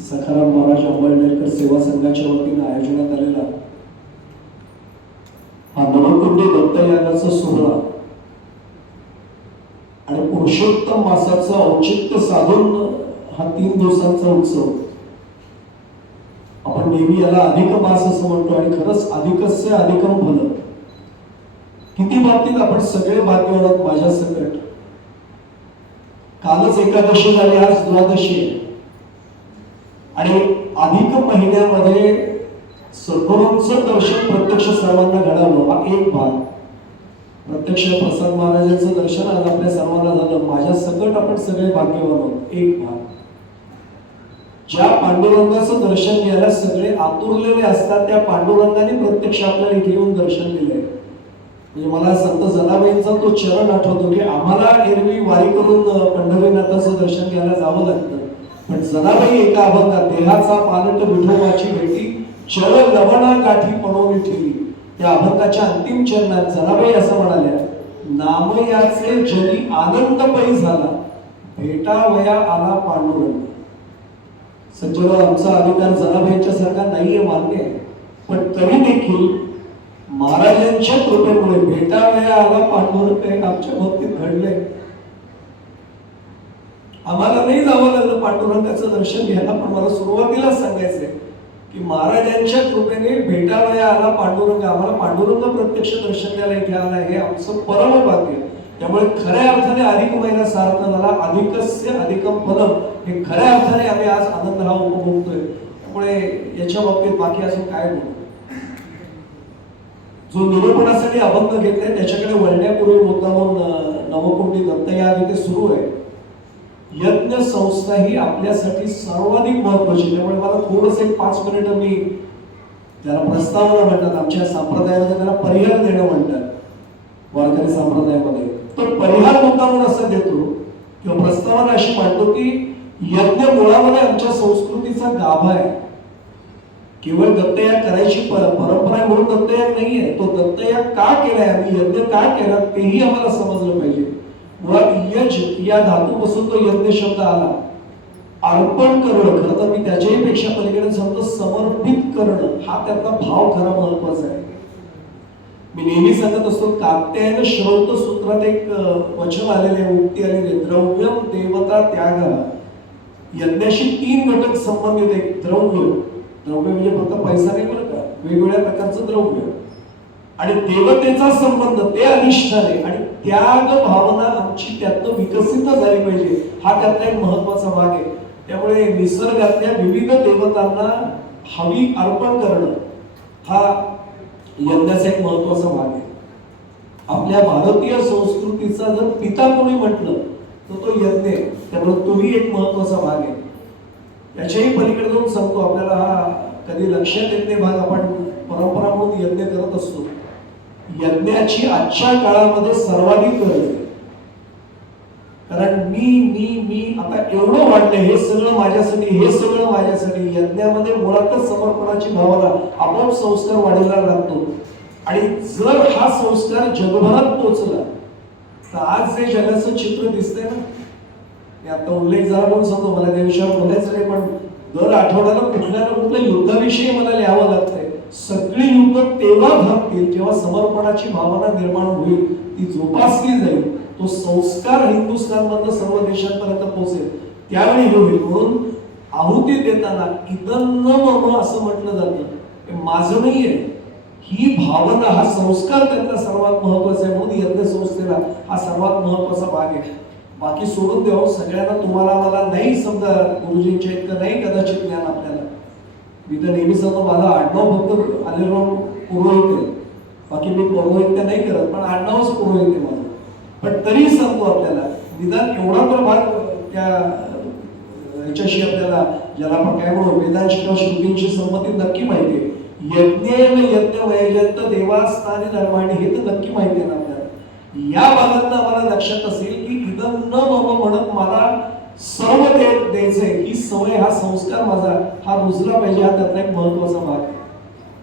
सखाराम महाराज अंबळनेरकर सेवा संघाच्या वतीने आयोजनात आलेला हा नवकुंडी दत्तयागाचा सोहळा आणि पुरुषोत्तम मासाचं औचित्य साधून हा 3 दिवसांचा उत्सव. आपण नेहमी याला अधिक मास असं म्हणतो आणि खरंच अधिकस्य अधिकम फल. किती बाबतीत आपण सगळे भाग्यवान आहोत. माझ्या सकट कालच एकादशी झाली, आज द्वादशी आहे आणि अधिक महिन्यामध्ये सद्गुरूंचं दर्शन प्रत्यक्ष सर्वांना घडावं हा एक भाग. प्रत्यक्ष प्रसाद महाराजांचं दर्शन आज आपल्या सर्वांना झालं. माझ्या सकट आपण सगळे भाग्यवान आहोत एक भाग. ज्या पांडुरंगाचं दर्शन घ्यायला सगळे आतुरलेले असतात त्या पांडुरंगाने प्रत्यक्ष आपल्याला इथे येऊन दर्शन दिलंय. म्हणजे मला संत जनाबाईंचा तो चरण आठवतो की आम्हाला एरवी वारी करून पंढरीनाथाचं दर्शन घ्यायला जावं लागतं, पण जनाबाई एका अभंगात देहाचा पालट विठोबाची भेटी चर लवणा गाठी पणवली ठेवी, त्या अभंगाच्या अंतिम चरणात जनाबाई असं म्हणाल्या, नामयाचे जनी आनंद पै झाला भेटावया आला पांडुरंग. सज्जनो, आमचा अधिकार जनाबाईंच्या सारखा नाहीये मान्य आहे, पण तरी देखील महाराजांच्या कृपेमुळे भेटावया आला पांडुरंग एक आमच्या बाबतीत घडले. आम्हाला नाही जावं लागलं पांडुरंगाचं दर्शन घ्यायला, पण मला सुरुवातीला सांगायचंय की महाराजांच्या कृपेने भेटावया आला पांडुरंग. आम्हाला पांडुरंग प्रत्यक्ष दर्शन घ्यायला इथे आला हे आमचं परम भाग्य. त्यामुळे खऱ्या अर्थाने अधिक महिना सार्थ झाला. अधिकस्य अधिकम फलम हे खऱ्या अर्थाने आम्ही आज आनंद हा उपभोगतोय. त्यामुळे याच्या बाबतीत बाकी अजून काय बोलू. जो निरूपणासाठी अभंग घेतलाय त्याच्याकडे वळण्यापूर्वी मुद्दामून नवकुंडी दत्तयाग इथे सुरू आहे. यज्ञ संस्था ही आपल्यासाठी सर्वाधिक महत्वाची. त्यामुळे मला थोडस 5 मिनिटं मी त्याला प्रस्तावना म्हणतात, आमच्या संप्रदायामध्ये त्याला परिहार देणं म्हणतात वारकरी संप्रदायामध्ये. तो परिहार मुद्दामून असं देतो किंवा प्रस्तावना अशी मांडतो की यज्ञ मुळामध्ये आमच्या संस्कृतीचा गाभा आहे. केवळ दत्तयाग करायची परंपरा आहे म्हणून दत्तयाग नाहीये. तो दत्तयाग का केलाय, आम्ही यज्ञ का केला तेही आम्हाला समजलं पाहिजे. मुळात यज या धातूपासून तो यज्ञ शब्द आला. अर्पण करणं, खरं तर मी त्याच्याही पेक्षा पलीकडे समजतो समर्पित करणं हा त्यातला भाव खरा महत्वाचा आहे. मी नेहमी सांगत असतो, कात्यायन श्रौत सूत्रात एक वचन आलेले, उक्ती आलेले, द्रव्यम देवता त्याग. यज्ञाशी 3 घटक संबंधित. एक द्रव्य म्हणजे फक्त पैसा नाही बरं का, वेगवेगळ्या प्रकारचं द्रव्य, आणि देवतेचा संबंध ते अधिष्ठाने, आणि त्याग भावना आमची त्यातनं विकसित झाली पाहिजे हा त्यातला एक महत्वाचा भाग आहे. त्यामुळे निसर्गातल्या विविध देवतांना हवी अर्पण करणं हा यज्ञाचा एक महत्वाचा भाग आहे. आपल्या भारतीय संस्कृतीचा जर पिता कोणी म्हटलं तर तो यज्ञ आहे. त्यामुळे तोही एक महत्वाचा भाग आहे. याच्याही पलीकडे जाऊन सांगतो, आपल्याला हा कधी लक्षात येत नाही भाग आपण परंपरा म्हणून यज्ञ करत असतो. यज्ञाची आजच्या काळामध्ये सर्वाधिक गरज आहे. कारण मी आता एवढं वाटलं, हे सगळं माझ्यासाठी, हे सगळं माझ्यासाठी. यज्ञामध्ये मुळातच समर्पणाची भावना, आपोआप संस्कार वाढीला लागतो. आणि जर हा संस्कार जगभरात पोहोचला तर आज जे जगाचं चित्र दिसतंय ना, आता उल्लेख जरा पण सांगतो, मला त्या विषयावर बोलायचं नाही, पण दर आठवड्याला कुठल्या ना कुठल्या युद्धाविषयी मला लिहावं लागतंय. सगळी युद्ध तेव्हा थांबतील जेव्हा समर्पणाची भावना निर्माण होईल, ती जोपासली जाईल, तो संस्कार हिंदुस्थानमधनं सर्व देशांपर्यंत पोहोचेल, त्यावेळी हे होईल. म्हणून आहुती देताना इदन्न मम असं म्हटलं जातं, हे माझं नाहीये. ही भावना, हा संस्कार त्यातला सर्वात महत्वाचा आहे. म्हणून यज्ञ संस्थेला हा सर्वात महत्वाचा भाग आहे. बाकी सोडून द्यावं सगळ्यांना, तुम्हाला मला नाही, समजा गुरुजींच्या इतकं नाही कदाचित ज्ञान आपल्याला. मी तर नेहमी सांगतो, माझा आडनाव फक्त आलेराव पुरोहित आहे, बाकी मी पुरोहित्य नाही करत, पण आडनावच पुरोहित आहे माझं. पण तरी सांगतो आपल्याला निदान एवढा तर भाग त्या याच्याशी आपल्याला, ज्याला आपण काय म्हणू, वेदांशी किंवा श्रुतींशी संबंधित नक्की माहिती आहे. यज्ञेन यज्ञ वैजंत देवास्थानी धर्माणी, हे तर नक्की माहिती आहे ना आपल्याला. या भागातनं आम्हाला लक्षात असेल की इदं न मम म्हणत मला सर्व द्यायचंय, ही सवय, हा संस्कार माझा हा रुजला पाहिजे. हा त्यातला एक महत्वाचा भाग आहे.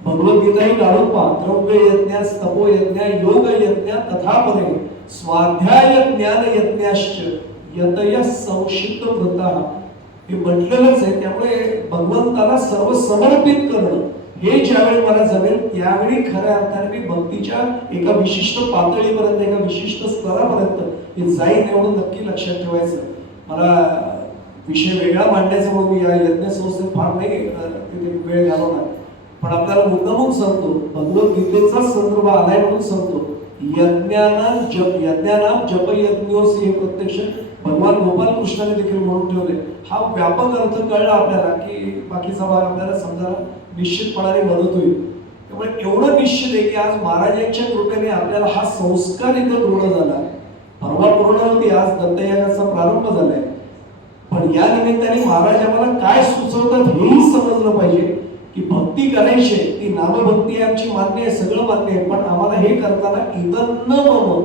भगवद्गीताही काढून पहा, द्रव्य यज्ञ, तपो यज्ञ, योग यज्ञ, तथा परे स्वाध्याय ज्ञान यज्ञाश्च यतय संक्षिप्त वृत्ता, हे म्हटलेलंच आहे. त्यामुळे भगवंताला सर्व समर्पित करणं हे ज्यावेळी मला जमेल त्यावेळी खऱ्या अर्थाने मी भक्तीच्या एका विशिष्ट पातळीपर्यंत एका विशिष्ट स्तरापर्यंत हे जाईन एवढं नक्की लक्षात ठेवायचं. मला विषय वेगळा मांडायचा म्हणून मी या यज्ञ संस्थेत फार नाही तिथे वेळ घालवणार, पण आपल्याला मुद्दामून सांगतो भगवद्गीतेचा संदर्भ आलाय म्हणून सांगतो. यज्ञानाम जप यज्ञोस हे प्रत्यक्ष भगवान गोपाल कृष्णाने देखील म्हणून ठेवले. हा व्यापक अर्थ कळला आपल्याला की बाकीचा भाग आपल्याला समजायला निश्चितपणाने मदत होईल. त्यामुळे एवढं निश्चित आहे की आज महाराजांच्या कृपेने आपल्याला हा संस्कार इथं दृढ झाला. परवा पूर्ण होती, आज दत्तयज्ञाचा प्रारंभ झालाय. पण या निमित्ताने महाराज आम्हाला काय सुचवतात हेही समजलं पाहिजे की भक्ती करायची, ती नामभक्ती आमची मान्य आहे, सगळं मान्य आहे, पण आम्हाला हे करताना इदं न मम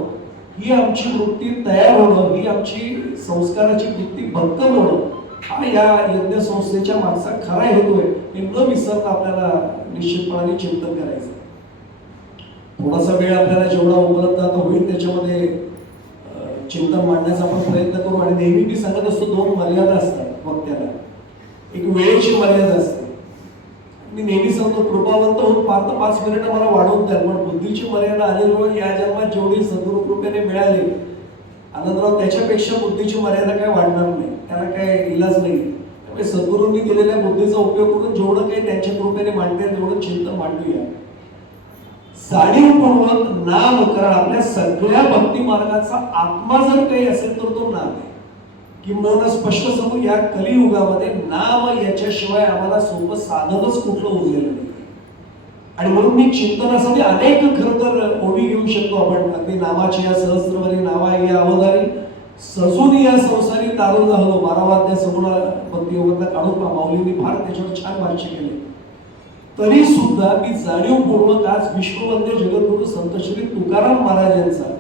ही आमची वृत्ती तयार होणं, ही आमची संस्काराची वृत्ती भक्कम होणं, हा या यज्ञ संस्थेच्या मागचा खरा हेतू आहे. हे न विसरता आपल्याला निश्चितपणाने चिंतन करायचं. थोडासा वेळ आपल्याला जेवढा उपलब्ध आता होईल त्याच्यामध्ये चिंतन मांडण्याचा आपण प्रयत्न करू. आणि नेहमी मी सांगत असतो 2 मर्यादा असतात वक्त्याला. एक वेळेची मर्यादा असते. मी नेहमी सांगतो कृपावंत होऊन 5 मिनिटं मला वाढवून द्याल, पण बुद्धीची मर्यादा आलेली या जन्मात जेवढी सद्गुरु कृपेने मिळाली आनंदराव त्याच्यापेक्षा बुद्धीची मर्यादा काय वाढणार नाही, त्याला काय इलाज नाही. त्यामुळे सद्गुरूंनी दिलेल्या बुद्धीचा उपयोग करून जेवढं काही त्यांच्या कृपेने मांडता येईल तेवढं चिंतन मांडूया. जाणीवपूर्वक नाम करा. आपल्या सगळ्या भक्ती मार्गाचा आत्मा जर काही असेल तर तो नाम आहे. किंबहुना स्पष्ट सांगू या कलियुगामध्ये नाम याच्याशिवाय आम्हाला सोपं साधनच कुठलं उरलेलं नाही. आणि म्हणून मी चिंतनासाठी अनेक खरं तर ओवी घेऊ शकतो आपण. अगदी नामाची या सहस्त्रवरी नावा या अवधारी सजून या संसारी तारून झालो 12 वाद्य सगुण भक्ती योगातला काढून माऊलींनी फार त्याच्यावर छान भाष्य केले. तरी सुद्धा मी जाणीवपूर्वक आज विश्ववंद्य जगद्गुरु संत श्री तुकाराम महाराजांचा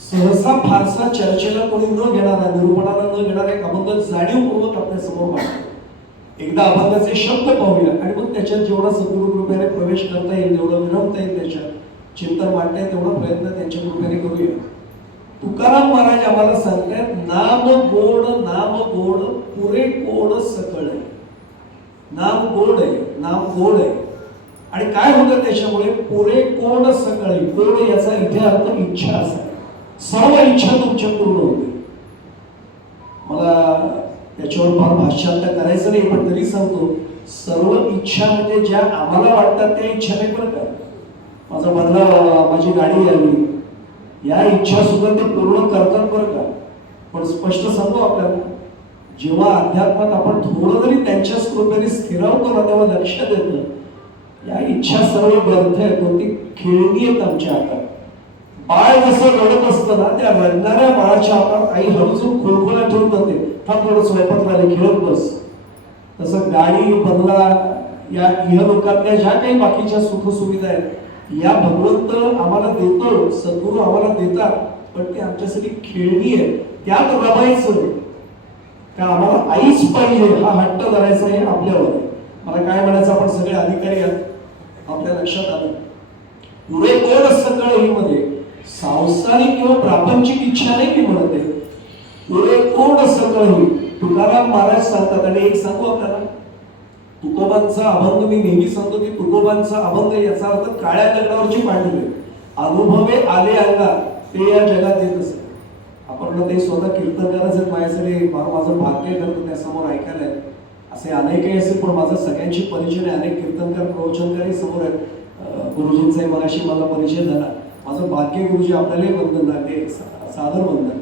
सहसा फारसा चर्चेला कोणी न घेणारा, निरूपणाला न घेणारा एक अभंग जाणीवपूर्वक आपल्या समोर मांडतो. एकदा अभंगाचे शब्द पाहूया आणि मग त्याच्यात जेवढा सद्गुरु कृपेने प्रवेश करता येईल, जेवढं विरमता येईल, त्याच्यात चिंतन मांडता येईल तेवढा प्रयत्न त्यांच्या कृपेने करूया. तुकाराम महाराज आम्हाला सांगतात नाम गोड पुरे गोड सकळ आहे. नाम गोड आहे, नाम गोड आहे. आणि काय होतं त्याच्यामुळे पुरे गोड सकळ आहे. गोड याचा इथे अर्थ इच्छा असा, सर्व इच्छा तुमच्या पूर्ण होते. मला त्याच्यावर फार भाष्य आता करायचं नाही, पण तरी सांगतो सर्व इच्छा म्हणजे ज्या आम्हाला वाटतात त्या इच्छा नाही बरं का. माझा बदला, माझी गाडी आली, या इच्छा सुद्धा ते पूर्ण करतात बरं का. पण स्पष्ट सांगतो आपल्याला जेव्हा अध्यात्मात आपण थोडं जरी त्यांच्याच कृपेने स्थिरावतो ना तेव्हा लक्षात येतं या इच्छा सर्व व्यर्थ आहे. कोणती खेळणी आहेत आमच्या हातात. बाळ जसं रडत असतं ना त्या रडणाऱ्या बाळाच्या हातात आई हळूच खोलखोला ठेवून जाते, थांब थोडं स्वयंपाक झाले खेळत बस. तसं गाडी बंगला या इहलोकातल्या ज्या काही बाकीच्या सुखसुविधा आहेत या भगवंत आम्हाला देतो, सद्गुरू आम्हाला देतात, पण ते आमच्यासाठी खेळणी आहे. त्यात रमायचं का आम्हाला आईच पाहिजे हा हट्ट धरायचा आहे आपल्यावर. मला काय म्हणायचं, आपण सगळे अधिकारी आहात, आपल्या लक्षात आलं पुढे कोण सगळं ही मध्ये सांसारिक किंवा प्रापंचिक इच्छा नाही मी म्हणते. पुढे कोण सगळं ही तुकाराम महाराज सांगतात. आणि एक सांगू आपल्याला तुकोबांचा अभंग मी नेहमी सांगतो की तुकोबांचा अभंग याचा अर्थ काळ्या दगडावरची पांढरे अनुभवे आले अंगा ते या जगात येत असत. आपण ते स्वतः कीर्तनकारच आहेत माझ्यासाठी, माझं भाग्य करतो त्या समोर ऐकायला असे अनेकही असेल, पण माझा सगळ्यांची परिचय नाही. अनेक कीर्तनकार प्रवचनकारही समोर आहेत. गुरुजींचाही मगाशी मला परिचय झाला. माझं भाग्य गुरुजी आपल्यालाही वंदन लागते, सादर वंदन.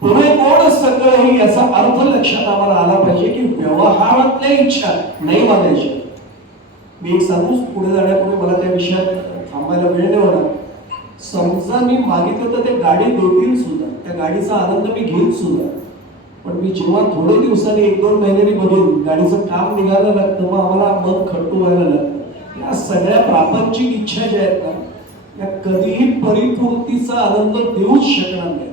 पुढे कोण सगळं ही याचा अर्थ लक्षात आम्हाला आला पाहिजे की व्यवहारातल्या इच्छा नाही मागायच्या. मी एक सांगूच पुढे जाण्यापूर्वी मला त्या विषयात थांबायला वेळ नाही होणार. समजा मी मागितलं तर ते गाडी देतील सुद्धा, त्या गाडीचा आनंद मी घेईन सुद्धा, पण मी जेव्हा थोडे दिवसांनी 1-2 महिन्यांनी बघून गाडीचं काम निघायला लागतं मग आम्हाला मन खट्टू व्हायला लागतं. या सगळ्या प्रापंचिक इच्छा ज्या आहेत ना या कधीही परिपूर्तीचा आनंद देऊच शकणार नाही.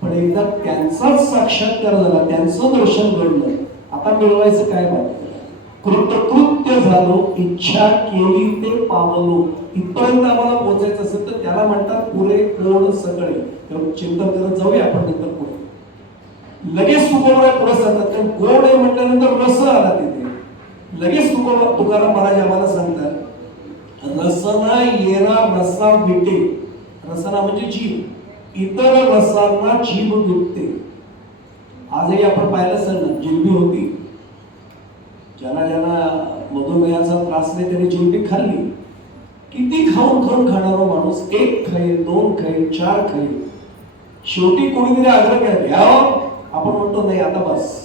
पण एकदा त्यांचाच साक्षात्कार झाला, त्यांचं दर्शन घडलं, आता मिळवायचं काय बात. कृतकृत्य झालो, इच्छा केली ते पावलो. इथपर्यंत आम्हाला पोहोचायचं असेल तर त्याला म्हणतात पुरे कोण सगळे. चिंतन करत जाऊया आपण नंतर पुढे. लगेच तुकोबरा पुढे सांगतात कारण गोड आहे म्हटल्यानंतर रस आला तिथे. लगेच तुकाराम महाराज आम्हाला सांगतात, रसना येरा रसा विटे. रसना म्हणजे जीभ, इतर रसांना जीभ विटते. आजही आपण पाहिलं असेल ना, जिलबी होती, ज्यांना ज्यांना मधुमेहाचा त्रास नाही त्यांनी जिलबी खाल्ली. किती खाऊन खाऊन खाणारा माणूस, एक खाईल, दोन खाईल, चार खाईल, शेवटी कोणीतरी आग्रह केला घ्यावं, आपण म्हणतो नाही आता बस.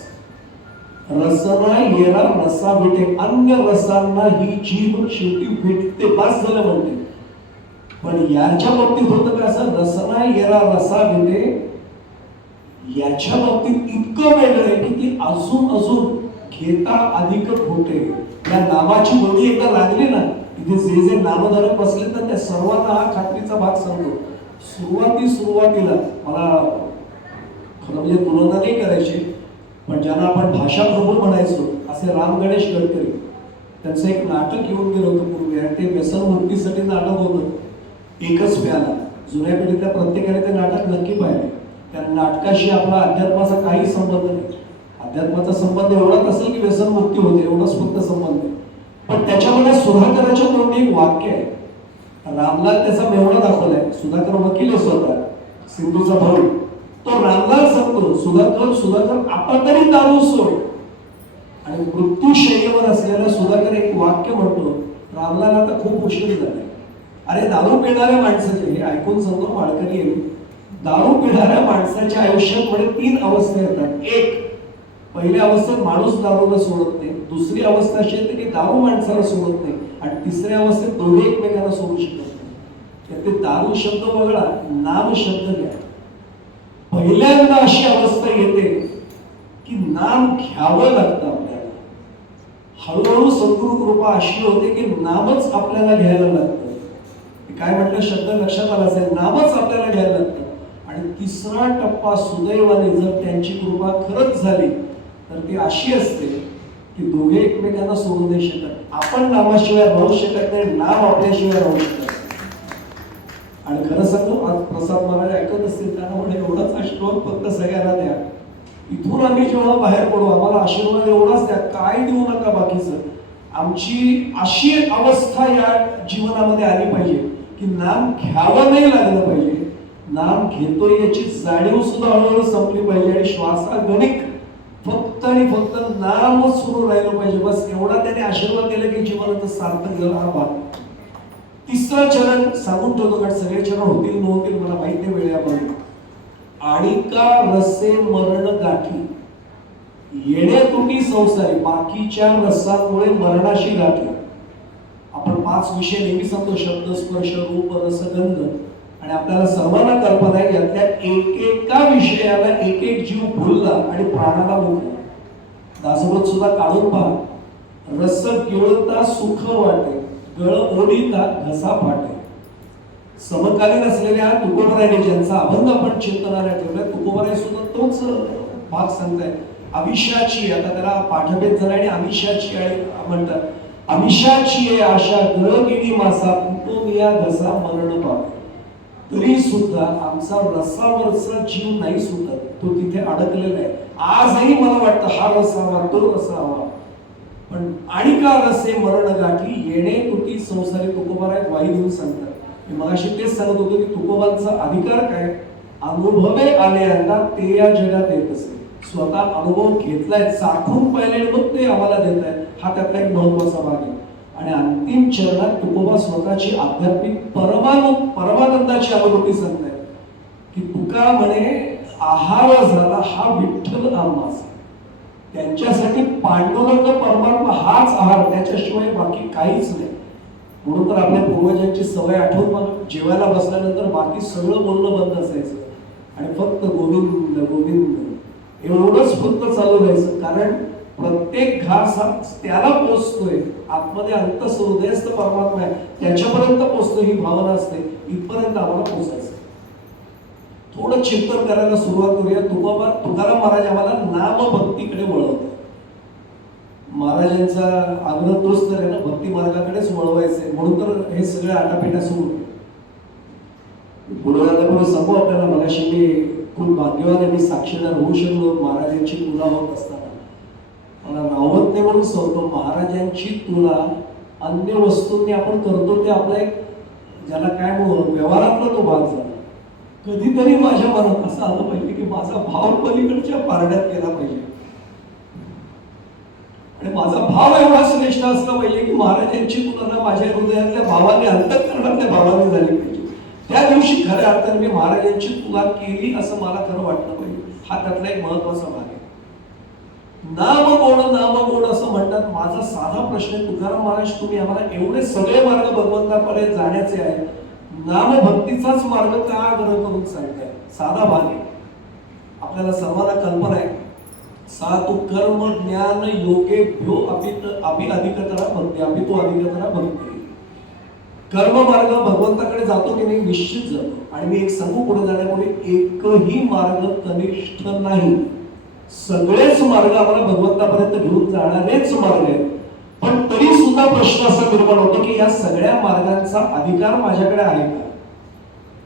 रसना येरा रसा भेटे, अन्य रसांना ही जीभ शेवटी भेटते, बस झालं म्हणते. पण याच्या बाबतीत होतं का असं, रसना येरा रसा भेटे, याच्या बाबतीत इतकं वेगळं आहे की ती अजून अजून घेता अधिक होते. या नामाची बळी एकदा लागली ना, इथे जे जे नामधारक बसले तर त्या सर्वांना हा खात्रीचा भाग सांगतो. सुरुवातीला मला खरं म्हणजे तुलना नाही करायची, पण ज्यांना आपण भाषा प्रभू म्हणायचो असे राम गणेश गडकरी, त्यांचं एक नाटक येऊन गेलं होतं पूर्वी, आणि ते व्यसनमुक्तीसाठी नाटक होतं, एकच प्याला. जुन्या पिढीतल्या प्रत्येकाने ते नाटक नक्की पाहिले. त्या नाटकाशी आपला अध्यात्माचा काही संबंध नाही. अध्यात्माचा संबंध एवढाच असेल की व्यसनमुक्ती होते, एवढाच फक्त संबंध आहे. पण त्याच्यामध्ये सुधाकराच्या तोंडी एक वाक्य आहे. रामलाल त्याचा मेवणा दाखवलाय. सुधाकर वकील आहे स्वतः, सिंधूचा भाऊ. तो रामलाल सांगतो, सुधाकर आता तरी दारू सोड. आणि मृत्यूशय्येवर असलेला सुधाकर एक वाक्य म्हणतो, रामलाल आता खूप उशीर झालाय. अरे दारू पिणाऱ्या माणसाचे, हे ऐकून सांगतो माळकरी आहे, दारू पिणाऱ्या माणसाच्या आयुष्यामध्ये 3 अवस्था येतात. एक, पहिल्या अवस्थेत माणूस दारूला सोडत नाही. दुसरी अवस्था अशी येते की दारू माणसाला सोडत नाही. आणि तिसऱ्या अवस्थेत दोघे एकमेकांना सोडू शकत नाही. ते दारू शब्द वगळा, नाम शब्द घ्या. पहिल्यांदा अशी अवस्था येते की नाम घ्यावं लागतं आपल्याला. हळूहळू सद्गुरु कृपा अशी होते की नामच आपल्याला घ्यायला लागतं. काय म्हटलं, शब्द लक्षात आला असेल, नामच आपल्याला घ्यायला लागतं. आणि तिसरा टप्पा सुदैवाने जर त्यांची कृपा खरंच झाली तर ती अशी असते की दोघे एकमेकांना सोडू नाही शकत. आपण नामाशिवाय राहू शकत नाही, नाम आपल्याशिवाय राहू शकत नाही. आणि खरं सांगतो, आज प्रसाद महाराज ऐकत असतील त्यांना म्हणे, एवढाच आशीर्वाद फक्त सगळ्यांना द्या. इथून आम्ही जेव्हा बाहेर पडू आम्हाला आशीर्वाद एवढाच द्या, काय देऊ नका बाकीचं. आमची अशी अवस्था या जीवनामध्ये आली पाहिजे की नाम घ्यावं नाही लागलं पाहिजे. नाम घेतोय याची जाणीव सुद्धा हळूहळू संपली पाहिजे. आणि श्वासागणिक फक्त आणि फक्त नामच सुरू राहिलं पाहिजे. बस एवढा त्याने आशीर्वाद दिला की जीवनाचं सार्थक झालं हा भाग. तिसरं चरण सांगून ठेवतो, कारण सगळे चरण होतील नव्हतील मला माहित नाही वेळेमध्ये. आणिका रसे मरण गाठी, येणे तुटी संसारी, बाकीच्या रसामुळे मरणाशी गाठी. आपण 5 विषय नेहमी सांगतो, शब्द, स्पर्श, रूप, रस, गंध. आणि आपल्याला सर्वांना कल्पना आहे यातल्या एकेका विषयाला एक एक जीव भुलला आणि प्राणाला मुकला. दासबोध सुद्धा काढून पहा. रस गिळता सुख वाटे, गळ ओढीता घसा फाटे. समकालीन असलेल्या तुकोबरायने ज्यांचा अभंग आपण चिंतनाला ठेवलाय, तुकोबराय सुद्धा तोच भाग सांगताय. अविशाची, आता त्याला पाठभेद झाला आणि अविशाची म्हणतात. अविशाची आहे आशा, गळ गेली मासा, कुटुंबिया घसा मरण पावे. तरी सुद्धा आमचा रसावरचा जीव नाही सुटत, तो तिथे अडकलेला आहे. आजही मला वाटतं हा रस हवा, तो रस हवा. पण आणिका रसे मरण गाठी, येणे तुटी संसारी. तुकोबाराय वाई देऊन सांगतात. मी मगाशी तेच सांगत होतो की तुकोबांचा अधिकार काय, अनुभवे आलेल्यांना ते या जगात येत असे. स्वतः अनुभव घेतलाय, चाखून पाहिले, मग ते आम्हाला देत आहे. हा त्यातला एक महत्वाचा भाग आहे. आणि अंतिम चरणात तुकोबा स्वतःची आध्यात्मिक परमानंदाची अनुभूती सांगतायत की तुका म्हणे, आहार झाला हा विठ्ठल आम्हाचा. त्यांच्यासाठी पांडुरंग परमात्मा हाच आहार, त्याच्याशिवाय बाकी काहीच नाही. म्हणून तर आपल्या पूर्वजांची सवय आठवून बघा, जेवायला बसल्यानंतर बाकी सगळं बोलणं बंद असायचं आणि फक्त गोविंद गोविंद एवढंच फक्त चालू राहायचं. कारण प्रत्येक घास हा त्याला पोचतोय, आतमध्ये अंतस्थ हृदयस्थ परमात्मा आहे, त्याच्यापर्यंत पोचतो ही भावना असते. इथपर्यंत आम्हाला पोचायचं. थोडं चिंतन करायला सुरुवात करूया. तुकाराम महाराज आम्हाला नामभक्तीकडे वळवतात. महाराजांचा आग्रह तोच तर आहे ना, भक्ती मार्गाकडेच वळवायचंय. म्हणून तर हे सगळे आटापिटा सुरू. पुढे जाण्यापूर्वी सांगू आपल्याला, मगाशी मी खूप भाग्यवान आहे, मी साक्षीदार होऊ शकलो महाराजांची तुला होत असताना. मला रावत नाही म्हणून सांगतो, महाराजांची तुला अन्य वस्तूंनी आपण करतो ते आपला एक ज्याला काय व्यवहारातला तो भाग झाला. कधीतरी माझ्या मनात असं आलं पाहिजे की माझा भाव पलीकडच्या पारड्यात गेला पाहिजे आणि माझा भाव एवढा श्रेष्ठ असला पाहिजे की महाराजांची तुलना माझ्या हृदयातल्या भावाने, अंतःकरणातल्या भावाने झाली पाहिजे. त्या दिवशी खऱ्या अर्थाने मी महाराजांची तुला केली असं मला खरं वाटलं पाहिजे. हा त्यातला एक महत्वाचा भाग आहे. नाम गोड असं म्हणतात. माझा साधा प्रश्न, तुकाराम महाराज तुम्ही आम्हाला एवढे सगळे मार्ग भगवंतापर्यंत जाण्याचे आहेत, नाम भक्तीचाच मार्ग का आग्रह करून सांगताय? साधा भाग आहे, आपल्याला सर्वांना कल्पना आहे. सातु कर्म ज्ञान योगे भ्यो अभि अधिकतरा भक्ती, अभि तो अधिकतरा भक्ती. कर्म मार्ग भगवंताकडे जातो की नाही? निश्चित जातो. आणि मी एक सांगू पुढे जाण्यापूर्वी, एकही मार्ग कनिष्ठ नाही. सगळेच मार्ग आम्हाला भगवंतापर्यंत घेऊन जाणारेच मार्ग आहेत. पण तरी सुद्धा प्रश्न असा निर्माण होतो की या सगळ्या मार्गांचा अधिकार माझ्याकडे आहे का?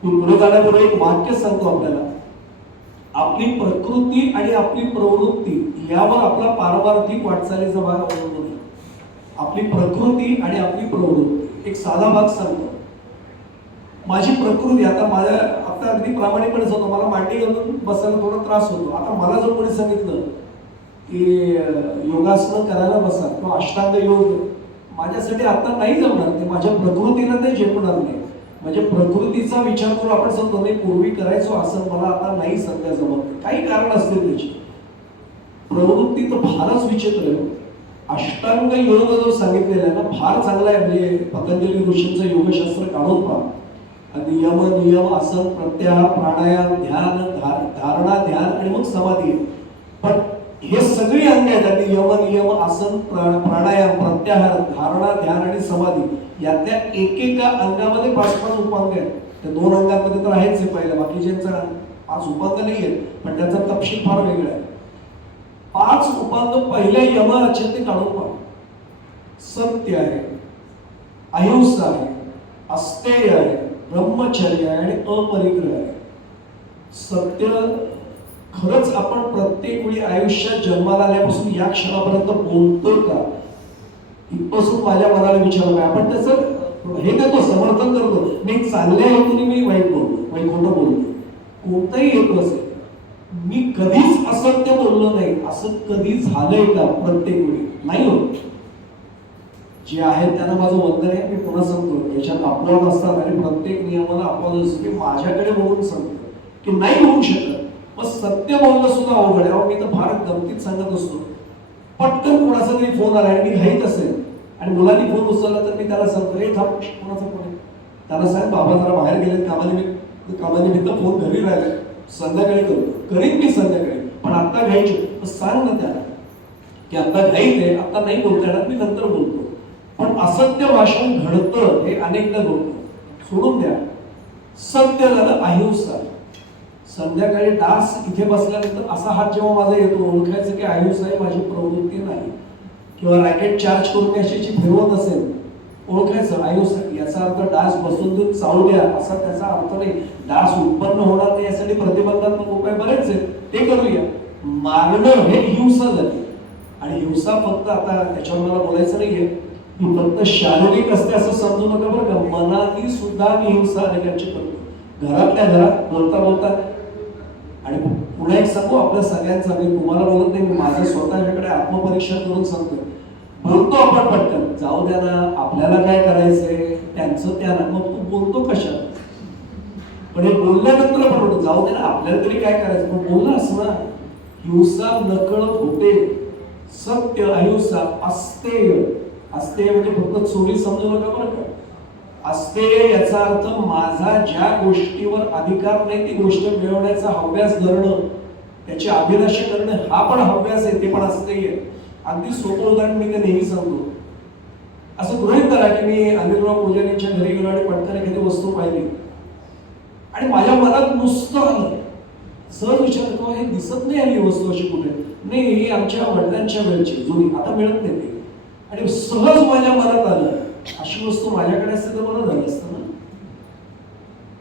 मी पुढे जाण्यापूर्वी एक वाक्य सांगतो आपल्याला. आपली प्रकृती आणि आपली प्रवृत्ती यावर आपला पारमार्थिक वाटचालीचा भाग अवलंबून आहे. आपली प्रकृती आणि आपली प्रवृत्ती. एक साधा भाग सांगतो. माझी प्रकृती आता अगदी प्रामाणिकपणे सांगतो, मला मांडी घालून बसायला थोडा त्रास होतो. आता मला जर कोणी सांगितलं की योगासनं करायला बसा किंवा अष्टांग योग, माझ्यासाठी आता नाही जमणार. ते माझ्या प्रकृतीला ते झेपणार नाही. म्हणजे प्रकृतीचा विचार करून आपण सांगतो नाही, पूर्वी करायचो असं, मला आता नाही सध्या जमत. काही कारण असतील त्याची. प्रवृत्ती तर फारच विचित्र आहे. अष्टांग योग जो सांगितलेला आहे ना, फार चांगला आहे. म्हणजे पतंजली ऋषींचं योगशास्त्र काढून पहा. यम नियम आसन प्रत्याहार प्राणायाम ध्यान धारणा ध्यान आणि मग समाधी. पण हे सगळी अंग आहेत. यम नियम आसन प्राणायाम प्रत्याहार धारणा ध्यान आणि समाधी यातल्या एकेका अंगामध्ये 5-5 उपांग आहेत. त्या 2 अंगांमध्ये तर आहेच आहे पहिल्या, बाकीच्यांचा 5 उपांग नाही आहेत, पण त्याचा तपशील फार वेगळा आहे. 5 उपांग पहिल्या यमाचे ते काढून पहा. सत्य आहे, अहिंसा आहे, अस्तेय आहे, ब्रह्मचर्य आहे आणि अपरिग्रह आहे. सत्य खरंच आपण प्रत्येक वेळी आयुष्यात जन्माला आल्यापासून या क्षणापर्यंत बोलतो का? इथपासून माझ्या मनाला विचारलं. आपण त्याचं हे देतो, समर्थन करतो. मी चांगल्या हेतूने मी वाईट बोलतो, वाईट खोटं बोलतो, कोणताही हेतू असेल. मी कधीच असत्य बोललो नाही असं कधी झालंय का? प्रत्येक वेळी नाही होत. जे आहेत त्यांना माझं वंदन आहे. मी पुन्हा सांगतो, याच्यात अपवाद असतात आणि प्रत्येक नियमाला अपवाद असतो. की माझ्याकडे बघून सांगतो की नाही होऊ शकत. मग सत्य बोलणं सुद्धा अवघड आहे. मी तर फार गमतीत सांगत असतो. पटकन कोणाचा तरी फोन आला आणि मी घाईत असेल आणि मुलांनी फोन उचलला तर मी त्याला सांगतो, हे थांब, कोणाचा फोन आहे? त्याला सांग बाबा जरा बाहेर गेलेत कामानिमित्त फोन घरी राहिले, संध्याकाळी करीन मी संध्याकाळी, पण आता घ्यायची. सांग ना त्याला की आता घाईत आहे, आता नाही बोलता येणार, मी नंतर बोलतो. पण असत्य भाषण घडतं हे अनेकदा घडतं. सोडून द्या. सत्य झालं अहिंसा. संध्याकाळी डास इथे बसल्यानंतर असा हात जेव्हा माझा येतो, ओळखायचं की अहिंसा आहे माझी प्रवृत्ती नाही. किंवा रॅकेट चार्ज करून अशी फिरवत असेल, ओळखायचं अहिंसा. याचा अर्थ डास बसून देऊन चावू द्या असा त्याचा अर्थ नाही. डास उत्पन्न होणार नाही यासाठी प्रतिबंधात्मक उपाय बरेच आहेत, ते करूया. मारणं हे हिंसा झाली. आणि हिंसा फक्त आता त्याच्यावर मला बोलायचं नाहीये की फक्त शारीरिक असते असं समजू नका बरं का. मनाने सुद्धा मी हिंसा अनेकांची करतो, घरातल्या घरात बोलता बोलता. आणि पुन्हा एक सांगू आपल्या सगळ्यांचा, मी तुम्हाला बोलत नाही, मी माझं स्वतःकडे आत्मपरीक्षा करून सांगतो. बोलतो आपण पटकन, जाऊ द्या ना, आपल्याला काय करायचंय, त्यांचं त्याला, मग तू बोलतो कशाला? पण हे बोलल्यानंतर आपण म्हणतो जाऊ द्या ना, आपल्याला तरी काय करायचं, पण बोलला असं ना. हिंसा नकळत होते. सत्य अहिंसा अस्तेय. अस्तेय म्हणजे फक्त चोरी समजू नका बरं का. अस्तेय याचा अर्थ माझा ज्या गोष्टीवर अधिकार नाही ती गोष्ट मिळवण्याचा हव्यास धरणं, त्याची अभिलाषा करणं, हा पण हव्यास आहे, ते पण अस्तेय. अगदी सोपं उदाहरण मी ते नेहमी सांगतो. असं गृहीत करा की मी अनिलराव पुजारींच्या घरी गेलो आणि पटकन एखादी वस्तू पाहिली आणि माझ्या मनात नुसतं आलं, सहज विचार करतो हे दिसत नाही आली वस्तू अशी कुठे, नाही ही आमच्या वडिलांच्या वेळची जुनी, आता मिळत नाही ती. आणि सहज माझ्या मनात आलं अशी वस्तू माझ्याकडे असते तर बरं झालं असतं ना.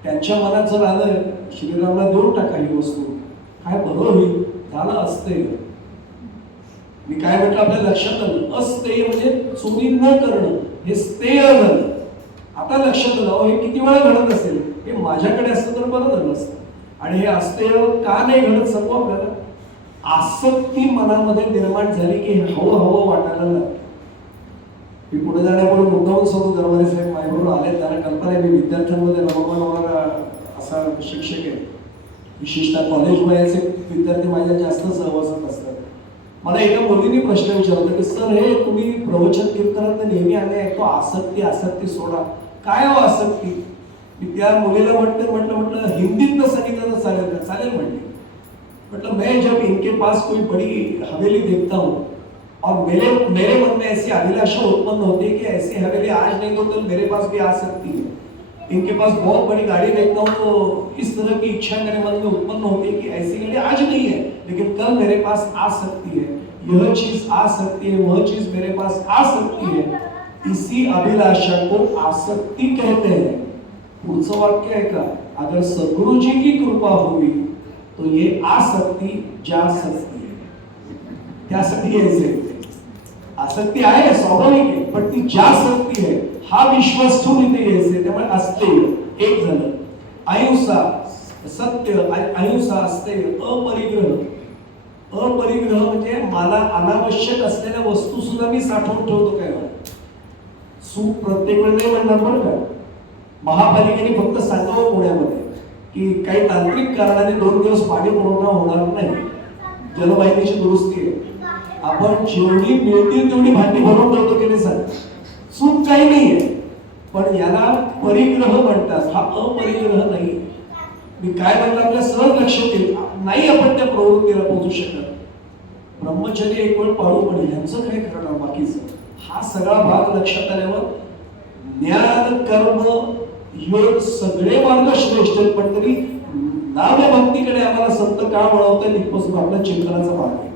त्यांच्या मनात जर आलं श्रीरामला देऊन टाका ही वस्तू, काय बरं होईल, झालं असते. मी काय म्हटलं आपल्या लक्षात आलं, अस्तेय म्हणजे चोरी न करणं, हे स्थेय झालं. आता लक्षात आलं हे किती वेळा घडत असेल, हे माझ्याकडे असतं तर बरं झालं असतं. आणि हे अस्तेय का नाही घडत सांगू आपल्याला. आसक्ती मनामध्ये निर्माण झाली की हवं हवं वाटायला लागलं. मी पुढे जाण्यापूर्वी मुद्दाहून सांगू, दरवाजे साहेब माझ्याबरोबर आले, त्यांना कल्पना आहे मी विद्यार्थ्यांमध्ये नवमान होणारा असा शिक्षक आहे. विशेषतः कॉलेज वयाचे विद्यार्थी माझ्या जास्त सहवासात असतात. मला एका मुलीने प्रश्न विचारला की सर हे तुम्ही प्रवचन कीर्तनात नेहमी आम्ही ऐकतो आसक्ती आसक्ती सोडा, काय हो आसक्ती. मी त्या मुलीला म्हटलं हिंदीत सांगितलं तर चालेल का. चालेल म्हणते. मतलब मैं जब इनके पास कोई बड़ी हवेली देखता हूँ और मेरे मन में ऐसी अभिलाषा उत्पन्न होती है कि ऐसी हवेली आज नहीं तो कल मेरे पास भी आ सकती है. इनके पास बहुत बड़ी गाड़ी देखता हूँ तो इस तरह की इच्छा मेरे मन में उत्पन्न होती है कि ऐसी गाड़ी आज नहीं है लेकिन कल मेरे पास आ सकती है. यह चीज आ सकती है, वह चीज मेरे पास आ सकती है. इसी अभिलाषा को आसक्ति कहते हैं. पुढचं वाक्य आहे का, अगर सद्गुरु जी की कृपा होगी तो ये आसक्ति जा सकती है. त्यासाठी यायचंय. आसक्ती आहे स्वाभाविक आहे, पण ती जा सकती है हा विश्वास ठेवून इथे यायचंय. त्यामुळे अस्तेय एक झालं. अहिंसा सत्य, अहिंसा अस्तेय. अपरिग्रह, अपरिग्रह म्हणजे मला अनावश्यक असलेल्या वस्तू सुद्धा मी साठवून ठेवतो. काय सुख प्रत्येक वेळी नाही म्हणणार बरं का. महापालिकेने फक्त सांगावं पुण्यामध्ये की काही तांत्रिक कारणाने 2 दिवस पाणी पुरवठा होणार नाही, जलवाहिनीची दुरुस्ती आहे. आपण जेवढी मिळतील तेवढी भांडी भरून ठेवतो की नाही सांग. चूक काही नाहीये, पण याला परिग्रह म्हणतात. हा अपरिग्रह नाही. मी काय म्हणलं आपल्या सहज लक्षात येईल नाही, आपण त्या प्रवृत्तीला पोहोचू शकत. ब्रह्मचर्य एक वेळ पाळू पडेल, यांचं काय करणार बाकीचं. हा सगळा भाग लक्षात आल्यावर ज्ञान कर्म योग सगळे मार्ग श्रेष्ठ आहेत, पण तरी नामभक्तीकडे आम्हाला संत का वळवतात इथपासून आपल्या चिंतनाचा भाग आहे.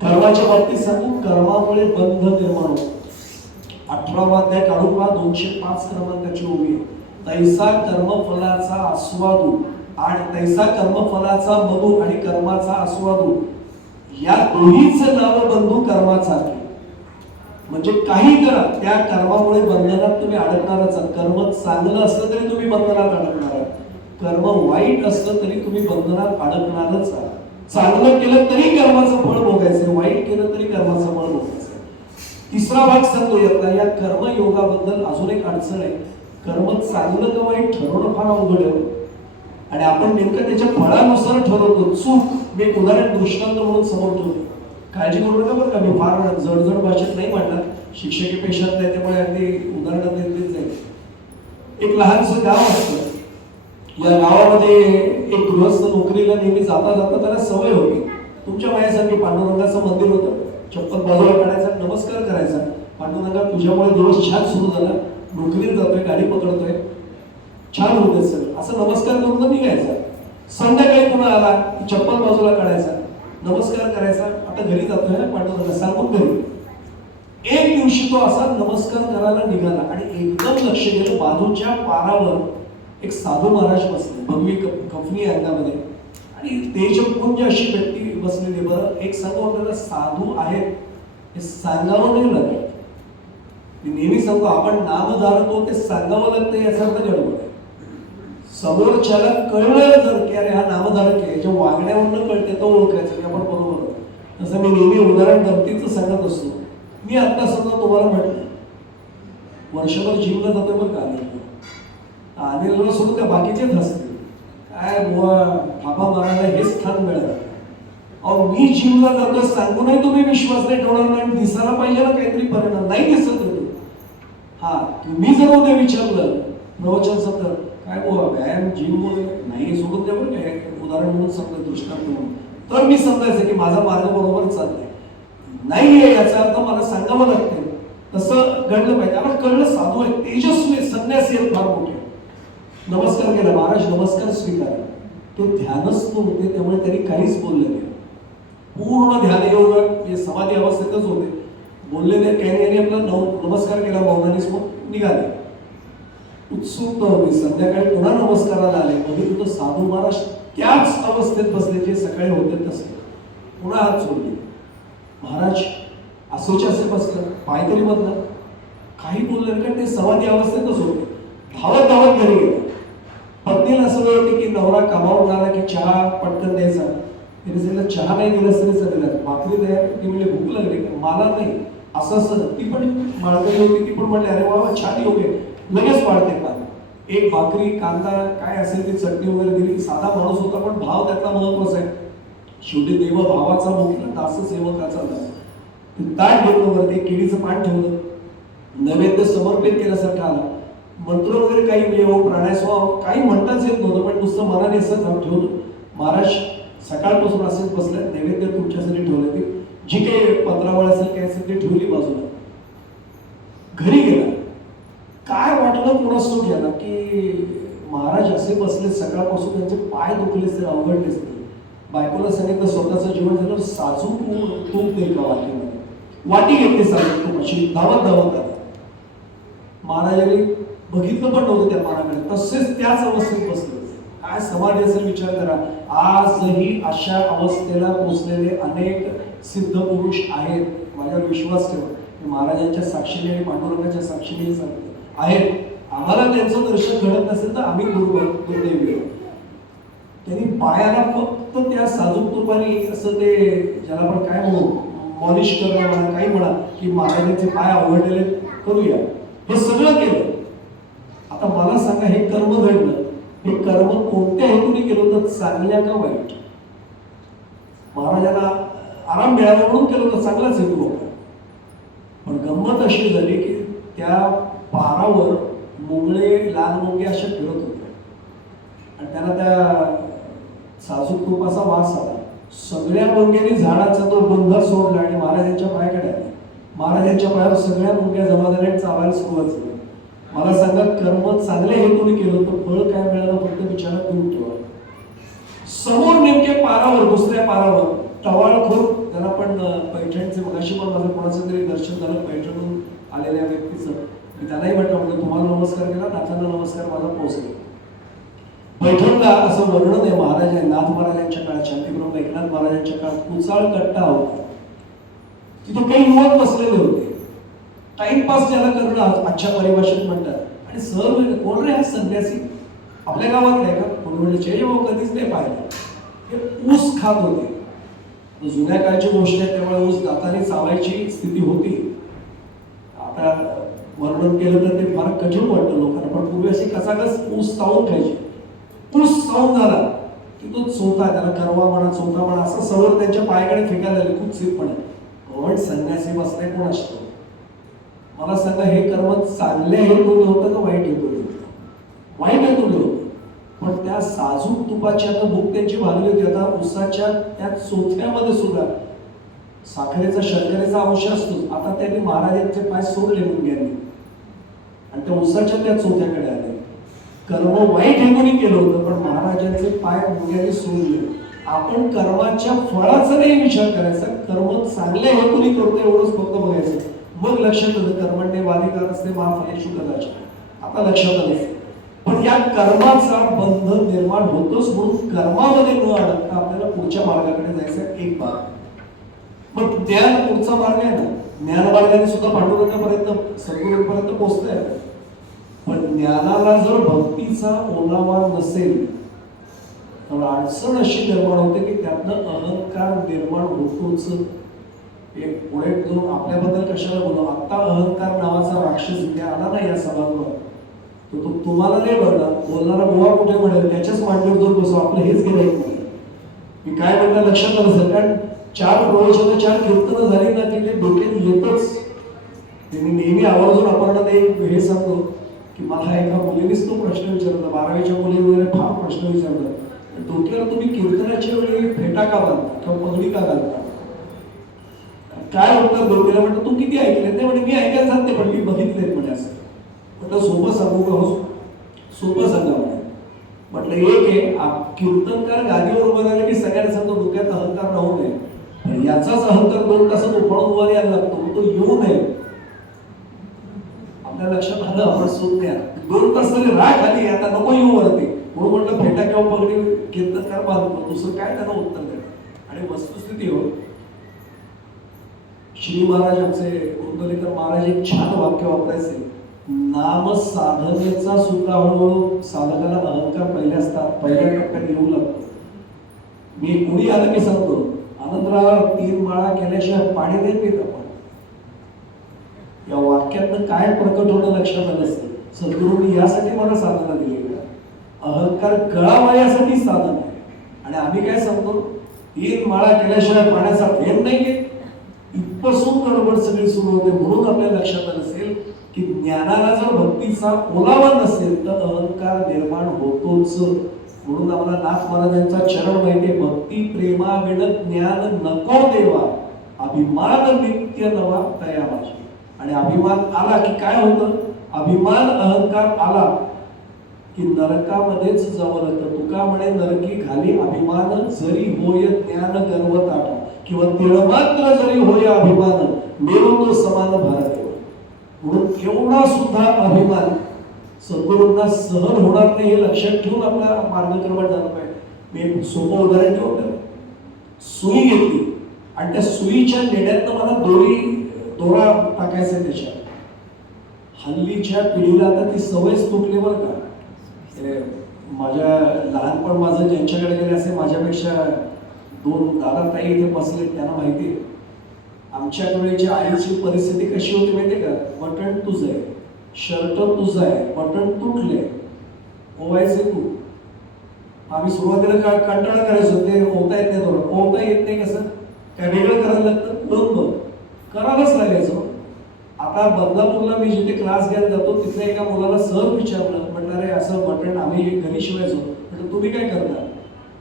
कर्माच्या बाबतीत सांगू, कर्मामुळे बंध निर्माण होतो. 18वा अध्याय काढून पहा, 205 क्रमांकाची ओवी. तैसा कर्मफलाचा आस्वादू आणि तैसा कर्मफलाचा मधू आणि कर्माचा आस्वादू या दोन्हीचं नाव बंधू कर्माचा. म्हणजे काही करा त्या कर्मामुळे बंधनात तुम्ही अडकणारच आहात. कर्म चांगलं असलं तरी तुम्ही बंधनात अडकणार आहात, कर्म वाईट असलं तरी तुम्ही बंधनात अडकणारच आहात. चांगलं केलं तरी कर्माचं फळ भोगायचं, वाईट केलं तरी कर्माचं फळ भोगायचं. तिसरा भाग सांगतो यातला. या कर्मयोगाबद्दल अजून एक अडचण आहे. कर्म चांगलं का वाईट ठरवणं फार अवघड आहे आणि आपण नेमकं त्याच्या फळानुसार ठरवतो. चूक मी उदाहरण दृष्टांत म्हणून समोर ठेवतो. काळजी करू नका बरं का, मी फार जडजड भाषेत नाही म्हणणार, शिक्षकी पेशात नाही, त्यामुळे अगदी उदाहरण देत जाईल. एक लहानसं गाव असतं. या गावामध्ये एक गृहस्थ नोकरीला नेहमी जाता जाता त्याला सवय होती. तुमच्या वयासारखी पांडुरंगाचं मंदिर होतं. चप्पल बाजूला काढायचा, नमस्कार करायचा. पांडुरंगा तुझ्यामुळे दिवस छान सुरू झाला, नोकरीला जातोय, गाडी पकडतोय, छान होते सगळं, असं नमस्कार करून निघायचा. संध्याकाळी पुन्हा आला चप्पल बाजूला काढायचा, नमस्कार करायचा. आता घरी जातोय ना पांडुरंगा सांगून घरी. एक दिवशी तो असा नमस्कार करायला निघाला आणि एकदम लक्ष गेलं, बाजूच्या पारावर एक साधू महाराज बसले, भगवी कफनी अंगामध्ये आणि तेजपुंज अशी व्यक्ती बसलेली. बरं एक सांगू आपल्याला, साधू आहेत हे सांगावं नाही लागत. मी नेहमी सांगतो, आपण नाम धारतो ते सांगावं लागतं याचा अर्थ गडबड आहे. समोरच्याला कळलं जर की अरे हा नामधारक आहे, ज्या वागण्यावरनं कळते तो ओळखायचं की आपण बरोबर. तसं मी नेहमी उदाहरण गमतीचं सांगत असतो. मी आता समजा तुम्हाला म्हटलं वर्षभर जिमला जातोय बरं का, अनिलला सोडून त्या बाकीचेच असते काय बुवा थापा मारायला हेच स्थान मिळालं. अहो मी जिमला जातो सांगूनही तुम्ही विश्वास नाही ठेवणार नाही, दिसायला पाहिजे ना काहीतरी परिणाम, नाही दिसत होतो. हा तुम्ही जर उद्या विचारलं प्रवचन सत्र काय बुवा व्यायाम जिम वगैरे नाही, सोडून द्या बरं काय, उदाहरण म्हणून समजा दृष्टांत म्हणून, तर मी समजायचं की माझा मार्ग बरोबर चाललाय. नाहीये याचा अर्थ मला सांगावं लागतंय. तसं घडलं पाहिजे. आम्हाला कळलं साधू आहे, तेजस्वी संन्यासी आहेत फार मोठे. नमस्कार केला, महाराज नमस्कार स्वीकार. ते ध्यानस्थ होते त्यामुळे त्यांनी काहीच बोलले नाही. पूर्ण ध्यानयोग समाधी अवस्थेतच होते, बोलले नाही काही नाही. आपला नमस्कार केला मौनाने, निघाले. उत्सुकता होती. संध्याकाळी पुन्हा नमस्काराला आले, मध्ये तुझं साधू महाराज त्याच अवस्थेत बसले जे सकाळी होते तसे. पुन्हा हात सोडले. महाराज असोचे असे बसलं, पाय तरी बदला. काही बोललं कारण ते समाधी अवस्थेतच होते. धावत धावत घरी गेले. पत्नीला असं वेळ होते की नवरा कामावून आला की चहा पटकन द्यायचा. तिने सांगितलं चहा नाही दिलास तरी चालेल, भाकरी तयार. ती म्हणजे भूक लागली, मला नाही असं असं. ती पण माळकरी होती, ती पण म्हणली अरे वा छान योग आहे, लगेच वाढते का. एक भाकरी कांदा काय असेल ती चटणी वगैरे दिली. साधा माणूस होता पण भाव त्यातला महत्वाचा आहे. शेवटी देव भावाचा मुखला दास सेवकाचा झाला. ताट घेतलं वरती, केळीचं पान ठेवलं, नैवेद्य समर्पित केल्यासारखं आला. मंत्र वगैरे काही नियम प्राणायाम काही म्हणताच येत नव्हतं, पण नुसतं मनाने असं ठेवलं. महाराज सकाळपासून असेच बसले, नैवेद्य तुमच्यासाठी ठेवलं. ते जी काही पत्रावळ असेल काय असेल ते ठेवली बाजूला. घरी गेला. काय वाटलं कोणास तो घ्यायला की महाराज असे बसले सकाळपासून, त्यांचे पाय दुखलेच ते अवघडलेच नाही. बायकोला सांगितलं स्वतःचं जीवन झालं साजूक तूप देईल का वाटीमध्ये. वाटी घेतली साजूक तूप अशी धावत धावत आली. महाराजांनी बघितलं पण नव्हतं त्या पानाकडे, तसेच त्याच अवस्थेत बसले. काय समाधी असेल विचार करा. आजही अशा अवस्थेला पोचलेले अनेक सिद्ध पुरुष आहेत. माझ्यावर विश्वास ठेवा. महाराजांच्या साक्षीने आणि पांडुरंगाच्या साक्षीने सांगतो आहेत. आम्हाला त्यांचं दर्शन घडत नसेल तर आम्ही दुर्दैवी. त्यांनी पायाला फक्त त्या साजूक तुपाने असं ते ज्याला आपण काय म्हणू मॉलिश करणं म्हणा काही म्हणा की महाराजांचे पाय अवघडलेले करूया, हे सगळं केलं. आता मला सांगा हे कर्म घडलं, हे कर्म कोणत्या हेतूने केलं होतं, चांगल्या का वाईट. महाराजांना आराम मिळाला म्हणून केलं होतं, चांगलाच हेतू होता. पण गंमत अशी झाली की त्या पारावर मुंगळे लाल मुंगे अशा फिरत होते आणि त्यांना त्या साजूक तुपाचा वास आला. सगळ्या मुंग्यांनी झाडाचा तो बंध सोडला आणि महाराजांच्या पायाकडे आले. महाराजांच्या पायावर सगळ्या मुंग्या जमा झाल्या, चावायला सुरुवात झाली. मला सांगा कर्म चांगल्या हेतूने केलं होतं, फळ काय मिळालं फक्त विचारात घेऊन ठेवा. समोर नेमके पारावर दुसऱ्या पारावर टवाळखोर त्याला पण पैठणचे मगाशी पण माझं कोणाचं तरी दर्शन झालं पैठणून आलेल्या व्यक्तीचं. मी त्यालाही म्हटलं तुम्हाला नमस्कार केला, नाथांना नमस्कार माझा पोहोचला. पैठणला असं वर्णन आहे महाराज नाथ महाराजांच्या काळात, शांतीप्रभू एकनाथ महाराजांच्या काळात कुचाळ कट्टा होता. तिथे काही युवक बसलेले होते. टाइमपास ज्याला करणं आजच्या परिभाषेत म्हणतात. आणि सहज कोण रे हा संन्यासी, आपल्या गावात नाही का. कोणी म्हणजे जय भाऊ कधीच नाही पाहिलं. हे ऊस खात होते. जुन्या काळची गोष्ट आहे त्यामुळे ऊस दाताने चावायची स्थिती होती. आता वर्णन केलं तर ते फार कठीण वाटतं लोकांना, पण पूर्वी अशी कसाकस ऊस चावून खायची. ऊस चावून झाला की तो चोथा, त्याला करवा म्हणा चोथा म्हणा असं सवय त्यांच्या पायाकडे फेकायला लागले खूप सिरपणे. पण संन्यासी बसलाय कोण असतो. मला सांगा हे कर्म चांगल्या हेतूने होतं का वाईट हेतूने होतं. वाईट हेतूने होतं. पण त्या साजूक तुपाची आता भूक त्यांची भागली होती. आता उसाच्या त्या चोथ्यामध्ये सुद्धा साखरेचा शर्करेचा अंश असतो. आता त्यांनी महाराजांचे पाय सोडले मुंग्यांनी आणि त्या उसाच्या त्या चोथ्याकडे आले. कर्म वाईट हेतूने केलं होतं पण महाराजांचे पाय मुंग्यांनी सोडले. आपण कर्माच्या फळाचा नाही विचार करायचा, कर्म चांगल्या हेतूने करतो एवढंच फक्त बघायचं. मग लक्षात आलं कर्मण्य वाधिकार असते महाफलेषु कदाचित. आता लक्षात आलं. पण या कर्माचा बंध निर्माण होतोच म्हणून कर्मामध्ये न अडकता आपल्याला पुढच्या मार्गाकडे जायचं एक मार्ग. मग ज्ञान पुढचा मार्ग आहे ना. ज्ञान मार्गाने सुद्धा पांडुरंगापर्यंत सद्गुरूंपर्यंत पोहोचता येतं. पण ज्ञानाला जर भक्तीचा ओलावा नसेल तर अडचण अशी निर्माण होते की त्यातनं अहंकार निर्माण होतोच. पुढे जाऊन आपल्याबद्दल कशाला बोलू. आता अहंकार नावाचा राक्षस इथे आला ना या सभागृहात, तो तुम्हाला नाही म्हणणार, बोलणारा बुवा कुठे म्हणेल त्याच्याच मांडीवर जाऊन बसू. आपलं हेच गेलं एक म्हणेल. मी काय म्हणलं लक्षात आलं सर, कारण 4 प्रवचनं 4 कीर्तनं झाली ना की ते डोक्यात येतच. ते मी नेहमी आवर्जून आपण हे सांगतो की मला एका मुलीनेच तो प्रश्न विचारला, 12वीच्या मुली वगैरे फार प्रश्न विचारला, डोक्याला तुम्ही कीर्तनाच्या वेळी फेटा का बांधता किंवा पगडी का घालता. काय उत्तर डोक्याला म्हटलं तू किती ऐकले. ते म्हणजे मी ऐकायला जात नाही पण मी बघितलेत म्हणजे असं. म्हटलं सोपं सांगू का. हो सोपं सांगा म्हटलं एक आहे कीर्तनकार गादीवर उभं राहिले की सगळ्यांना सांगतो डोक्यात अहंकार राहू नये. पण याचाच अहंकार 2 तासात उफळून वर यायला लागतो, तो येऊ नये. आपल्या लक्षात आलं आपण सूट द्या 2 तास तरी राग आली आता नको येऊ वरती म्हणून म्हटलं फेटा किंवा पगडी कीर्तनकार बांधतो. दुसरं काय त्यांना उत्तर द्या. आणि वस्तुस्थिती हो श्री महाराज आमचे कुंडलेकर महाराज एक छान वाक्य वापरायचे, नाम साधनेचा सुद्धा हळूहळू साधकाला अहंकार पहिल्या टप्प्यात येऊ लागतो. मी कुणी आलं की सांगतो, आनंदराव 3 माळा केल्याशिवाय पाणी नाही पित आपण. या वाक्यातनं काय प्रकट होणं लक्षात आलं असेल. सद्गुरूंनी यासाठी मला साधना दिली का, अहंकार गळावा यासाठी साधन आहे. आणि आम्ही काय सांगतो, 3 माळा केल्याशिवाय पाण्याचा भेद नाहीये, इथपासून गडबड सगळी सुरू होते. म्हणून आपल्या लक्षात आलं असेल की ज्ञानाला जर भक्तीचा ओलावा नसेल तर अहंकार निर्माण होतोच. म्हणून आम्हाला नाथ महाराजांचा चरण माहितीये, भक्ती प्रेमा विण ज्ञान नको देवा, अभिमान नित्य नवा तया माझी. आणि अभिमान आला की काय होतं, अभिमान अहंकार आला की नरकामध्येच जावं लागतं. तुका म्हणे नरकी घाली अभिमान, जरी होय ज्ञान गर्व ताटा, किंवा तिळमात्र जरी होय अभिमान, मेलो तो समान भारत. म्हणून एवढा सुद्धा अभिमान सद्गुरूंना सहन होणार नाही हे लक्षात ठेवून आपला मार्गक्रमण झालं पाहिजे. मी सोपं उदाहरण ठेवतो, सुई घेतली आणि त्या सुईच्या नेड्यातनं मला दोरा टाकायचा आहे त्याच्यात. हल्लीच्या पिढीला आता ती सवयच तुटली बरं का. माझ्या लहानपण माझं ज्यांच्याकडे गेले असे माझ्यापेक्षा 2 दादा ताई इथे बसले, त्यांना माहिती आहे आमच्या वेळेची आईची परिस्थिती कशी होती माहिती का. बटन तुझं आहे, शर्ट तुझं आहे, बटन तुटले, ओवायचे तू. आम्ही सुरुवातीला कंटाळा करायचो, ते ओवता येत नाही, ओवता येत नाही कसं काय वेगळं करायला लागतं, बघ करायलाच लागायचं. आता बदलापूरला मी जिथे क्लास घ्यायला जातो तिथल्या एका मुलाला सहज विचारलं, म्हटलं अरे असं बटन आम्ही घरी शिवायचो, म्हटलं तुम्ही काय करता.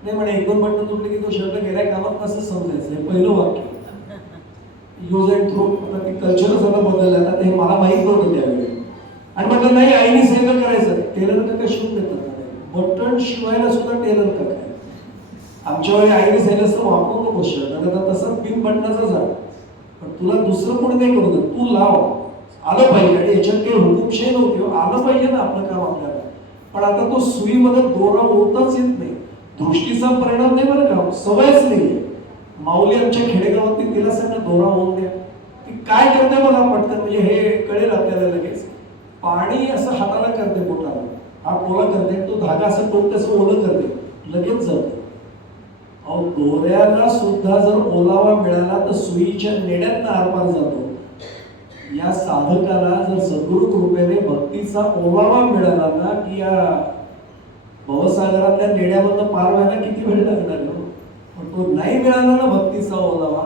नाही म्हणे 1-2 बटन तुटले की तो शर्ट गेल्या कामात कसं समजायचं. हे पहिलं वाक्य. Use and throw. आता कल्चरच आता बदललं आता, हे मला माहित नव्हतं त्यावेळी. आणि म्हटलं नाही आईने सांगितलं करायचं. टेलर का शिवून देतात, बटन शिवायला सुद्धा टेलर का काय. आमच्या वेळी आईने सांगितलं असतं वापरू नको शर्ट, आता तसं बिन बटनाचा जा, पण तुला दुसरं कोणी नाही करू देत, तू लाव, आलं पाहिजे. आणि याच्यात काही हुकुमशाही नव्हती, आलं पाहिजे ना आपलं काम आपल्याला. पण आता तो सुईमध्ये दोरा होतच येत नाही. दृष्टीचा परिणाम नाही बरं का, सवयच नाही. माऊली आमच्या खेडेगावात तिला सगळं दोरा होऊन द्या, ती काय करते मला पटकन, म्हणजे हे कळेल आपल्याला लगेच. पाणी असं हाताला करते, बोटाला हा पोला करते, तो धागा असं टोक तसं ओलं करते, लगेच जाते. अहो दोऱ्याला सुद्धा जर ओलावा मिळाला तर सुईच्या नेड्यातनं आरपार जातो. या साधकाला जर सद्गुरु कृपेने भक्तीचा ओलावा मिळाला ना की या भवसागरातल्या नेड्यामधनं पार व्हायला किती वेळ लागणार. पण तो नाही मिळाला ना भक्तीचा ओलावा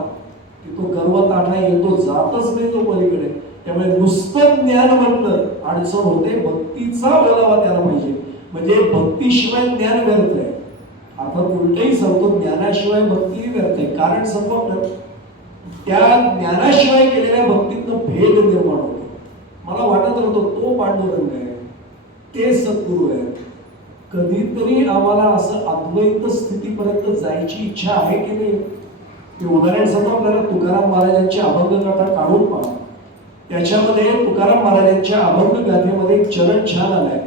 की तो गर्वताठा येतो, जातच नाही तो पलीकडे. त्यामुळे नुसतं ज्ञान म्हटलं अडचण होते, भक्तीचा ओलावा त्याला पाहिजे. म्हणजे भक्तीशिवाय ज्ञान व्यर्थ आहे. अर्थात उलटही सांगतो, ज्ञानाशिवाय भक्तीही व्यर्थ आहे. कारण सांगतो त्या ज्ञानाशिवाय केलेल्या भक्तीतनं भेद निर्माण होतो. मला वाटत होतं तो पांडुरंग आहे, ते सद्गुरू आहेत. कधीतरी आम्हाला असं अद्वैत स्थितीपर्यंत जायची इच्छा आहे की नाही. ते उदाहरण सांगतो आपल्याला, तुकाराम महाराजांची अभंग गाथा काढून पहा. त्याच्यामध्ये तुकाराम महाराजांच्या अभंग गाथेमध्ये एक चरण छान आलाय.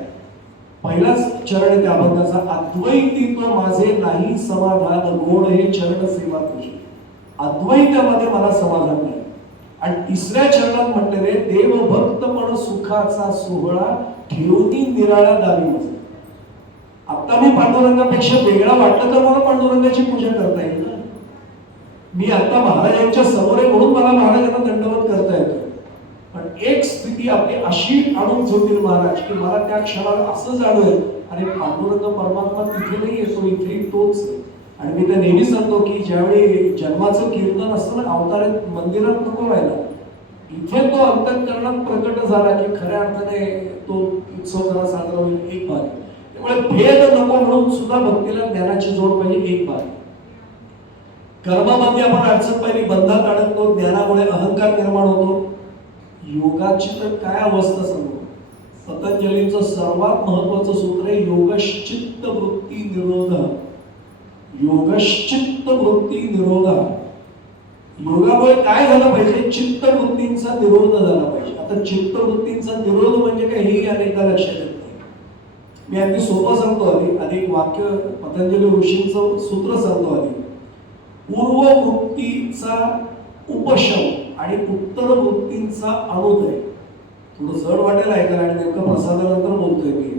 पहिलाच चरण आहे त्या अभंगाचा, अद्वैतीत्व माझे नाही समाधान, गोड हे चरण सेवा तुझी. अद्वैतामध्ये मला समाधान नाही. आणि 3ऱ्या चरणात म्हटले रे, देव भक्तपण सुखाचा सोहळा ठेवणी निराळा दावी माझा. आता मी पांडुरंगापेक्षा वेगळा वाटलं तर मला पांडुरंगाची पूजा करता येईल ना. मी आता महाराजांच्या समोर आहे म्हणून मला महाराजांना दंडवत करता येतो. पण एक स्थिती आपली अशी आणून जोडतील महाराज की मला त्या क्षणाला असं जाणवेल, अरे पांडुरंग परमात्मा तिथे नाही येतो, इथे तोच. आणि मी तर नेहमी सांगतो की ज्यावेळी जन्माचं कीर्तन असतं ना, अवतारात मंदिरात नको व्हायला, इथे तो अंतःकरणात प्रकट झाला की खऱ्या अर्थाने तो उत्सव जरा साजरा होईल. एक भाग. त्यामुळे भेद नको म्हणून सुद्धा भक्तीला ज्ञानाची जोड पाहिजे. एक भाग. कर्मामध्ये आपण अडचण पाहिली, बंधात अडकतो, ज्ञानामुळे अहंकार निर्माण होतो. योगाची तर काय अवस्था सांगू. पतंजलीचं सर्वात महत्वाचं सूत्र आहे योगश्चित्त वृत्ती निरोध. योगश्चित्त वृत्ती निरोध. योगामुळे काय झालं पाहिजे, चित्त वृत्तींचा निरोध झाला पाहिजे. आता चित्त वृत्तींचा निरोध म्हणजे काय हे अनेकदा लक्षात येत नाही. मी अगदी सोपं सांगतो. आधी एक वाक्य पतंजली ऋषींचं सूत्र सांगतो. आधी पूर्ववृत्तीचा उपशम आणि उत्तर वृत्तींचा अनुदय. थोडं जड वाटेल ऐकायला आणि नेमकं प्रसादानंतर बोलतोय मी.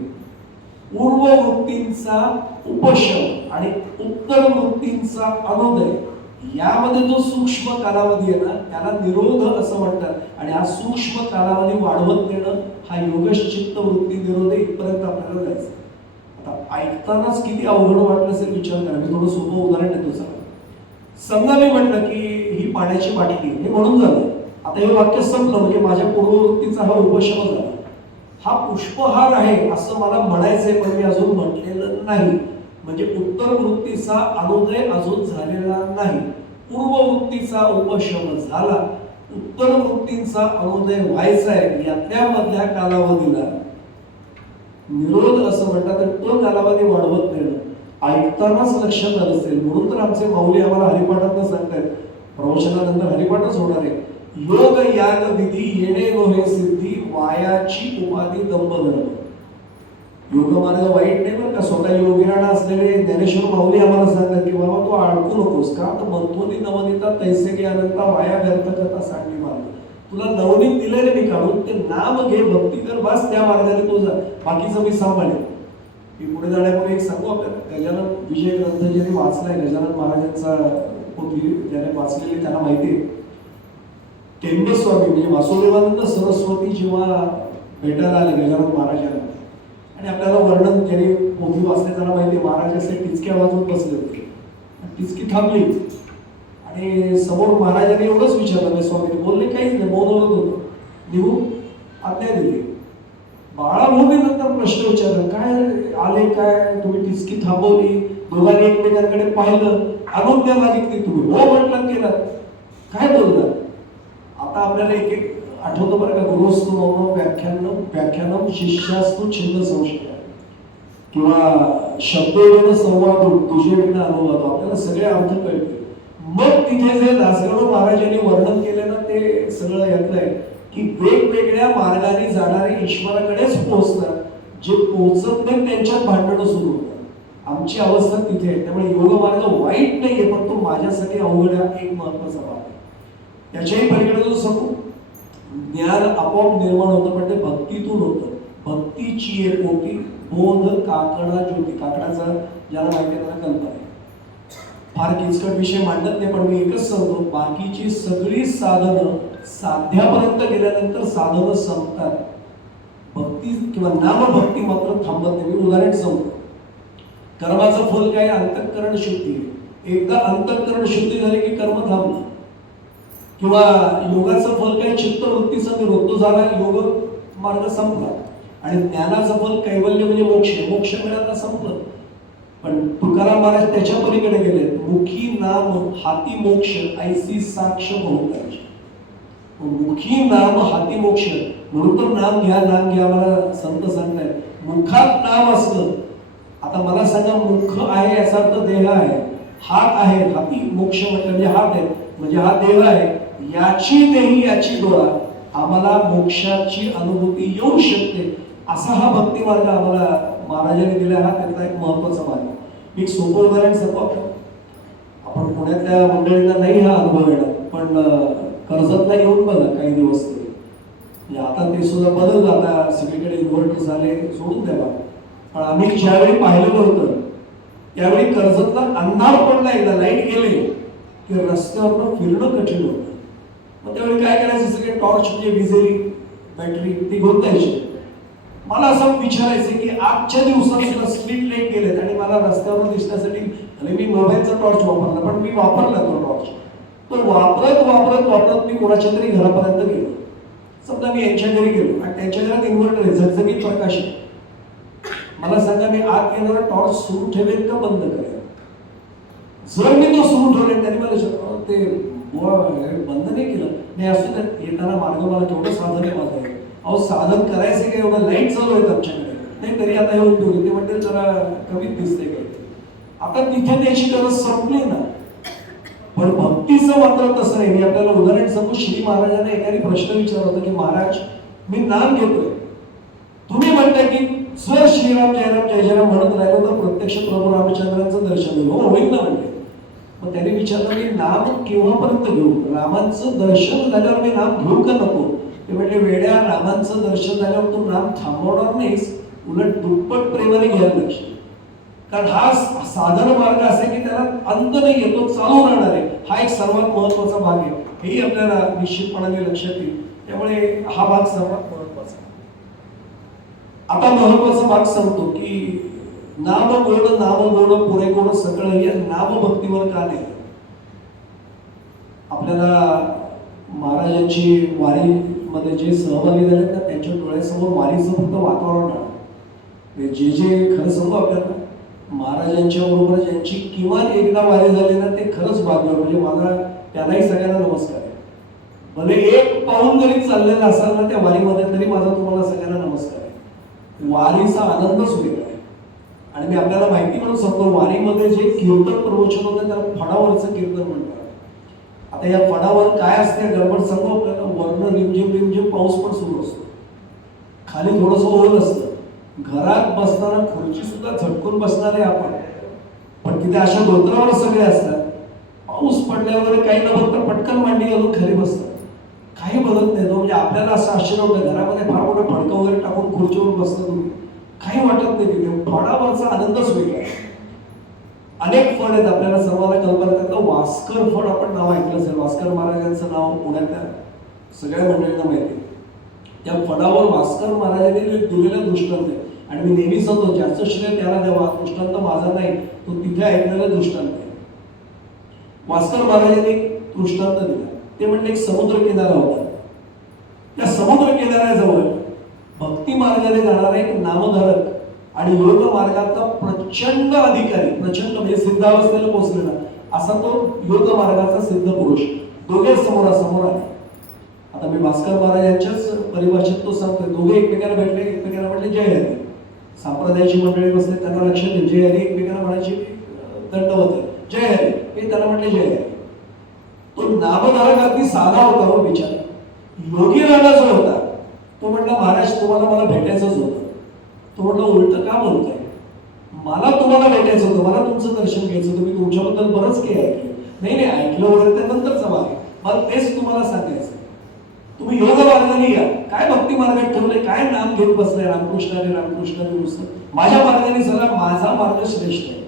पूर्व वृत्तींचा उपशम आणि उत्तर वृत्तींचा अनुदय, यामध्ये जो सूक्ष्म कालावधी आहे ना त्याला निरोध असं म्हणतात. आणि हा सूक्ष्म कालावधी वाढवत नेणं हा योगश्चित्त वृत्ती निरोध इथपर्यंत आपल्याला जायचं. आता ऐकतानाच किती अवघड वाटलं असेल विचार करा. मी थोडं सोपं उदाहरण देतो. समजा मी म्हटलं की ही पाण्याची बाटली, हे म्हणून झालं. आता हे वाक्य संपलं म्हणजे माझ्या पूर्ववृत्तीचा हा उपशम झाला. हा पुष्पहार आहे असं मला म्हणायचंय पण मी अजून म्हटलेलं नाही. म्हणजे उत्तर वृत्तीचा अनुदय अजून झालेला नाही. पूर्ववृत्तीचा उपशम झाला, उत्तर वृत्तींचा अनुदय व्हायचा आहे. यातल्या मधल्या कालावधीला निरोध असं म्हणतात. तर तो कालावधी वाढवत नेणं ऐकतानाच लक्षात आलं असेल. म्हणून तर आमचे माऊली आम्हाला हरिपाठात सांगतायत, प्रवचनानंतर हरिपाठच होणार आहे. योग याग विधी येणे नोहे सिद्धी, वायाची उपाधी दंभ धर्म. योग मार्ग वाईट नाही बरं का. स्वतः योगिराणा असलेले ज्ञानेश्वर माऊली आम्हाला सांगतात की बाबा तू अडकू नकोस. का तर मंथोनी नवनीता तैसे गे अनंता, वाया व्यर्थ कथा सांगली मार्ग. तुला नवनीत दिलेले मी काढून, ते नाम घे, भक्ती कर, बस त्या मार्गाने तू जा, बाकीचं मी सांभाळेन. मी पुढे जाण्यापूर्वी एक सांगू आपल्याला. गजानन विजय ग्रंथ ज्यांनी वाचलाय, गजानन महाराजांचा पोथी ज्याने वाचलेली त्यांना माहिती आहे. टेंबेस्वामी म्हणजे वासुदेवानंद सरस्वती जेव्हा भेटायला आले गजानन महाराजांना, आणि आपल्याला वर्णन ज्यांनी पोथी वाचले त्यांना माहिती आहे, महाराज असे टिचक्या वाजवून बसले होते. टिचकी थांबली आणि समोर महाराजांनी एवढंच विचारलं, स्वामी बोलले काहीच नाही, मौनव्रत होतं. निघून आज्ञा दिली. बाळाभूमी नंतर प्रश्न विचारला, काय आले, काय तुम्ही टिचकी थांबवली, दोघांनी एकमेकांकडे पाहिलं, अनुज्ञा मागितली, तुम्ही हो म्हटलं, केलं, काय बोलला. आता आपल्याला एक एक आठवतं बरं का. गृहस्थ मौन व्याख्यानम शिष्यास्तु छिन्न संशय, किंवा शब्देन संवाद तुझे विना अनुवाद, आपल्याला सगळे अर्थ कळते. मग तिथे जे दासगणू महाराजांनी वर्णन केले ना, ते सगळं यातलं आहे की वेगवेगळ्या मार्गाने जाणारे ईश्वराकडेच पोहोचतात. जे पोहोचत नाही त्यांच्यात भांडणं सुरू होतात. आमची अवस्था तिथे आहे. त्यामुळे योग मार्ग वाईट नाहीये, पण तो माझ्यासाठी अवघड एक महत्वाचा भाग आहे. त्याच्याही पलीकडे जो सांगू, ज्ञान आपोआप निर्माण होतं, पण ते भक्तीतून होतं. भक्तीची एक मोठी बोध काकडा ज्योती. काकडाचा ज्याला माहिती आहे त्याला कल्पना आहे. फार किचकट विषय मांडत नाही, पण मी एकच सांगतो, बाकीची सगळी साधनं साध्यापर्यंत गेल्यानंतर साधनं संपतात. भक्ती किंवा नामभक्ती मात्र थांबत नाही. मी उदाहरण सांगतो. कर्माचं फल काय? अंतःकरण शुद्धी. एकदा अंतःकरण शुद्धी झाली की कर्म थांबलं. किंवा योगाचं फल काय? चित्तवृत्तीचा निरोध. तो झाला, योग मार्ग संपला. आणि ज्ञानाचं फल कैवल्य म्हणजे मोक्ष. मोक्ष मिळाला, संपलं. पण तुकाराम महाराज त्याच्या पलीकडे गेले. मुखी नाम हाती मोक्ष, ऐसी साक्ष बहुतांश. मुखी नाम हाती मोक्ष, म्हणून तर नाम घ्या, नाम घ्या मला संत सांगतायत. मुखात नाम असलं. आता मला सांगा, मुख आहे याचा अर्थ देह आहे, हात आहे, हाती मोक्ष म्हणजे हात आहे, म्हणजे हा देह आहे. याची देही याची डोळा, आम्हाला मोक्षाची अनुभूती येऊ शकते. असा हा भक्ती मार्ग आम्हाला महाराजांनी दिला. हा त्याचा एक महत्वाचा मार्ग. मी एक सोपं उदाहरण सांगतो. आपण पुण्यातल्या मंडळींना नाही हा अनुभव येणार, पण कर्जतला येऊन बघा काही दिवस तरी. म्हणजे आता ते सुद्धा बदललं, आता सगळीकडे इन्व्हर्टर झाले, सोडून द्या. पण आम्ही ज्यावेळी पाहिलं होतं त्यावेळी कर्जतला अंधार पडला, एकदा लाईट गेले की रस्त्यावरनं फिरणं कठीण होतं. मग त्यावेळी काय करायचं, सगळे टॉर्च म्हणजे विजेरी बॅटरी ती घेऊन जायची. मला असं विचारायचं की आजच्या दिवसात सुद्धा स्ट्रीट लाईट गेलेत आणि मला रस्त्यावर दिसण्यासाठी, आणि मी मोबाईलचा टॉर्च वापरला, पण मी वापरला तो टॉर्च. तो वापरत वापरत वापरत मी कोणाच्या तरी घरापर्यंत गेलो. समजा मी यांच्या घरी गेलो आणि त्यांच्या घरात इन्व्हर्टर आहे, झगझगीत प्रकाश आहे. मला सांगा, मी आत येणारा टॉर्च सुरू ठेवेल का बंद करेल? जर मी तो सुरू ठेवले, त्यांनी मला ते बंद नाही केलं, नाही असं तर येताना मार्ग मला केवढं साधन आहे माझं. अहो साधन करायचं काय, एवढं लाईट चालू आहे आमच्याकडे, नाही तरी आता येऊन ठेवली. ते म्हणते जरा कमीच दिसते काय. आता तिथे त्याची गरज संपली ना. पण भक्तीचं मात्र तसं नाही. मी आपल्याला उदाहरण सांगू. श्री महाराजांना एकाने प्रश्न विचारला होता की महाराज, मी नाम घेतोय, तुम्ही म्हणताय की जर श्रीराम जयराम जय जयराम म्हणत राहिलो तर प्रत्यक्ष प्रभू रामचंद्रांचं दर्शन होईल. हो होईल ना म्हणते. मग त्याने विचारलं मी नाम केव्हापर्यंत घेऊ, रामांचं दर्शन झाल्यावर मी नाम घेऊ का नको. ते म्हणजे वेड्या, रामांचं दर्शन झाल्यावर तू नाम थांबवणार नाहीस, उलट दुप्पट प्रेमाने घ्यायला लागशील. कारण हा साधन मार्ग असा आहे की त्याला अंत नाही येतो, चालू राहणार आहे. हा एक सर्वात महत्वाचा भाग आहे, हेही आपल्याला निश्चितपणाने लक्षात येईल. त्यामुळे हा भाग सर्वात महत्वाचा. आता महत्वाचा भाग सांगतो की नाम गोड पुरे गोड सगळं या नामभक्तीवर का नाही. आपल्याला महाराजांची वारीमध्ये जे सहभागी झाले ना त्यांच्या डोळ्यासमोर वारीचं फक्त वातावरण आहे. जे जे खरं सांगू आपल्याला, महाराजांच्या बरोबर ज्यांची किमान एकदा वारी झाली ना ते खरंच भाग्य. म्हणजे माझा त्यालाही सगळ्यांना नमस्कार आहे. भले एक पाऊल जरी चाललेला असाल ना त्या वारीमध्ये तरी माझा तुम्हाला सगळ्यांना नमस्कार आहे. वारीचा आनंदच वेगळा आहे. आणि मी आपल्याला माहिती म्हणून सांगतो, वारीमध्ये जे कीर्तन प्रवचन होतं त्याला फडावरचं कीर्तन म्हणतात. आता या फडावर काय असते गडबड सांगू आपल्याला. वर्ण रिमझिम रिमझिम पाऊस पण सुरू असतो, खाली थोडंसं ओल असतं. घरात बसताना खुर्ची सुद्धा झटकून बसणारे आपण, पण तिथे अशा धोत्रावर सगळे असतात. पाऊस पडल्यावर काही न बघता पटकन मांडी घालून खाली बसतात, काही बघत नाही. म्हणजे आपल्याला असं आश्चर्य होतं, घरामध्ये फार मोठं फडकं वगैरे टाकून खुर्चीवर बसता तुम्ही, काही वाटत नाही. तिथे फडावरचा आनंदच वेगळा आहे. अनेक फड आहेत, आपल्याला सर्वांना कल्पना करतं. वास्कर फड आपण नाव ऐकलं असेल. वास्कर महाराजांचं नाव पुण्यातल्या सगळ्या मंडळींना माहिती आहे. त्या फडावर वास्कर महाराजांनी दिलेलं दृष्टांत आहे. आणि मी नेहमी सांगतो, ज्याचं श्रेय त्याला द्यावा, दृष्टांत माझा नाही, तो तिथे ऐकलेलं दृष्टांत आहे. वास्कर महाराजांनी दृष्टांत दिला. ते म्हणजे एक समुद्र किनारा होता. त्या समुद्र किनाऱ्याजवळ भक्ती मार्गाने जाणारा एक नामधारक आणि योग मार्गाचा प्रचंड अधिकारी, प्रचंड म्हणजे सिद्धावस्थेला पोहोचलेला असा तो योग मार्गाचा सिद्ध पुरुष, दोघे समोरासमोर आले. आता मी भास्कर महाराजांच्याच परिभाषेत तो सांगतोय. दोघे एकमेकांना भेटले, एकमेकांना म्हटले जय हरी. संप्रदायाची मंडळी बसले, त्यांना लक्षात येईल जय हरी. एकमेकांना म्हणायची दंडवत जय हरी, हे त्यांना म्हटले जय हरी. तो नामधारक अगदी साधा होता हो बिचारा. योगी राजा जो होता तो म्हटला महाराज तुम्हाला मला भेटायचंच होतं. तो म्हटलं उलट का बोलताय, मला तुम्हाला भेटायचं होतं, मला तुमचं दर्शन घ्यायचं होतं, मी तुमच्याबद्दल बरंच काही ऐकलं. नाही ऐकलं वगैरे ते नंतरचा भाग आहे, मला तेच तुम्हाला सांगायचं. तुम्ही योग मार्गाने या, काय भक्ती मार्गात ठेवले, काय नाम घेत बसलाय रामकृष्णाने रामकृष्णाने नुसतं. माझ्या मार्गाने चला, माझा मार्ग श्रेष्ठ आहे.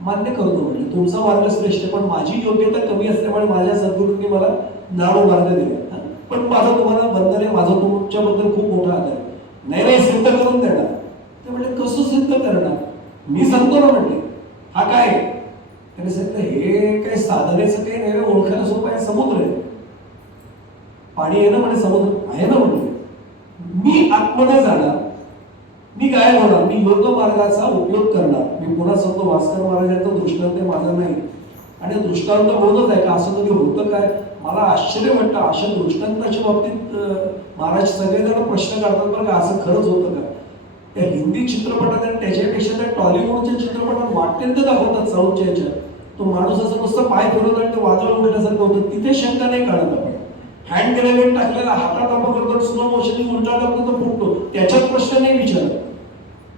मान्य करतो म्हणजे तुमचा मार्ग श्रेष्ठ आहे, पण माझी योग्यता कमी असल्यामुळे माझ्या सद्गुरूंनी मला नाम मार्ग दिला. पण माझं तुम्हाला बंधन आहे, माझं तुमच्याबद्दल खूप मोठा आदर आहे. नाही सिद्ध करून देणार. ते म्हणजे कसं सिद्ध करणार, मी सांगतो ना म्हटले. हा काय, त्याने सांगितलं हे काय साधनेचं काही नाही, ओळखायला सोपं आहे. समुद्र आहे, पाणी आहे ना म्हणे, समुद्र आहे ना म्हटले. मी आतमध्ये जाणार, मी गायब होणार, मी योग मार्गाचा उपयोग करणार. मी पुन्हा सांगतो, भास्कर महाराजांचा दृष्टांत माझा नाही. आणि दृष्टांत बोलत आहे का, असं कधी होतं काय. मला आश्चर्य वाटतं अशा दृष्टांताच्या बाबतीत महाराज सगळेजण प्रश्न काढतात बरं का, असं खरंच होतं का. त्या हिंदी चित्रपटात आणि त्याच्यापेक्षा त्या टॉलिवूडच्या चित्रपटात वाटेल ते दाखवतात. साऊथच्या याच्यात तो माणूस असं नुसतं पाय फिरवत आणि ते वादळ उठल्यासारखं होतं. तिथे शंका नाही काढत आपण. हँड ग्रेनेड टाकलेला हातात आपण करतो, स्लो मोशन उलटा टाकतो तर फुटतो, त्याच्यात प्रश्न नाही विचारत.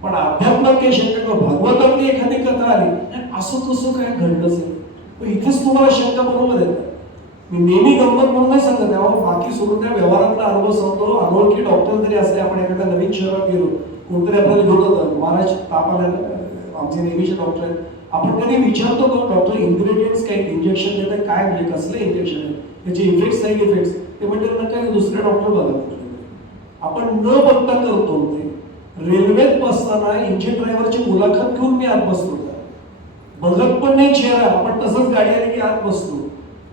पण अध्यात्मात काही शंका, भगवतातली एखादी कथा आली असं कसं काय घडलं असेल, इथेच तुम्हाला शंका बरोबर येतात. मी नेहमी गंमत म्हणून नाही सांगत, तेव्हा बाकी सोडून त्या व्यवहारातला अनुभव सांगतो. अनोळखी डॉक्टर जरी असले, आपण एखाद्या नवीन शहरात गेलो, कोणतरी आपल्याला घेऊन होतं, महाराज ताप आला, आमचे नेहमीचे डॉक्टर आहेत, आपण कधी विचारतो का डॉक्टर इन्ग्रेडियंट्स काय इंजेक्शन देतात, काय म्हणजे कसलं इंजेक्शन आहे, त्याचे इफेक्ट्स साईड इफेक्ट्स. ते म्हणजे नका दुसरे डॉक्टर बघा. आपण न बघता करतो. ते रेल्वेत बसताना इंजिन ड्रायव्हरची मुलाखत घेऊन मी आत बसतो, बघत पण नाही चेहरा, आपण तसंच गाडी आली की आत बसतो.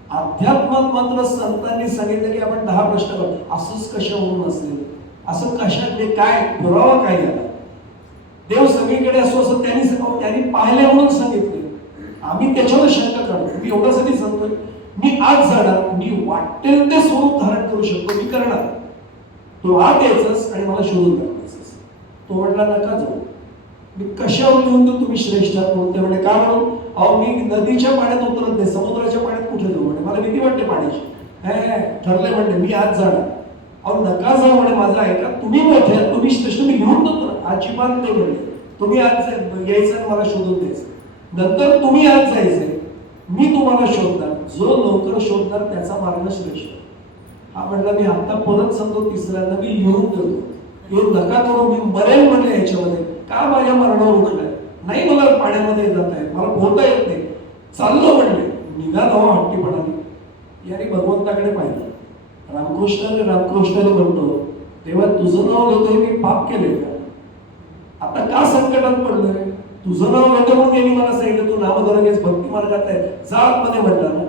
अध्यात्मात मात्र संतांनी सांगितलं की आपण 10 प्रश्न करतो. असंच कशावरून असेल, असं कशात, काय पुरावा काय झाला, देव सगळीकडे असो असं त्यांनी पाहिल्या म्हणून सांगितलं. आम्ही त्याच्यावर शंका काढतो. मी एवढ्यासाठी सांगतोय, मी आज जाणार, मी वाटेल ते स्वरूप धारण करू शकतो, मी करणार. तो आत यायचंच आणि मला शोधून दाखवायचंच. तो म्हटला नका जाऊ, मी कशावर लिहून देऊ तुम्ही श्रेष्ठ आहात म्हणून. ते म्हणजे का म्हणून, अहो मी नदीच्या पाण्यात उतरत नाही, समुद्राच्या पाण्यात कुठे जाऊ म्हणे, मला भीती वाटते पाण्याची. ठरले म्हणते मी आज जाणार. अहो नका जाऊ म्हणे, माझं ऐका, तुम्ही मोठे आहात, तुम्ही श्रेष्ठ, मी लिहून देतो ना, अजिबात नाही म्हणले. तुम्ही आज यायचं आणि मला शोधून द्यायचं, नंतर तुम्ही आज जायचंय. मी तुम्हाला शोधणार, जो लवकर शोधणार त्याचा मार्ग श्रेष्ठ. हा म्हटला मी आता परत सांगतो, तिसऱ्यांदा मी लिहून देतो, हे नका करू, मी मरेल म्हणले याच्यामध्ये, का माझ्या मरणावर उठलाय, नाही मला पाण्यामध्ये जात आहे, मला पोहता येत नाही, चाललो म्हणले, निघालो हट्टीपणाने. याने भगवंताकडे पाहिलं, रामकृष्णाने म्हणतो, तेव्हा तुझं नाव घेतोय मी पाप केले का, आता का संकटात पडलोय, तुझं नाव घेतो म्हणून त्यांनी मला सांगितलं तू नामधरकेस भक्ती मार्गात आहे, जातमध्ये म्हटला ना,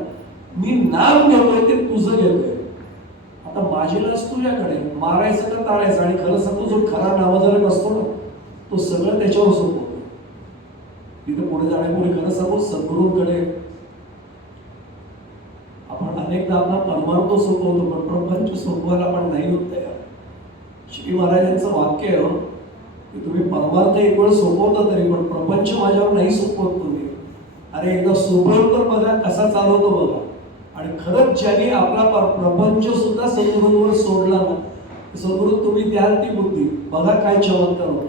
मी नाम घेतोय ते तुझं घेतोय, आता माझी लस तुझ्याकडे, मारायचं का तारायचं. आणि खरं सांगतो, जो खरा नामधारक असतो ना, तो सगळं त्याच्यावर सोपवतो. तिथे पुढे जाण्यापूर्वी खरं सांगू, सद्गुरूंकडे आपण अनेकदा आपला परमार्थ सोपवतो, पण प्रपंच सोपवायला आपण नाही होत तयार. श्री महाराजांचं वाक्य आहे की तुम्ही परमार्थ एक वेळ सोपवता तरी, पण प्रपंच माझ्यावर नाही सोपवत तुम्ही. अरे एकदा सोपवून तर बघा कसा चालवतो बघा. आणि खरंच ज्यांनी आपला प्रपंच सुद्धा सद्गुरूंवर सोडला ना, सद्गुरू तुम्ही द्याल ती बुद्धी, बघा काय चमत्कार होतो.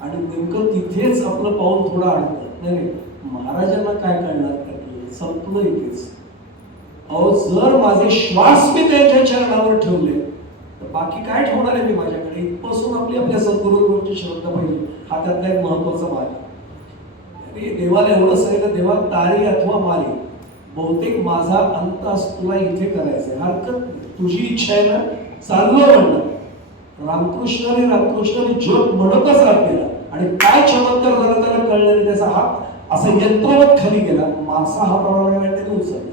आणि नेमकं तिथेच आपलं पाऊल थोडं अडतं. नाही महाराजांना काय कळणार, संपलं इथेच. अहो जर माझे श्वास मी त्यांच्या चरणावर ठेवले तर बाकी काय ठेवणार आहे मी माझ्याकडे. इथपासून आपल्या सद्गुरूंवरची श्रद्धा पाहिजे. हा त्यातला एक महत्वाचा भाग आहे. देवाला एवढं सांगितलं, देवा तारी अथवा मारी, बहुतेक माझा अंत तुला इथे करायचंय, हरकत तुझी इच्छा आहे ना, चाललो म्हणलं. रामकृष्णाने जग म्हणतच राहतेला. आणि काय चमत्कार झाला त्याला कळलं नाही. त्याचा हात असा यंत्रवत खाली गेला, मासा हात त्याने उचलला,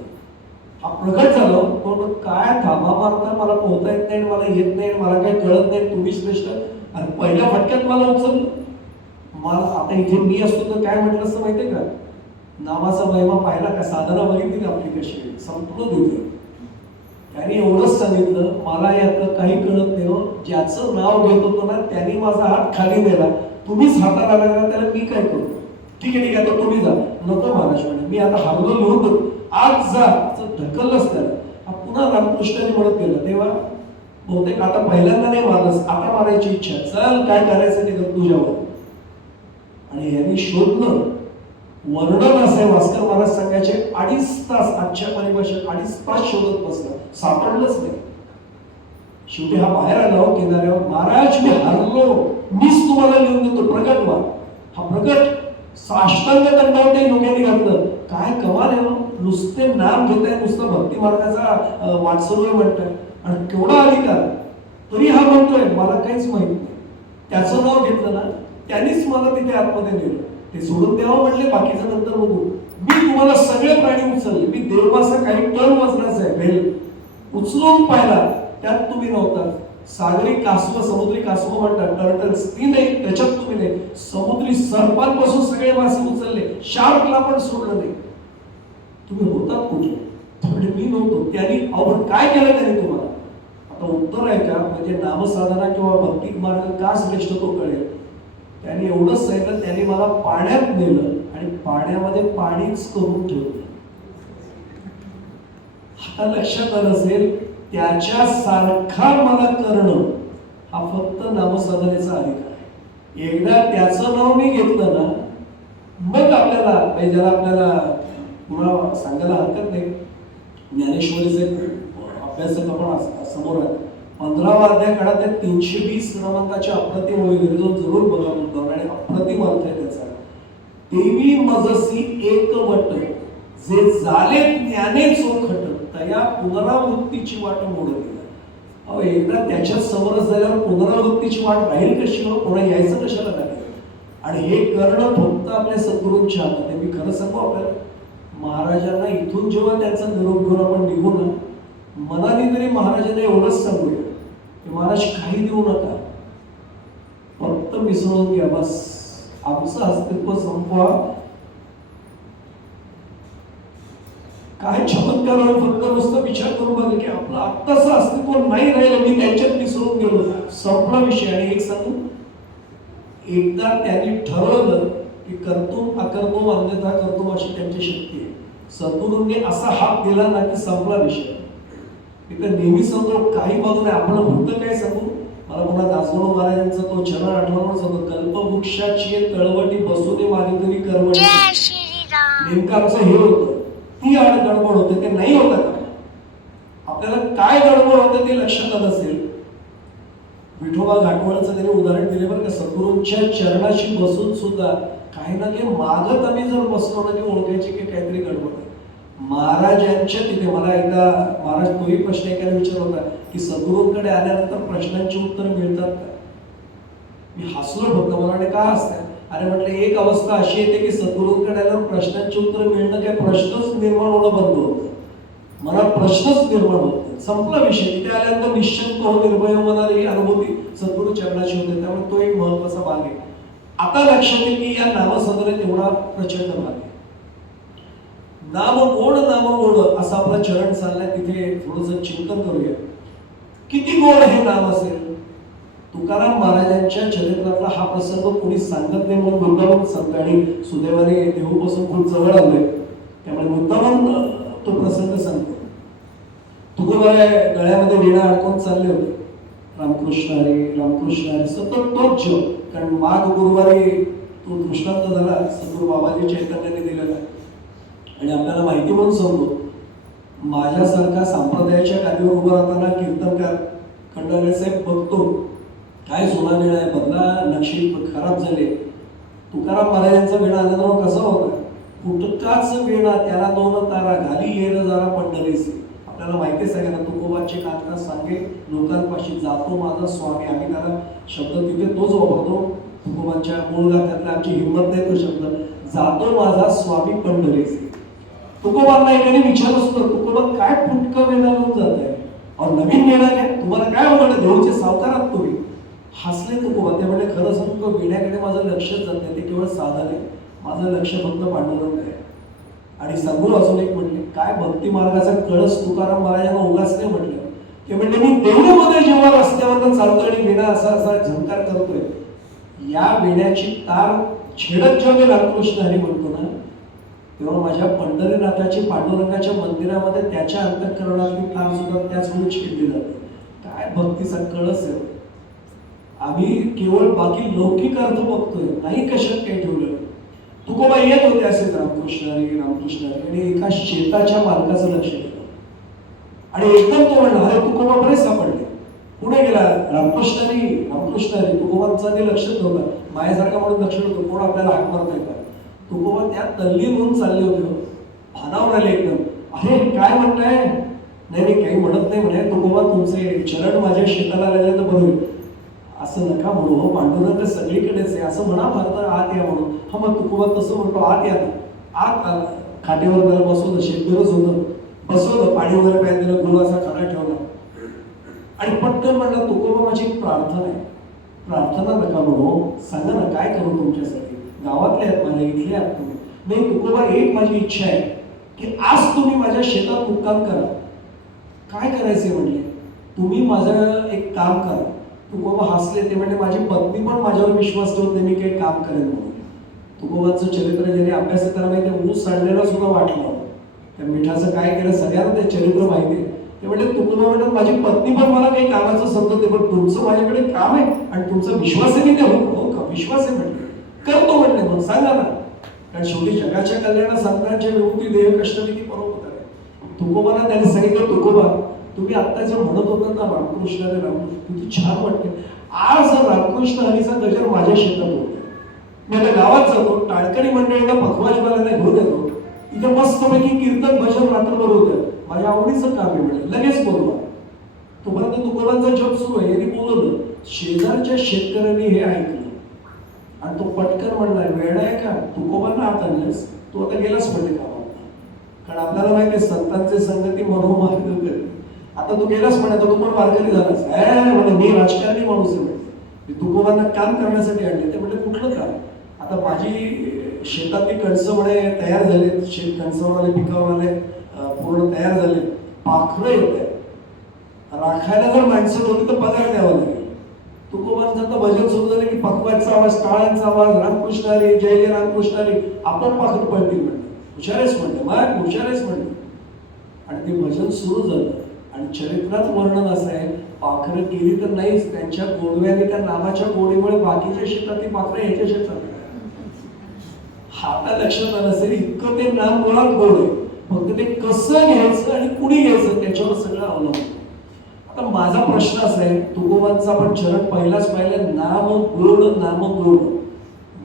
हा प्रगट झालं. पण काय थांबा मारता, मला पोहता येत नाही, मला येत नाही, मला काही कळत नाही, तुम्ही श्रेष्ठ. आणि पहिल्या फटक्यात मला उचललं. मला आता इथे मी असतो तर काय म्हटलं असं माहितीये का, नामाचा महिमा पाहिला का, साधना बघितली का आपली कशी, संपूर्ण दिली. त्याने एवढंच सांगितलं, मला यातलं काही कळत नाही हो, ज्याचं नाव घेत होतो ना त्यांनी माझा हात खाली नेला, तुम्हीच हाताला लागला, त्याला मी काय करू. ठीक आहे तर तुम्ही जा. नको महाराज म्हणे, मी आता हारलो लिहून देतो, आज जा. ढकललंच त्याला. पुन्हा रामकृष्णाने म्हणत गेला, तेव्हा बहुतेक आता पहिल्यांदा नाही मारलंस, आता मारायची इच्छा, चल काय करायचं ते कर तुझ्यावर. आणि यांनी शोधलं. वर्णन असे भास्कर महाराज सांगायचे, 2.5 तास, आजच्या परिभाषेत 2.5 तास शोधत बसला, सापडलंच नाही. शेवटी हा बाहेर आला हो किनाऱ्यावर, महाराज मी हारलो, मीच तुम्हाला लिहून देतो, प्रगट व्हा. हा प्रगट साष्टांग दंडावते लोकांनी घातलं. काय कमाल आहे, नुसते नाम घेत आहे, नुसतं भक्ती मार्गाचा वाटसरूय म्हणताय, आणि केवढा अधिकार. तरी हा म्हणतोय मला काहीच माहित नाही. त्याचं नाव घेतलं ना, त्यांनीच मला तिथे आतमध्ये नेलं. ते सोडून द्यावं म्हटले, बाकीचं नंतर बघू. मी तुम्हाला सगळे प्राणी उचलले, मी देवाचा काही टन वजनाचा आहे भेल उचलून पाहिला, त्यात तुम्ही नव्हता. सागरी कासव, समुद्री कासव म्हणतात, टर्टल्स, ती नाही, त्याच्यात तुम्ही नाही. समुद्री सर्पांपासून सगळे मासे उचलले, शार्कला पण सोडलं नाही. तुम्ही होतात कुठे, म्हणजे मी नव्हतो. त्यांनी अवघड काय केलं त्यांनी तुम्हाला. आता उत्तर आहे का, म्हणजे नामसाधना किंवा भक्ती मार्ग का श्रेष्ठ तो कळेल. त्यांनी एवढंच सांगितलं, त्यांनी मला पाण्यात नेलं आणि पाण्यामध्ये पाणीच करून ठेवलं. आता लक्षात आलं असेल, त्याच्या सारखा मला करणं हा फक्त नामसाधनेचा अधिकार आहे. एकदा त्याचं नाव मी घेतलं ना, मग आपल्याला ज्याला आपल्याला पुन्हा सांगायला हरकत नाही, ज्ञानेश्वरीचे अभ्यासक आपण समोर आहे. 15व्या अध्याय काळात 320 क्रमांकाच्या अप्रतिम ओळी जरूर बघा मुद्दाम, आणि अप्रतिम अर्थ आहे त्याचा. देवी मजसी एकवट, जे झाले ज्ञाने चोखट, तया पुनरावृत्तीची वाट मोडत. अहो एकदा त्याच्यात समरस झाल्यावर पुनरावृत्तीची वाट राहील कशी हो, पुन्हा यायचं कशाला लागेल. आणि हे करणं फक्त आपल्या सद्गुरूंच्या हातात आहे. मी खरं सांगू, आपल्याला महाराजांना इथून जेव्हा त्यांचा निरोप घेऊन आपण निघू ना, मनाने तरी महाराजांना एवढंच सांगूया की महाराज काही देऊ नका, फक्त मिसळून घ्या, बस आमचं अस्तित्व संपवा. काय चमत्कार होईल, फक्त नुसतं विचार करून बघा की आपलं आत्ताचं अस्तित्व नाही राहिलं, मी त्यांच्यात मिसळून गेलो, संपला विषय. आणि एक सांगू, एकदा त्यांनी ठरवलं की कर्तुम अकर्तुम अन्यथा कर्तुम अशी त्यांची शक्ती आहे. सद्गुरूंनी असा हात दिला ना की संपला विषय. इथं नेहमी सांगतो, काही बाजू नाही, आपलं होतं काय सांगू. मला पुन्हा दासगणू महाराजांचा तो चरण आठवणच होतो, कल्पवृक्षाची तळवटी बसुने मागे तरी करवटी. नेमकं आमचं हे होतं. गडबड होते ते नाही होत का? आपल्याला काय गडबड होते ते लक्षात आलं असेल. विठोबा घाटवळचं त्यांनी उदाहरण दिले बरं का. सद्गुरूंच्या चरणाशी बसून सुद्धा काही ना काही मागत आम्ही जर बसलो ना की ओळखायची की काहीतरी गडबड आहे. महाराजांच्या तिथे मला एकदा महाराज तोही प्रश्न एकाने विचारला होता की सद्गुरूंकडे आल्यानंतर प्रश्नांची उत्तर मिळतात का? मी हसलो फक्त. मला वाटलं का हसतात? अरे म्हटलं एक अवस्था अशी येते की सद्गुरूंकडे आल्यावर प्रश्नांची उत्तर मिळणं काय प्रश्नच निर्माण होणं बंद होतं. मला प्रश्नच निर्माण होत संपला विषय. तिथे आल्यानंतर निश्चिंत हो निर्भय होणारी ही अनुभूती सद्गुरू चरणाची होते. त्यामुळे तो एक महत्वाचा भाग आहे. आता लक्षात येईल की या नामसंग्रहात एवढा प्रचंड भाग आहे. नाम गोड असा आपला चरण चाललाय. तिथे थोडंसं चिंतन करूया. किती गोड हे नाम असेल. तुकाराम महाराजांच्या चरित्रातला हा प्रसंग कोणी सांगत नाही म्हणून मुद्दाम सांगतो आणि सुदैवाने देहूपासून खूप जवळ आलोय त्यामुळे मुद्दाम तो प्रसंग सांगतो. तुकोबा गळ्यामध्ये वीणा अडकून चालले होते. रामकृष्ण हरी सतत तोच जप. कारण माघ गुरुवारी तो दृष्टांत झाला सद्गुरू बाबाजी चैतन्याने दिलेला आणि आपल्याला माहिती म्हणून सांगतो. माझ्यासारखा संप्रदायाच्या गादीवर उभं राहताना कीर्तनकार खंडागळे साहेब बघतो काय जुना वेळ आहे बदला नक्षी खराब झाले. तुकाराम महाराजांचा वेळा आल्यानंतर कसा होता. फुटकाच वेळा त्याला दोन तारा घाली येर जरा पंढरीचे. आपल्याला माहिती आहे सगळ्यांना तुकोबाचे कांता सांगे लोकांपाशी जातो माझा स्वामी. आम्ही त्याला शब्द तिथे तोच वापरतो. तुकोबांच्या मूळ गाथ्यातला आमची हिंमत नाही तो शब्द. जातो माझा स्वामी पंढरीचे. तुकोबांना एकाने विचारलं सुद्धा तुकोबा काय फुटकं वेळा घेऊन जात आहे और नवीन वेळा काय तुम्हाला काय आवडलं देऊळचे सावकार आहात तुम्ही. हसले तुकोबा. ते म्हणजे खरं सांगतो विण्याकडे माझं लक्षच जात नाही. ते केवळ साधन आहे. माझं लक्ष फक्त पांडुरंग आहे. आणि सद्गुरू अजून एक म्हटले काय भक्ती मार्गाचा कळस तुकाराम महाराजांना उगाच नाही म्हटलं. ते म्हणजे मी देऊळमध्ये जेव्हा रस्त्यावर चालतोय आणि विणा असा असा झंकार करतोय या विण्याची तार छेडत जेव्हा मी रामकृष्ण हरी म्हणतो ना तेव्हा माझ्या पंढरीनाथाची पांडुरंगाच्या मंदिरामध्ये त्याच्या अंतःकरणातली तार सुद्धा त्याच वेळी छेडली जाते. काय भक्तीचा कळस आहे. आम्ही केवळ बाकी लौकिक अर्थ बघतोय नाही कशात काही ठेवलं. तुकोबा येत होते असेच रामकृष्ण हरी आणि एका शेताच्या मालकाचं लक्ष केलं आणि एकदम तो म्हणला अरे तुकोबा बरेच सापडले. पुढे गेला रामकृष्ण हरी तुकोबांचा ते लक्षच नव्हतं. माझ्यासारखा म्हणून लक्ष नव्हतं कोण आपल्याला हाक मारताय का. तुकोबा त्यात तल्लीन म्हणून चालले होते. भानावर आले एकदम. अरे काय म्हणताय. नाही काही म्हणत नाही म्हणे. तुकोबा तुमचे चरण माझ्या शेताला लागले तर बरोबर असं नका म्हणू हो. पांडुरंग सगळीकडेच आहे असं म्हणा भारत आत या म्हणून. हा मग तुकोबा तसं म्हणतो आत या आत खाटेवर त्याला बसवलं. शेतकरच होतं बसवलं पाणी वगैरे प्यायला दिलं. गुरुवाचा खडा ठेवला आणि पटकन म्हणला तुकोबा माझी एक प्रार्थना आहे. प्रार्थना नका म्हणू सांगा ना काय करू तुमच्यासाठी. गावातले आहेत माझ्या इथले आहात तुम्ही. नाही तुकोबा एक माझी इच्छा आहे की आज तुम्ही माझ्या शेतात मुक्काम करा. काय करायचे म्हणले तुम्ही माझं एक काम करा. तुकोबा हसले. ते म्हणजे माझी पत्नी पण माझ्यावर विश्वास ठेवते मी काही काम करेन म्हणून. तुकोबांचं चरित्र ज्याने अभ्यास करायला माहिती ऊस सांडलेला सुद्धा वाटलं. त्या मिठाचं काय केलं सगळ्यांना ते चरित्र माहिती आहे. ते म्हणजे तुकोबा म्हणतात माझी पत्नी पण मला काही कामाचं समजते पण तुमचं माझ्याकडे काम आहे आणि तुमचा विश्वास आहे मी ते हो का विश्वास आहे म्हटलं करतो म्हटले मग सांगा ना. कारण शेवटी जगाच्या कल्याणा सांगण्याच्या विभूती देह कष्टविधी बरोबर आहे. तुकोबांना त्यांनी सांगितलं तुकोबा तुम्ही आता जे म्हणत होता ना रामकृष्ण किती छान वाटते. आज रामकृष्ण हरीचा गजर माझ्या शेतात होतो. मी आता गावात जातो टाळकरी मंडळीला पखवाजवाल्यांना घेऊन येतो. इथे मस्तपैकी कीर्तन भजन रात्रभर होतं. माझ्या आवडीचं काम आहे म्हणजे लगेच बोलवा. तोपर्यंत तुकोबांचा जप सुरू आहे. यांनी बोलवलं. शेजारच्या शेतकऱ्यांनी हे ऐकलं आणि तो पटकन म्हणला वेळ आहे का तुकोबांना हात आणलेस तू आता गेलास म्हणजे गावात. कारण आपल्याला माहिती आहे संतांचे संगती मनोमार्ग करते. आता तू गेलास म्हणे तू पण वारकरी झालास. म्हणजे मी राजकारणी माणूस आहे म्हणजे तुकोबांना काम करण्यासाठी आणले. ते म्हणजे कुठलं काम. आता माझी शेतातली कणसं म्हणे तयार झाले. शेत कणसंवाले पिकावाले पूर्ण तयार झाले. पाखरं येत आहे. राखायला जर माणसं ठेवली तर पगार द्यावा लागेल. तुकोबांचं आता भजन सुरू झालं की पकवायचा आवाज टाळ्यांचा आवाज रामकृष्ण हरी जय जय रामकृष्ण हरी आपण पाखर पडतील म्हणते. हुशारेच म्हणते मग हुशारेच म्हणते. आणि ते भजन सुरू झालं आणि चरित्रात वर्णन असं आहे पाखरं केली तर नाहीच त्यांच्या गोडव्याने त्या नामाच्या गोडीमुळे बाकीच्या शेतात ती पाखरं ह्याच्या शेतात हाता लक्षात आलं असेल इतकं ते नाम मुळात गोड आहे. फक्त ते कसं घ्यायचं आणि कुणी घ्यायचं त्याच्यावर सगळं अवलंबून. आता माझा प्रश्न असा आहे, तुकोबांचा आपण चरण पहिलाच पाहिलं, नाम गोड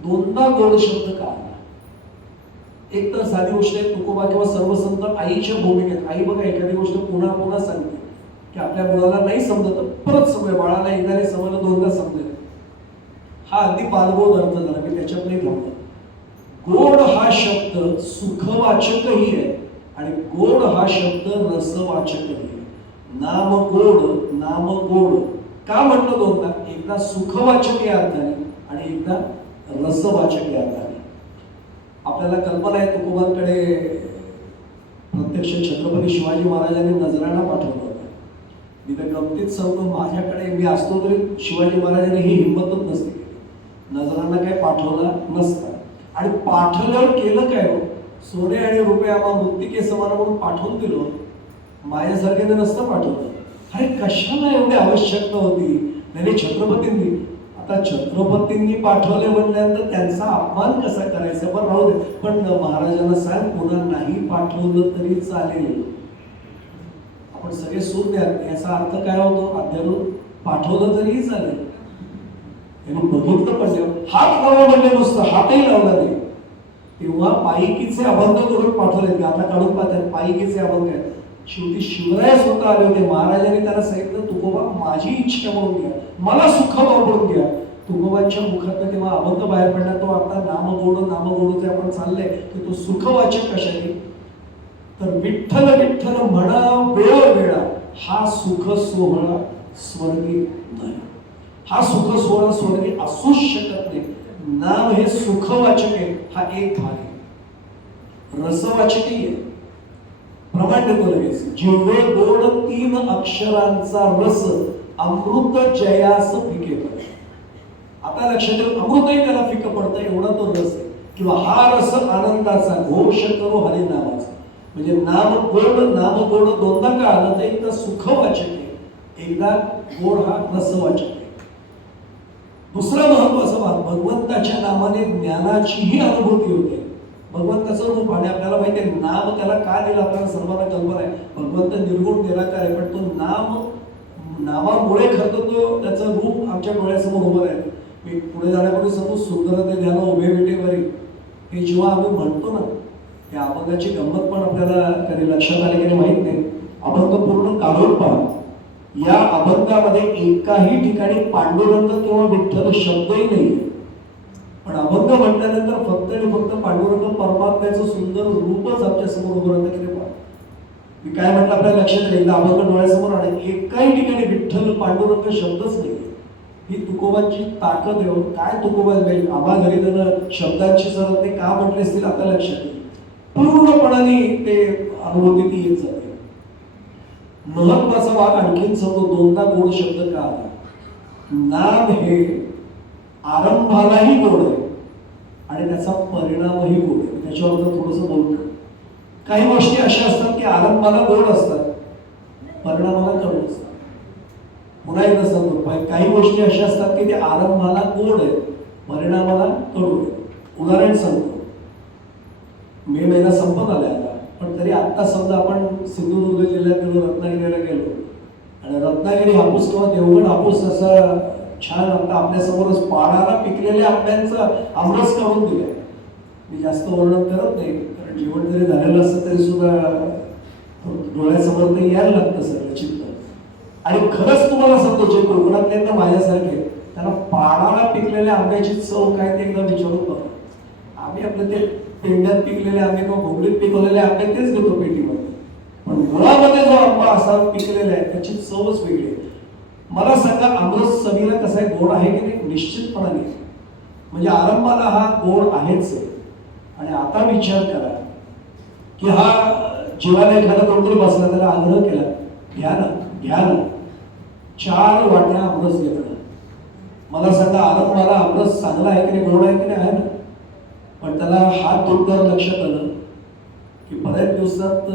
दोनदा गोड शब्द का आला? एक तर साधी गोष्ट आहे, तुकोबा किंवा सर्व संत आईच्या भूमिकेत. आई बघा एखादी गोष्ट पुन्हा पुन्हा सांगते की आपल्या मुलाला नाही समजत परत समज, बाळाला एकदा नाही समजलं दोनदा समजेल. हा अगदी बालगोड अर्थ झाला, मी त्याच्यात नाही थांबलो. गोड हा शब्द सुखवाचकही आहे आणि गोड हा शब्द रसवाचकही आहे. नाम गोड का म्हटलं दोनदा? एकदा सुखवाचक या अर्थाने आणि एकदा रसवाचक या अर्थाने. आपल्याला कल्पना आहे तुकोबांकडे प्रत्यक्ष छत्रपती शिवाजी महाराजांनी नजराणा पाठवला होता. मी तर गमतीत सांगतो, माझ्याकडे मी असतो तरी शिवाजी महाराजांनी ही हिंमतच नसते केली, नजराणा काय पाठवला नसता. आणि पाठवल्यावर केलं काय हो, सोने आणि रुपये आम्हा मृत्तिके समान म्हणून पाठवून दिलो, माझ्यासारख्याने नसतं पाठवलं. अरे कशाला एवढी आवश्यकता होती? नाही छत्रपतींनी, आता छत्रपतींनी पाठवले म्हटल्यानंतर त्यांचा अपमान कसा करायचा? पण राहू दे, पण महाराजांना सांग पुन्हा नाही पाठवलं तरी चालेल, आपण सगळे सूर द्या. याचा अर्थ काय होतो? अध्यारून पाठवलं तरीही चालेल. त्यांनी बघितलं पण हात लावा म्हणजे नुसतं हातही लावला नाही. तेव्हा पायिकीचे अभंग करून पाठवले. आता काढून पाहतात पायिकीचे अभंग आहेत. शेवटी शिवराय स्वतः आले होते. महाराजांनी त्याला सांगितलं, तुकोबा माझी इच्छा म्हणून घ्या, मला सुख वापरून घ्या. तुकोबांच्या मुखात तेव्हा अभंग बाहेर पडला. तो आता नामगोडचे आपण चाललंय की तो सुखवाचक कशाने? तर विठ्ठल विठ्ठल म्हणा वेळोवेळा, हा सुख सोहळा स्वर्गी नाही. हा सुख सोहळा स्वर्गी असूच शकत नाही. नाम हे सुखवाचक आहे, हा एक भाग आहे. रसवाचकही आहे. प्रमाण देतो लगेच, जिव्हे गोड 3 अक्षरांचा रस, अमृत जयास फिके पडे. आता लक्षात ठेव, अमृतही त्याला फिकं पडतं एवढा तो रस आहे. किंवा हा रस आनंदाचा, घोष करो हरी नामाचा. म्हणजे नाम गोड दोनदा का आलं तर एकदा सुखवाचक आहे, एकदा गोड हा रसवाचक आहे. दुसरा महत्वाचा भाग, भगवंताच्या नामाने ज्ञानाचीही अनुभूती होते. भगवंताचं रूप आणि आपल्याला माहिती आहे नाम त्याला का दिलं, आपल्याला सर्वांना कल्पना आहे. भगवंत निर्गुण निराकार आहे, पण तो नामामुळे खरं तो त्याचं रूप आमच्या डोळ्यासमोर उभं आहे. मी पुढे जाण्यापूर्वी सांगतो, सुंदर ते ध्यान उभे विटेवरी, हे जेव्हा आम्ही म्हणतो ना, त्या अभंगाची गंमत पण आपल्याला कधी लक्षात आली की माहित नाही. अभंग पूर्ण काढून पहा. या अभंगामध्ये एकाही ठिकाणी पांडुरंग किंवा विठ्ठल शब्दही नाही. पण अभंग म्हटल्यानंतर फक्त आणि फक्त पांडुरंग परमात्म्याचं सुंदर रूपच आमच्या समोर उभं राहतं की नाही. मी काय म्हटलं आपल्या लक्षात येईल, अभंग डोळ्यासमोर आले, एकाही ठिकाणी विठ्ठल पांडुरंग शब्दच नाही. ही तुकोबांची ताकद आहे. काय तुकोबा आम्हा घरी त्यानं शब्दांची सरळ ते का म्हटले असतील आता लक्षात येईल. पूर्णपणाने ते अनुभूती ती येत जाते. महत्वाचा भाग आणखीन सांगतो, दोनदा गोड शब्द का आला? नाम हे आरंभालाही गोड आहे आणि त्याचा परिणामही गोड आहे. त्याच्यावर थोडस बोलतो. काही गोष्टी अशा असतात की आरंभाला गोड असतात, परिणामाला कडू असतात. पुन्हा एकदा सांगतो, काही गोष्टी अशा असतात की ते आरंभाला गोड आहे, परिणामाला कडू आहे. उदाहरण सांगतो, मे महिना संपत आलाय आता, पण तरी आत्ता समजा आपण सिंधुदुर्ग जिल्ह्यात गेलो, रत्नागिरीला गेलो आणि रत्नागिरी हापूस किंवा देवगड हापूस असा छान आता आपल्यासमोरच पाडाला पिकलेल्या आंब्यांचा आमरस काढून दिलाय. मी जास्त वर्णन करत नाही, कारण जेवण जरी झालेलं असतं तरी सुद्धा डोळ्यासमोर ते यायला लागतं सगळं चित्र. आणि खरंच तुम्हाला सांगतो, जे कोकणातले ना माझ्यासारखे, त्यांना पाडाला पिकलेल्या आंब्याची चव काय ते एकदा विचारून बघा. आम्ही आपलं ते पेंड्यात पिकलेले आंबे किंवा भोगलीत पिकवलेले आंबे तेच घेतो पेटीमध्ये, पण मुळामध्ये जो आंबा असा पिकलेला आहे त्याची चवच वेगळी आहे. मला सांगा, अमृत चवीला कसा आहे, गोड आहे की नाही? निश्चितपणाने. म्हणजे आरंभाला हा गोड आहेच आहे. आणि आता विचार करा की हा जीवाला एखादा कोणतरी बसला, त्याला आग्रह केला, घ्या ना 4 वाट्या अमरस घेतला. मला सांगा, आरंभाला अमरस चांगला आहे की नाही, गोड आहे की नाही? आहे ना. पण त्याला हात धुतल्यावर लक्षात आलं की बऱ्याच दिवसात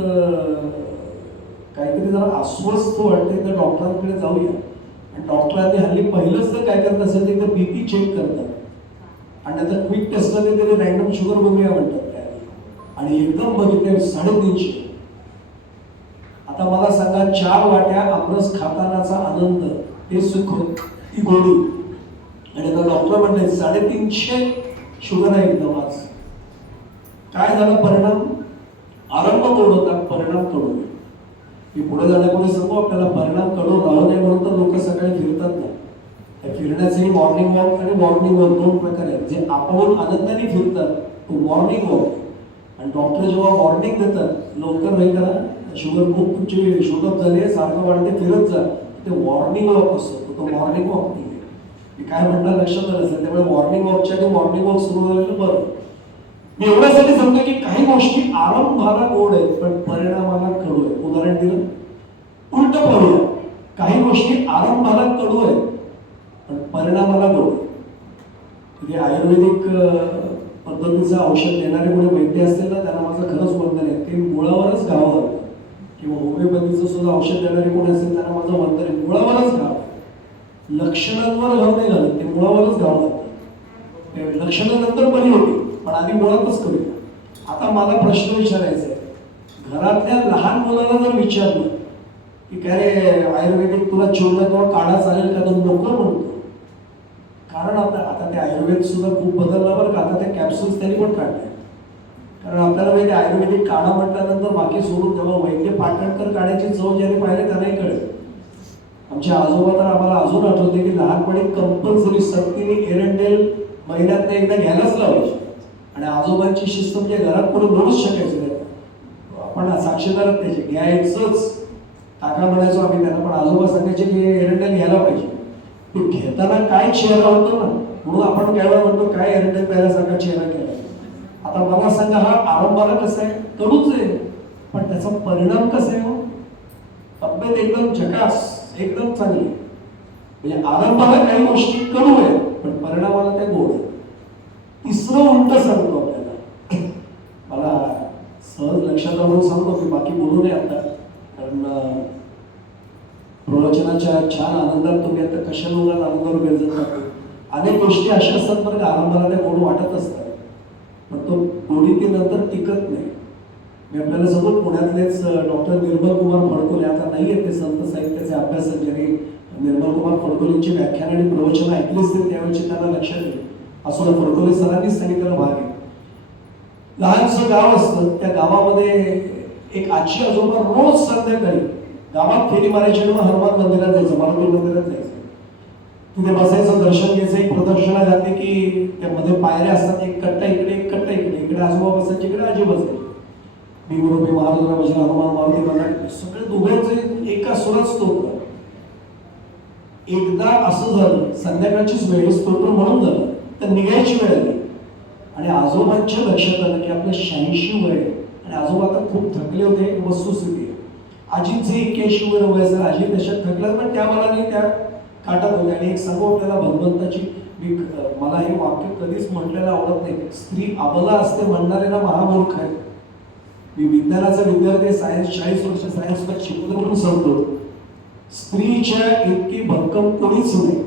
काहीतरी जरा अस्वस्थ वाटते, तर डॉक्टरांकडे जाऊया. आणि डॉक्टरांनी हल्ली पहिलंच तर काय करत असेल ते बीपी चेक करतात आणि आता क्विक टेस्टमध्ये तरी रँडम शुगर बघूया म्हणतात. आणि एकदम बघितले 350. आता मला सांगा 4 वाट्या आमरस खातानाचा आनंद, ते सुख, ती गोडी, आणि आता डॉक्टर म्हणले 350 शुगर आहे एकदम. आज काय झाला परिणाम? आरंभ गोड होता, परिणाम कडू. की पुढे जाण्यापुढे सर्व आपल्याला परिणाम कडू राहू नये म्हणून तर लोक सकाळी फिरतात ना. फिरण्याचे मॉर्निंग वॉक आणि मॉर्निंग वॉक 2 प्रकार आहेत. जे आपण आनंदाने फिरतात तो मॉर्निंग वॉक, आणि डॉक्टर जेव्हा वॉर्निंग देतात लवकर नाही करा, शुगर खूप तुमची शूटअप झाली आहे, सारखं वाढते, फिरत जा, ते मॉर्निंग वॉक असतो, तो मॉर्निंग वॉक नाही. मी काय म्हणणार लक्षात आलं असेल. त्यामुळे मॉर्निंग वॉकच्या आधी मॉर्निंग वॉक सुरू झालेलं बरं. मी एवढ्यासाठी सांगतो की काही गोष्टी आरंभाला गोड आहेत पण परिणामाला कडू आहेत. उदाहरण दिलं, उलट पाहूया. काही गोष्टी आरंभाला कडू आहेत पण परिणामाला गोड आहेत. म्हणजे आयुर्वेदिक पद्धतीचं औषध देणारे कोणी वैद्य असतील ना, त्यांना माझं खरंच वंदन आहे. ते मुळावरच घाव घालतात. किंवा होमिओपॅथीचं सुद्धा औषध देणारे कोणी असेल त्यांना माझं वंदन आहे. मुळावरच घाव, लक्षणांवर घाव नाही घालत, ते मुळावरच घाव घालतात. लक्षणानंतर बरी होती पण आधी मुळातच करूया. आता मला प्रश्न विचारायचा आहे, घरातल्या लहान मुलाला जर विचारलं की काय रे आयुर्वेदिक तुला चिवलं किंवा काढा चालेल का, तर नको म्हणतो. कारण आता ते आयुर्वेद सुद्धा खूप बदललं बरं का. आता ते कॅप्सूल्स त्यांनी पण काढले. कारण आपल्याला माहिती आयुर्वेदिक काढा म्हटल्यानंतर बाकी सोडून तेव्हा वैद्य पाटणकर काढ्याची चव ज्याने पाहिले त्यांनाही कळेल. आमच्या आजोबा तर आम्हाला अजून आठवते की लहानपणी कंपल्सरी सक्तीने एरंडेल महिन्यात एकदा घ्यायलाच लावायचे. आणि आजोबांची शिस्त म्हणजे घरात कोणी बोलूच शकायचं नाही. आपण साक्षीदार त्याचे घ्यायचंच काका म्हणायचो आम्ही त्यांना, पण आजोबा सांगायचे की एरंडेल घ्यायला पाहिजे. ते घेताना काय चेहरा होतो ना, म्हणून आपण काय वेळा म्हणतो काय एरंडेल पहिल्यासारखा चेहरा केला. आता मला सांगा, हा आरंभाला कसा आहे? कडूच आहे, पण त्याचा परिणाम कसा आहे? तब्येत एकदम झकास, एकदम चांगली. म्हणजे आरंभाला काही गोष्टी कडू आहेत पण परिणामाला त्या गोड आहेत. तिसरं उलट सांगतो आपल्याला, मला सहज लक्षात आणून सांगतो की बाकी बोलू नये आता, कारण प्रवचनाच्या छान आनंदात तुम्ही आता कशा लोकांना आनंदावर गरजत टाकतो. अनेक गोष्टी अशा असतात बरं का, आरंभाला त्या गोड वाटत असतात पण तो गोडी ती नंतर टिकत नाही. मी आपल्याला सांगतो, पुण्यातलेच डॉक्टर निर्मल कुमार फडकोले, आता नाही आहेत ते संत साहित्याचे अभ्यासक, ज्यांनी निर्मल कुमार फडकोलेंची व्याख्यान आणि प्रवचन ऐकलीच नाही त्यावेळेची त्यांना लक्षात येईल. असं फडकोले सरांनीच सांगितलेला भाग आहे. लहानसं गाव असतं, त्या गावामध्ये एक आजी आजोबा रोज संध्याकाळी गावात फेरी मारायची आणि मग हनुमान मंदिरात जायचं, मारुती मंदिरात जायचं. तिथे बसायचं, दर्शन घ्यायचं. एक प्रदक्षिणा घातली की त्यामध्ये पायऱ्या असतात, एक कट्टा इकडे एक कट्टा इकडे, इकडे आजोबा बसायचे, इकडे आजी बसायची. मी बरोबर महाराज भजन, हनुमान मारुती मंदिर, सगळे दोघांचे एका सुरात स्तोत्र. एकदा असं झालं, संध्याकाळचीच वेळ, स्तोत्र म्हणून झालं तर निघायची वेळ आली आणि आजोबांच्या लक्षात आलं की आपलं 86 वय आणि आजोबा आता खूप थकले होते. वस्तुस्थिती, आजींचे 81 वय व्हायचं, आजी तशात थकल्या पण त्या मनाने त्या काटत होत्या. आणि एक सांगू आपल्याला भगवंताची, मला हे वाक्य कधीच म्हटलेलं आवडत नाही, स्त्री अबला असते म्हणणारे ना महामूर्ख आहे. मी विज्ञानाचा विद्यार्थी, सायन्स 40 वर्ष सायन्स पण शिकवतो म्हणून सांगतो, स्त्रीच्या इतकी भक्कम कोणीच नाही.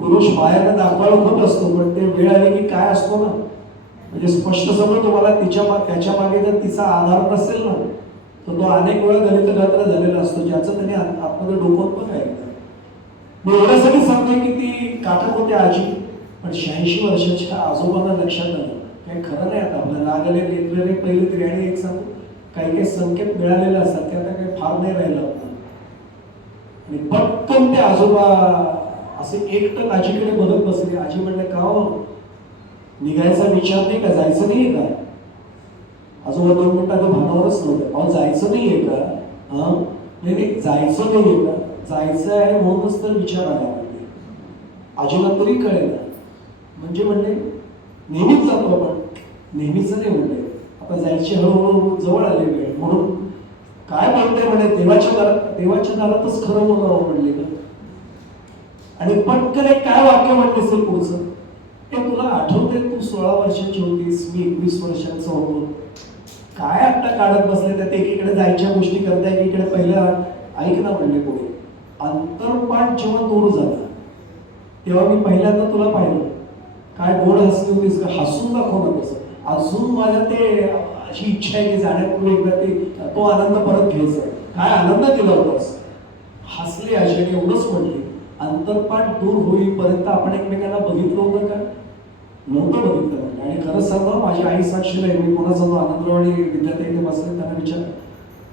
पुरुष बाहेरनं दाखवायला खूप असतो पण ते वेळ आली की काय असतो ना, म्हणजे स्पष्ट समज तुम्हाला त्याच्या मागे जर तिचा आधार नसेल ना तर तो अनेक वेळा दलित गात्र झालेला असतो, ज्याचं त्यांनी आतमध्ये डोकं पण काय. मी एवढ्यासाठी सांगतोय की ती काटक होते आजी, पण 86 वर्षाच्या आजोबांना लक्षात आलं काही खरं नाही. आता आपल्याला लागले घेतलेले पहिले तरी, आणि एक सांगू, काही काही संकेत मिळालेले असतात ते आता काही फार नाही राहिलं आपल्याला. आणि पटकन ते आजोबा असे एकटक आजीकडे बघत बसले. आजी म्हणले, का हो निघायचा विचार नाही का, जायचं नाहीये का? आजोबा 2 मिनिटात भानावरच नव्हते. अहो जायचं नाहीये का? हा नाही, जायचं नाहीये का? जायचं आहे म्हणूनच तर विचार आला. आजीला तरी कळेल म्हणजे म्हणले नेहमीच जातो आपण, नेहमीच नाही म्हणले, आता जायची हळूहळू जवळ आली वेळ, म्हणून काय म्हणते म्हणे, देवाच्या दारातच खरं बोलावं म्हणले का. आणि पटकन एक काय वाक्य म्हणले असेल पुढचं, हे तुला आठवते तू 16 वर्षाची होतीस, मी 21 वर्षांचा होतो, काय आत्ता काढत बसले त्यात एकीकडे जायच्या गोष्टी करताय की इकडे पहिल्या ऐक ना म्हणले कोणी. अंतरपाठ जेव्हा दूर झाला तेव्हा मी पहिल्यांदा तुला पाहिलं, काय गोड हसली होतीस का, हसून दाखव ना तसं. अजून माझ्या ते अशी इच्छा आहे की जाण्यापूर्वी एकदा तो आनंद परत घ्यायचा. काय आनंद दिला होतास. हसले आशेने एवढंच म्हटले, अंतरपाठ दूर होईपर्यंत आपण एकमेकांना बघितलं होतं का? नव्हतं बघितलं म्हणजे. आणि खरंच सांगा, माझी आई साक्षीला आहे. मी कोणाचा जो आनंदवाडी विद्यार्थी बसले त्यांना विचार,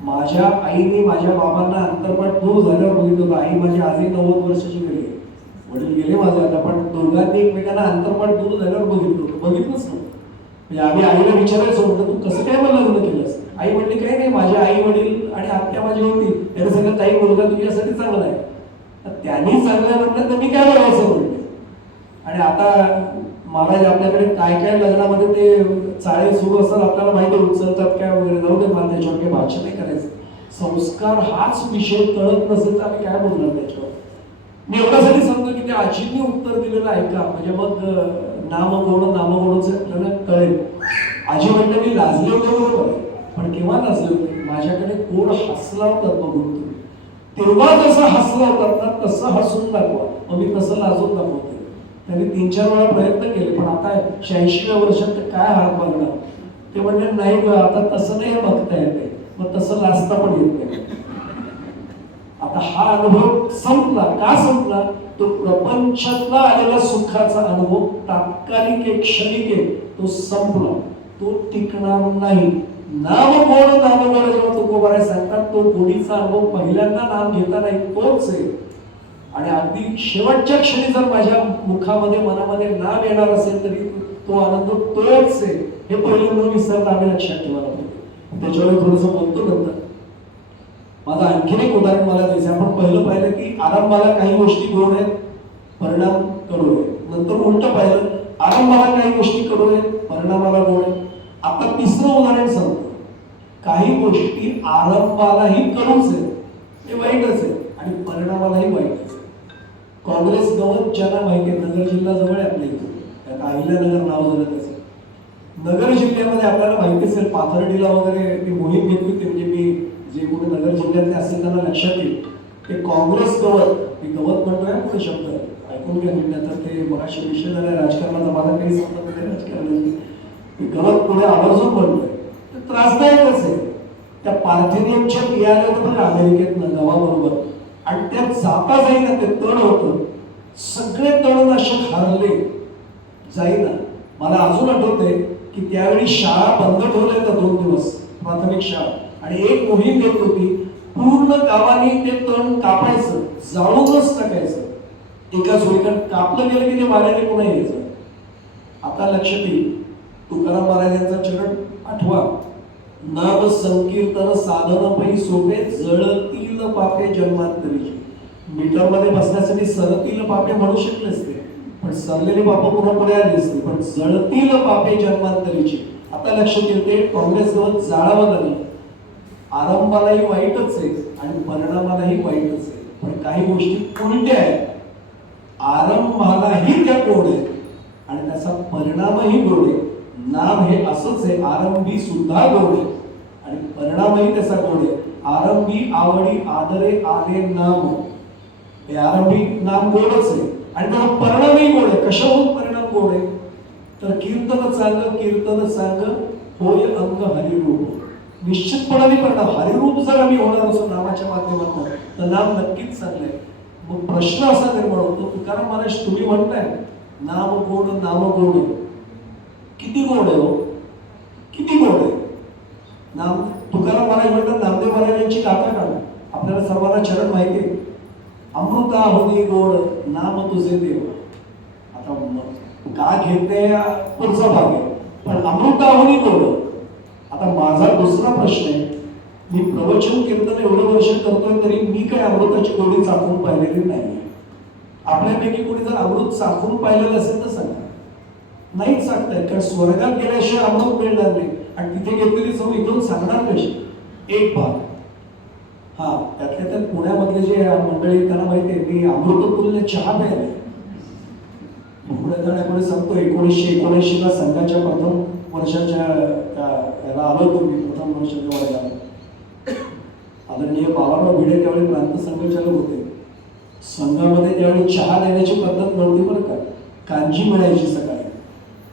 माझ्या आईने माझ्या बाबांना अंतरपाठ दूर झाल्यावर बघितलं होतं. आई माझी आजही 90 वर्षाची गेली, वडील गेले माझे आता, पण दोघांनी एकमेकांना अंतरपाठ दूर झाल्यावर बघितलं होतं. बघितलंच नव्हतं. म्हणजे आम्ही आईला विचारायचो, म्हटलं तू कसं काय मला लग्न केलंस? आई म्हणली काही नाही, माझे आई वडील आणि आत्या माझी होती, त्याने सगळं ताई मुलगा तुझ्यासाठी चांगला आहे. त्यांनी चांगलं म्हटलं तर मी काय बघायचं म्हणते. आणि आता महाराज आपल्याकडे काय काय लग्नामध्ये ते चाळे सुरू असतात, आपल्याला माहिती उचलतात काय वगैरे, जाऊ दे, मला त्याच्यावर काही भाष्य नाही करायचं. संस्कार हाच विषय कळत नसेल तर आम्ही काय बोलणार त्याच्यावर. मी एवढ्यासाठी सांगतो की त्या आजींनी उत्तर दिलेलं ऐका, म्हणजे मग नामगोडचं आपल्याला कळेल. आजी म्हणते मी लाजले होते बरोबर आहे, पण केव्हा लाजले होते? माझ्याकडे कोण हसला होता बघून तुम्ही, तेव्हा जसं हसला होतात ना तसं हसून दाखवा. मग मी तसं लाजून दाखवते. त्यांनी 3-4 वेळा प्रयत्न केले, पण आता 86व्या वर्षात काय हात बघणार. ते म्हणले नाही ग, आता तसं नाही बघता येते, मग तसं लाजता पण येत नाही. आता हा अनुभव संपला. का संपला? तो प्रपंचातला आलेला सुखाचा अनुभव तात्कालिक एक क्षणिक आहे, तो संपला. तो टिकणार नाही. नामगोड जेव्हा तुकोबाराय सांगतात, तो गोडीचा अनुभव पहिल्यांदा नाम घेता नाही तोच आहे. आणि अगदी शेवटच्या क्षणी जर माझ्या मुखामध्ये मनामध्ये नाम येणार असेल तरी तो आनंद तोच आहे. हे पहिलं न विसरता आम्ही लक्षात ठेवायला पाहिजे. त्याच्यावर थोडंसं बोलतो नंतर. माझं आणखीन एक उदाहरण मला द्यायचं. आपण पहिलं पाहिलं की आरंभाला काही गोष्टी गोड आहेत, परिणाम कडू आहे. नंतर उलट पाहिलं, आरंभाला काही गोष्टी कडू आहेत, परिणामाला गोड आहे. आता तिसरं उदाहरण सांगतो. काही गोष्टी आरंभालाही कडूच आहेत, ते वाईटच आहे, आणि परिणामालाही वाईट आहे. काँग्रेस गवत ज्यांना माहिती आहे, नगर जिल्हा जवळ आहे आपल्या इथून, त्यात अहिल्यानगर नाव झालं त्याचं. नगर जिल्ह्यामध्ये आपल्याला माहिती असेल, पाथर्डीला वगैरे ती मोहीम घेतली होती. म्हणजे मी जे कोणी नगर जिल्ह्यातले असेल त्यांना लक्षात येईल, ते काँग्रेस गवत, मी गवत म्हणतोय पुढे शब्द ऐकून घ्या. तर ते मगाशी विषय झाला राजकारणाचा, माझा काही संबंध नाही राजकारणाशी. गवत पुढे आवर्जून म्हणतोय, त्रासदायकच आहे. त्या पार्थेनियमच्या बियाल्या होतं बघा अमेरिकेतनं गव्हाबरोबर, आणि त्या जाता जाईना ते तण होतं. सगळे तणनाशक हारले जाईना. मला अजून आठवतंय की त्यावेळी शाळा बंद ठेवल्या होत्या 2 दिवस, प्राथमिक शाळा, आणि एक मोहीम घेत होती. पूर्ण गावाने ते तण कापायचं, जाळूनच टाकायचं एकाच वेळी, कारण कापलं गेलं की ते मारायला पुन्हा यायचं. आता लक्षात येईल, तुकाराम महाराजांचा चरण आठवा. नाम संकीर्तन साधन पै सोपे, जळतील पापे जन्मांतरीची. मीटरमध्ये बसण्यासाठी सरतील पापे म्हणू शकले असते, पण सरलेली पाप पुन्हा पुढे आली असते, पण जळतील पापे जन्मांतरीची. आता लक्षात येते, काँग्रेस गवत जाळावं लागलं. आरंभालाही वाईटच आहे आणि परिणामालाही वाईटच आहे, पण काही गोष्टी उलट्या आहेत. आरंभालाही त्या गोड आहेत आणि त्याचा परिणामही गोड आहे. नाम हे असंच आहे, आरंभी सुद्धा गोड आहे आणि परिणामही त्याचा गोड आहे. आरंभी आवडी आदरे आले नाम, हे आरंभी नाम गोडच आहे आणि त्याचा परिणामही गोड आहे. कशावरून परिणाम गोड आहे? तर कीर्तन सांग होय अंग हरिरूप. निश्चितपणाने परिणाम हरिरूप जर आम्ही होणार असो नामाच्या माध्यमातून, तर नाम नक्कीच चांगलं आहे. मग प्रश्न असा निर्माण होतो, तुकाराम महाराज तुम्ही म्हणताय नाम गोड किती गोड आहे हो, किती गोड आहे नाम. तुकाराम महाराज म्हणतात नामदेव महाराजांची गाथा काढा, आपल्याला सर्वांना चरण माहिती आहे. अमृता होती गोड नाम तुझे देव. आता का घेते पुढचा भाग आहे, पण अमृता होती गोड. आता माझा दुसरा प्रश्न आहे, मी प्रवचन कीर्तन एवढं वर्ष करतोय तरी मी काय अमृताची गोडी चाखून पाहिलेली नाही. आपल्यापैकी कोणी जर अमृत चाखून पाहिलेलं असेल तर सांगा. नाही सांगतायत, कारण स्वर्गात गेल्याशिवाय अमृत मिळणार नाही आणि तिथे घेतलेली चव इथून सांगणार कशी. एक भाग हा, त्यातल्या त्यात पुण्यामधले जे मंडळी त्यांना माहिती आहे, मी अमृततुल्य चहा प्यायला पुढे सांगतो. 1979 ला संघाच्या प्रथम वर्षाच्या याला आलो होतो मी, प्रथम वर्षाच्या वर्गाला. आदरणीय बाबांना भिडे त्यावेळी प्रांत संघचालक होते. संघामध्ये त्यावेळी चहा देण्याची पद्धत नव्हती बरं का, कांजी मिळायची सकाळी.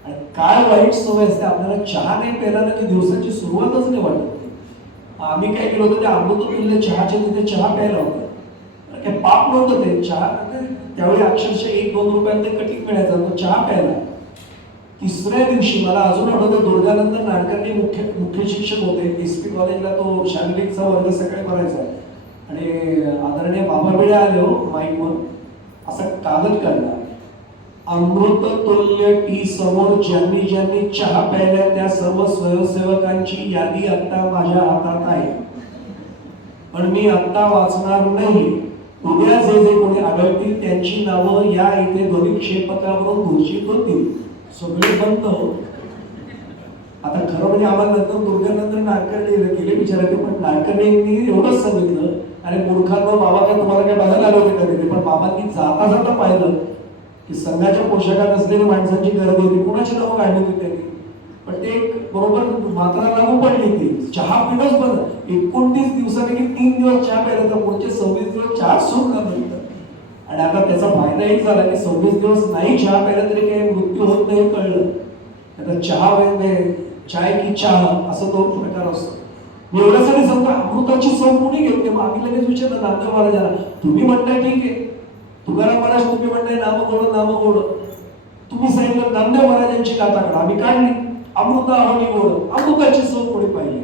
आणि काय वाईट सवय असते आपल्याला, चहा नाही प्यायला ना की दिवसाची सुरुवातच नाही वाटत. आम्ही काय केलं होतं, ते अमृततुल्य चहाचे तिथे चहा प्यायला होतं. काय पाप नव्हतं ते चहा, त्यावेळी अक्षरशः 1-2 रुपयात ते कटिंग मिळायचं, तो चहा प्यायला. तिसऱ्या दिवशी मला अजून आठवतं, दुर्गानंद नाडकर्णी मुख्य शिक्षक होते SP कॉलेजला. तो शारीरिकचा वर्ग सकाळी करायचा आणि आदरणीय बाबा बिळे आले हो माईकवर, असा कागद काढला, अमृततुल्य टी समोर ज्यांनी ज्यांनी चहा प्यायला त्या सर्व स्वयंसेवकांची यादी आता माझ्या हातात आहे, पण मी आता वाचणार नाही. उद्या जे जे कोणी आढळतील त्यांची नावं या इथे ध्वनिक्षेपकावरून घोषित होतील. सगळे बंद हो. आता खरं म्हणजे आम्हाला नंतर दुर्गानंतर नाडकर्णी गेले विचारायचे, पण नाडकर्णींनी एवढंच सांगितलं, अरे मूर्खांनो, बाबा काय तुम्हाला काय बघायला आले होते कधी? पण बाबांनी जाता जाता पाहिलं की संघाच्या पोशाखात असलेली माणसांची गर्दी होती, कुणाची नावं काढली होती त्यांनी. पण ते एक बरोबर मात्रा लागू पडली. ती चहा पिणंच बंद. 29 दिवसापैकी 3 दिवस चहा प्यायला, तर पुढचे 26 दिवस चहा सोडला नंतर. आणि आता त्याचा फायदा एक झाला की 26 दिवस नाही चहा प्यायला तरी काही मृत्यू होत नाही कळलं. आता चहा चाय की चहा असा तो प्रकार असतो. मी एवढ्यासाठी सांगतो, अमृताची चव कोणी घेतली? मग आम्ही लगेच विचारलं नामदेव महाराजांना, तुम्ही म्हणताय ठीक आहे, तुकाराम महाराज तुम्ही म्हणताय नामगोड नामगोड, तुम्ही सांगितलं नामदेव महाराजांची गाथा काढा, आम्ही काढली. अमृता आवडी गोड, अमृताची चव कोणी पाहिली?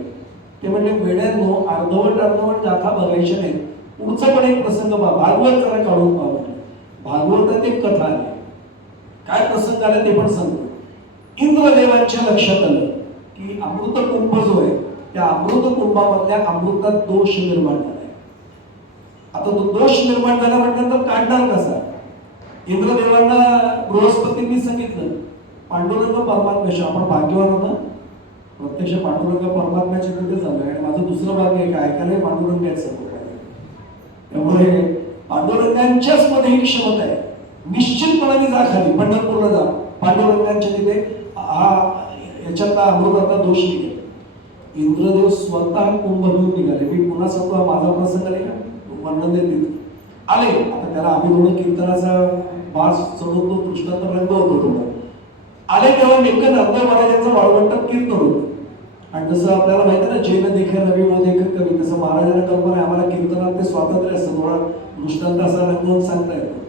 ते म्हणले, वेड्यांनो, अर्धवट गाथा बघायच्या नाही, पुढचा पण एक प्रसंग भागवत जरा काढून पाहा. भागवतात एक कथा आली, काय प्रसंग आला ते पण सांगतो. इंद्रदेवांच्या लक्षात आलं की अमृत कुंभ जो आहे, त्या अमृत कुंभामधल्या अमृतात दोष निर्माण झालाय. आता तो दोष निर्माण झाल्यानंतर काढणार कसा? इंद्रदेवांना बृहस्पतींनी सांगितलं, पांडुरंग परमात्म्याशी, आपण भाग्यवान होता, प्रत्यक्ष पांडुरंग परमात्म्याच्या तिथे झालं. आणि माझं दुसरं भाग्य आहे काय ऐकायला, पांडुरंग यायचं. त्यामुळे पांडुरंगांच्याच मध्ये ही क्षमता आहे. निश्चितपणाने जा खाली पंढरपूरला जा, पांडुरंगांच्या तिथे याच्यातला अमृताचा दोष निघेल. इंद्रदेव स्वतः कुंभ घेऊन निघाले. मी पुन्हा सांगतो, माझा प्रसंग नाही का, वर्णन देतील आले. आता त्याला आम्ही थोडं कीर्तनाचा भास चढवतो, कृष्णाचा रंग होतो थोडं. आले तेव्हा नेमकं नामदेव महाराजांचं वाळवंटात कीर्तन होतं. आणि जसं आपल्याला माहिती ना, जैन देखे रवी वो देख कवी, तसं महाराजांना कल्पना आहे, आम्हाला कीर्तनात ते स्वातंत्र्य असतं, थोडा दृष्टांत असा रंगवून सांगता येतो.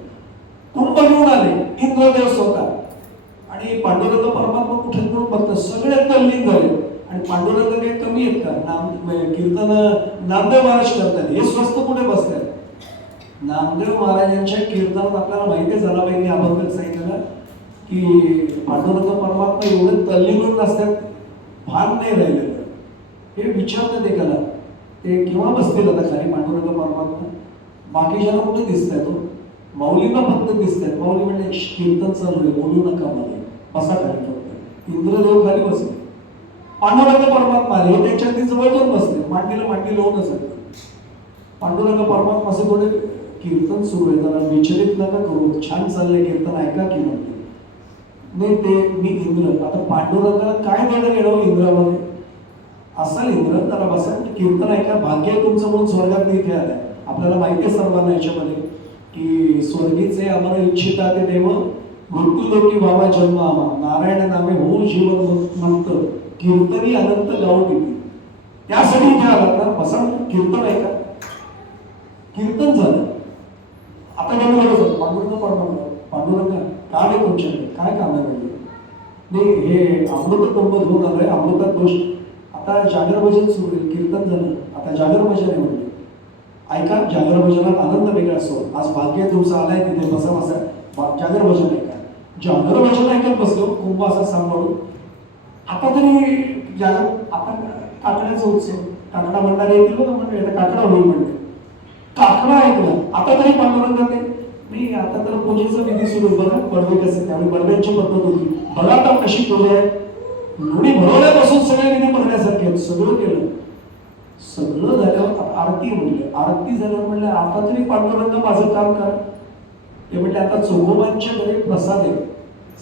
कुंभ घेऊन आले इंद्रदेव स्वतः, आणि पांडुरंग परमात्मा कुठे म्हणून बघतात, सगळे तल्लीन झाले. आणि पांडुरंग काही कमी आहेत का? कीर्तन नामदेव महाराज करतात, हे स्वस्त कुठे बसतात? नामदेव महाराजांच्या कीर्तनात आपल्याला माहिती झाला पाहिजे, याबद्दल सांगितलं की पांडुरंग परमात्मा एवढे तल्लीन होऊन असतात, भान नाही राहिलेलं. हे विचारतात एकाला, ते केव्हा बसतील आता खाली पांडुरंग परमात्मा? बाकीच्याला कुठे दिसताय? तो माऊलींना फक्त दिसतात. माऊली म्हणजे कीर्तन चालू आहे, बोलू नका मध्ये, बसा खाली फक्त. इंद्रदेव खाली बसले, पांडुरंग परमात्मा आले, त्यांच्या अगदी जवळ जाऊन बसले, मांडीला मांडी लावूनच आहे. पांडुरंग परमात्मा असे थोडे कीर्तन सुरू आहे, जरा विचलित नका करू, छान चाललंय कीर्तन, ऐका की म्हणते. नाही ते मी इंद्र, आता पांडुरंगाला काय देणं घेणं इंद्रामध्ये? असाल इंद्र, त्याला बसा, कीर्तन ऐका, भाग्य तुमचं म्हणून स्वर्गात इथे आलाय. आपल्याला माहिती आहे सर्वांना याच्यामध्ये की स्वर्गीचे अमर इच्छिता ते देव, मृत्यू लोकी व्हावा जन्म आमा, नारायण नामे हो जीवन मंत, कीर्तनी अनंत गाव किती. त्यासाठी इथे आलात ना, बसा, कीर्तन ऐका. कीर्तन झालं. आता काय बोलत पांडुरंग परमात्मा, पांडुरंग काम आहे तुमच्याकडे, काय काम आहे म्हणजे? नाही, हे अमृत कुंभ घेऊन आलोय, अमृतात दोष. आता जागर भजन सुरू आहे, कीर्तन झालं, आता जागर भजन आहे म्हणजे ऐका. जागर भजनात आनंद वेगळा असतो. आज भाग्य तुमचं आलाय तिथे, बसा बसा, जागर भजन ऐका. जागर भजन ऐकत बसलो, कुंभ असा सांभाळून. आता तरी जागर, आता काकड्याचा उत्सव, काकडा म्हणणारे येतील बघा, म्हणजे काकडा होईल म्हणते, काकडा ऐकलं. आता तरी पांडुरंगात नाही, आता तर पूजेचा विधी सुरू बघा, बडवे कसे, त्यामुळे बडव्यांची पद्धत होती बघा. आता कशी पूजा आहे, लोणी भरवल्यापासून सगळे विधी बघण्यासारखे आहेत. सगळं केलं, सगळं झाल्यावर आरती म्हणले, आरती झाल्यावर म्हणले आता तरी पांडुरंग माझं काम करा. ते म्हणले आता चोगोबांच्या घरी प्रसाद आहे,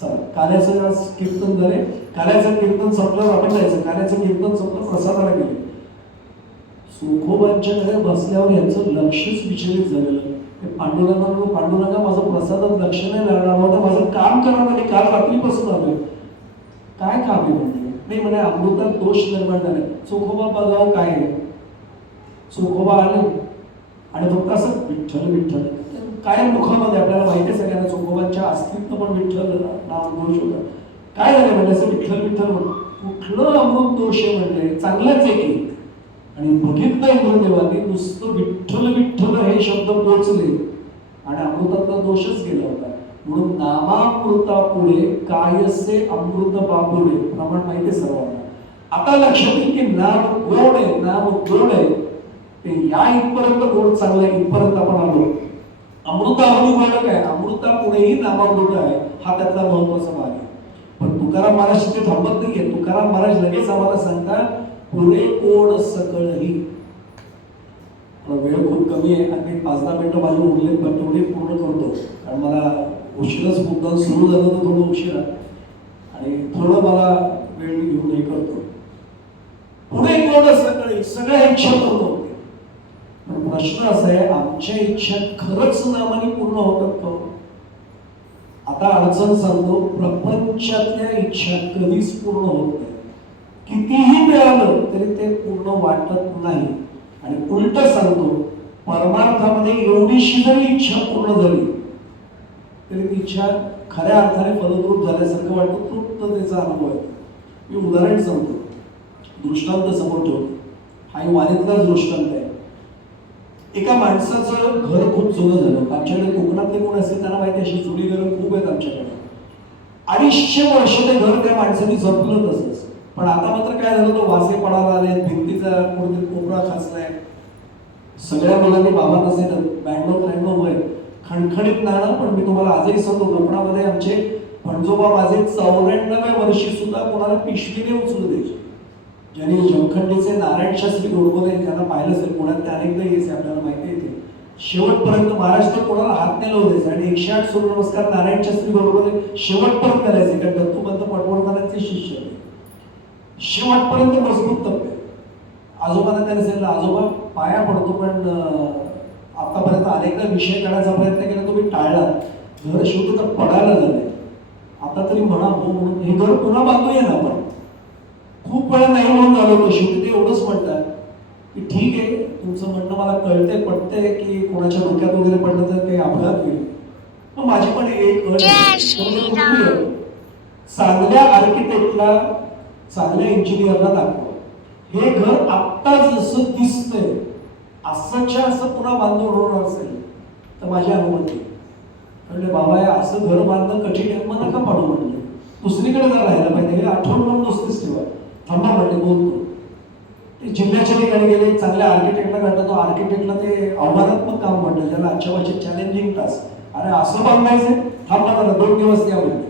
चला कार्याचं कीर्तन झाले, कार्याचं कीर्तन संपलं आपण जायचं, कार्याचं कीर्तन संपलं, प्रसादाला गेले. चोखोबांच्या घरी बसल्यावर यांचं लक्षच विचलित झालेलं. पांडुरंगा माझं प्रसादात लक्ष नाही लागणार होतं, माझं काम करणार नाही, काल रात्रीपासून आलोय. काय काम आहे म्हणजे? नाही म्हणे अमृतात दोष निर्माण झाले. चोखोबा बघावं काय आहे? चोखोबा आले आणि फक्त असं विठ्ठल विठ्ठल काय मुखामध्ये आपल्याला माहिती आहे सगळ्यांना, चोखोबांच्या अस्तित्व पण विठ्ठल नाव दोष होता. काय झालं म्हणजे असं विठ्ठल विठ्ठल म्हणून कुठलं अमृत दोष आहे म्हणजे? चांगलंच आहे की. आणि बघितलं इंद्रदेवाने नुसतं विठ्ठल विठ्ठल हे शब्द पोचले आणि अमृतातला दोषच गेला होता. म्हणून नामामृता पुढे कायसे अमृत बापुडे प्रमाण माहिती आहे सर्वांना. आता लक्षात येईल की नाम गोड आहे, नाम गोड आहे, ते या इथपर्यंत गोड चांगलं आहे, इथपर्यंत आपण आलो. अमृताहून गोड काय? अमृता पुढेही नामामृत आहे, हा त्यातला महत्वाचा भाग आहे. पण तुकाराम महाराज तिथे थांबत नाहीये. तुकाराम महाराज लगेच आम्हाला सांगतात पुढे कोण सकळही. वेळ खूप कमी आहे आणि 5-10 मिनिटं माझे उरले पण तेवढे पूर्ण करतो, कारण मला उशीरच मुद्दाम सुरू झालं तर थोडं उशिरा आणि थोडं मला वेळ घेऊन हे करतो. पुढे कोण सकळही, सगळ्या इच्छा पूर्ण होते. पण प्रश्न असा आहे, आमच्या इच्छा खरंच नामाने पूर्ण होतात का? आता अडचण सांगतो, प्रपंचातल्या इच्छा कधीच पूर्ण होत नाही. कितीही मिळालं तरी ते पूर्ण वाटत नाही. आणि उलट सांगतो, परमार्थामध्ये एवढीशी जरी इच्छा पूर्ण झाली तरी ती इच्छा खऱ्या अर्थाने फलद्रूप झाल्यासारखं वाटतं, तृप्ततेचा अनुभव आहे. मी उदाहरण सांगतो, दृष्टांत समोर ठेवतो. हा वारीतलाच दृष्टांत आहे. एका माणसाचं घर खूप जुनं झालं. आमच्याकडे कोकणातले कोण असेल त्यांना माहिती, अशी जुनी घरं खूप आहेत आमच्याकडे. 250 वर्ष ते घर त्या माणसाने जपलं तसंच. पण आता मात्र काय झालं, तो वासे पडायला आले, भिंतीचा कुठेतरी कोपरा खाचलाय. सगळ्या मुलांनी बाबा नसेल 92-93 वय, खणखणीत नाणं. पण मी तुम्हाला आजही सांगतो, कोकणामध्ये आमचे पणजोबा माझे 94व्या वर्षी सुद्धा कोणाला पिशवीने उचलू द्यायचे. ज्यांनी जमखंडीचे नारायण शास्त्री गोडबोले त्यांना पाहिलं असेल, पुण्यात ते अनेकदा यायचे, आपल्याला माहिती आहे. शेवटपर्यंत महाराष्ट्र कोणाला हात नाही लावू द्यायचे. आणि 108 सूर्यनमस्कार नारायण शास्त्री गोडबोले शेवटपर्यंत करायचे, कारण दत्तोपंत पटवर्धनांचे शिष्य होते. शेवटपर्यंत मजबूत तब्येत. आजोबांना त्याने सांगितलं, आजोबा पाया पडतो, पण आतापर्यंत अनेकदा विषय काढायचा प्रयत्न केला, तुम्ही टाळला. घर शेवटी तर पडायला झालंय, आता तरी म्हणा हो म्हणून हे घर पुन्हा बांधूया ना आपण. खूप वेळा नाही म्हणून झालं होतं. शेवटी ते एवढंच म्हणतात की ठीक आहे, तुमचं म्हणणं मला कळते, पटतंय की कोणाच्या डोक्यात वगैरे पडलं तर काही अपघात होईल. मग माझी पण एक अट आहे, चांगल्या आर्किटेक्टला, चांगल्या इंजिनियरला दाखवा, हे घर आत्ता जसं दिसतंय असंच्या असं पुन्हा बांधून होणार असेल तर माझी अनुमती. म्हणजे बाबा असं घर बांधणं कठीण आहे, मग नका पाडू म्हणले, दुसरीकडे जा राहायला पाहिजे. हे आठवण म्हणून नुसतीच ठेवा. थांबा म्हणले, बोलतो. ते जिल्ह्याच्या ठिकाणी गेले, चांगल्या आर्किटेक्टला काढलं. तो आर्किटेक्टला ते आव्हानात्मक काम म्हटलं, ज्याला आजच्या वर्षी चॅलेंजिंग टास्क. अरे असं बांधायचं, थांबा जरा 2 दिवस द्या म्हणले.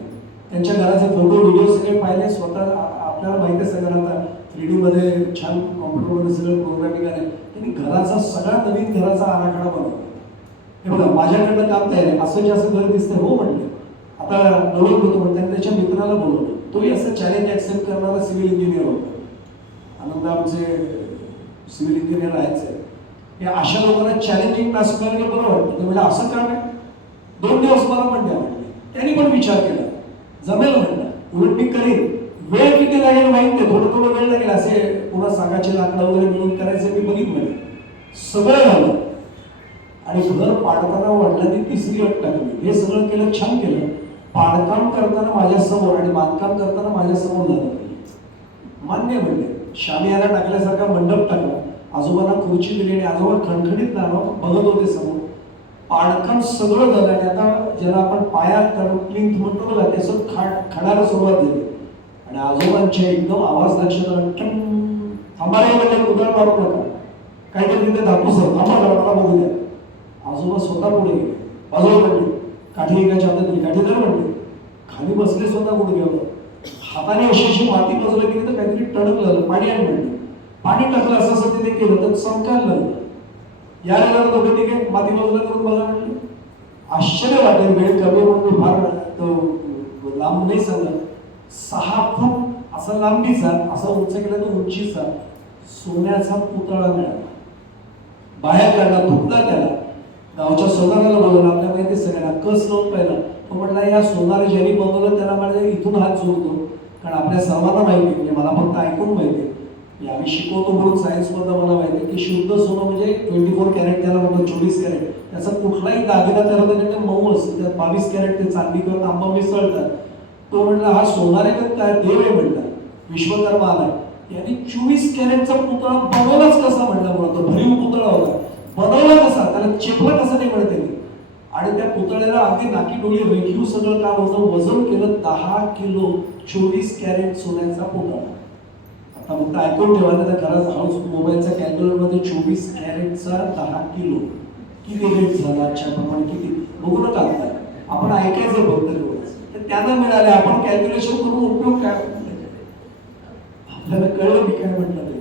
त्यांच्या घराचे फोटो व्हिडिओ सगळे पाहिले. स्वतः आपल्याला माहिती आहे सगळ्यांना, आता 3D मध्ये छान कॉम्प्युटरमध्ये सगळं प्रोग्रामिंग आहे. त्यांनी घराचा सगळा नवीन घराचा आराखडा बनवला. हे बघा, माझ्याकडनं काम तयार आहे, असं जास्त घर दिसतंय हो म्हणले. आता नवीन होतो पण त्यांनी त्याच्या मित्राला बोलवलं, तोही असं चॅलेंज ऍक्सेप्ट करणारा सिव्हिल इंजिनियर होता. आनंद आमचे सिव्हिल इंजिनियर आहेच. हे अशा लोकांना चॅलेंजिंग टास्क करायला बरं वाटतं. ते म्हणजे असं काम आहे, 2 दिवस मला पण द्या म्हटले. त्यांनी पण विचार केला, जमेल म्हटलं, उलट मी करीन. वेळ किती लागेल माहित नाही, थोडं थोडं वेळ लागेल. असे पुन्हा सागाचे लाकडं वगैरे मिळून करायचे मी बघितलं. सगळं झालं आणि घर पाडताना वडिलांनी 3री अट टाकली. हे सगळं केलं, छान केलं. पाडकाम करताना माझ्यासमोर आणि बांधकाम करताना माझ्यासमोर झालं. मान्य म्हणले. शामियाना टाकल्यासारखा मंडप टाकला, आजोबांना खुर्ची दिली आणि आजोबा खणखणीत नाव बघत होते समोर. पाडकाम सगळं झालं आणि आता ज्याला आपण पायात प्लिंथ म्हणतो बघा, त्याचं खणाला सुरुवात झाली. आणि आजोबांच्या एकदम आवाज लक्षात आला, थांबायला म्हणजे उदार मारू नका, काहीतरी तिथे दाखवूच, थांबा मला बघू द्या. आजोबा स्वतः पुढे गेले, बाजूला म्हणले, काठी एकाच्या हातात दिली, काठी धर म्हणले. खाली बसले स्वतः गुडघ्यावर, हाताने अशी माती बाजूला केली तर काहीतरी टणकलं, पाणी आण म्हणले. पाणी टाकलं, असं तिथे केलं तर चमकायला लागलं. यायला दोघे तिघे माती बाजूला करून बघा म्हणले. आश्चर्य वाटेल, वेळ कमी म्हणून फार लांब नाही सांगत. 6 फूट असा लांबीचा, असा उंच केला तर उंचीचा सोन्याचा पुतळा मिळाला. बाहेर काढला, धुतला त्याला, गावच्या सोनाराला बोलवलं. आपल्या माहिती सगळ्यांना कस लावून पाहिला. तो म्हटला, या सोनार ज्यांनी बनवलं त्याला माझ्या इथून हात जोडतो, कारण आपल्या सर्वांना माहिती आहे, म्हणजे मला फक्त ऐकून माहिती आहे, आम्ही शिकवतो म्हणून सायन्समधलं मला माहिती आहे की शुद्ध सोनं म्हणजे 24 कॅरेट, त्याला म्हणतो 24 कॅरेट. त्याचा कुठलाही दागिना त्याला त्याच्याकडे मऊ असतो, त्यात 22 कॅरेट ते चांदी किंवा तांबा मिसळतात. तो म्हणला हा सोनार आहे का काय देव आहे म्हणला, विश्वकर्मा आलाय. यांनी 24 कॅरेटचा पुतळा बनवलाच कसा म्हणला, म्हणतो भरीव पुतळा होता, बनवला कसा, त्याला चेपला कसं नाही म्हणते. आणि त्या पुतळ्याला अगदी नाकी डोळी रेखीव सगळं काम होतं. वजन केलं 10 किलो 24 कॅरेट सोन्याचा पुतळा. आता फक्त ऐकून ठेवा, त्या घरात हाऊस मोबाईलच्या कॅल्क्युलेटर मध्ये 24 कॅरेटचा 10 किलो किती रेट झाला, आजच्या प्रमाणे किती बघू नका. आता आपण ऐकायचं फक्त तेवढंच, तर त्यांना मिळाले. आपण कॅल्क्युलेशन करून उपयोग काय, आपल्याला कळलं मी काय म्हटलं ते.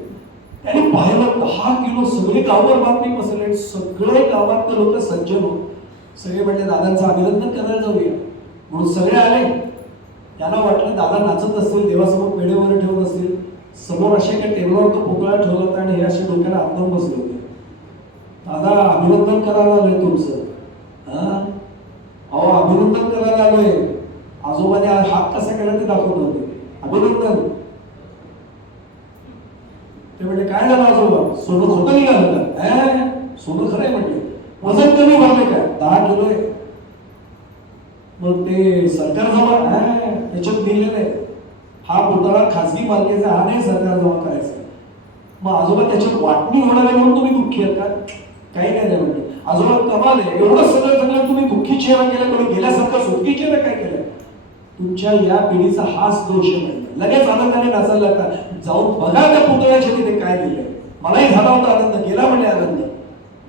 त्यांनी पाहिलं 10 किलो. सगळे गावभर बातमी पसरले, सगळे गावात लोक सज्जन होते. सगळे म्हटले दादांचं अभिनंदन करायला जाऊया म्हणून सगळे आले. त्यांना वाटलं दादा नाचत असतील, देवासमोर पेढे वगैरे ठेवत असतील. समोर अशा काही टेबलवर तो पुतळा ठेवला होता आणि हे असे डोक्याला आत्म बसले होते. दादा अभिनंदन करायला आलोय तुमचं. अहो अभिनंदन करायला आलोय. आजोबाने हात कसा केला ते दाखवत होते. अभिनंदन. ते म्हणजे काय झालं आजोबा, सोनं खोटं निघालं का? सोनं खरंय म्हटलं. वजन कमी भरले का? 10 किलो आहे. मग ते सरकार जमा त्याच्यात दिलेलं आहे, हा पुतळा खासगी मालकीचा, हा नाही सरकार जमा करायचा. मग आजोबा त्याच्यात वाटणी होणार आहे म्हणून तुम्ही दुःखी आहेत का? काही नाही म्हणते. आजोबा कमाल आहे, एवढं सगळं सगळं तुम्ही दुःखी चेहरा केला, कोणी गेल्यासारखं सुखी चेहरा काय केलं? तुमच्या या पिढीचा हाच दोष आहे. लगेच आनंदाने नाचायला लागतात. जाऊन बघा त्या पुतळ्याच्या तिथे काय लिहिलंय. मलाही झाला होता आनंद, गेला म्हणजे आनंद.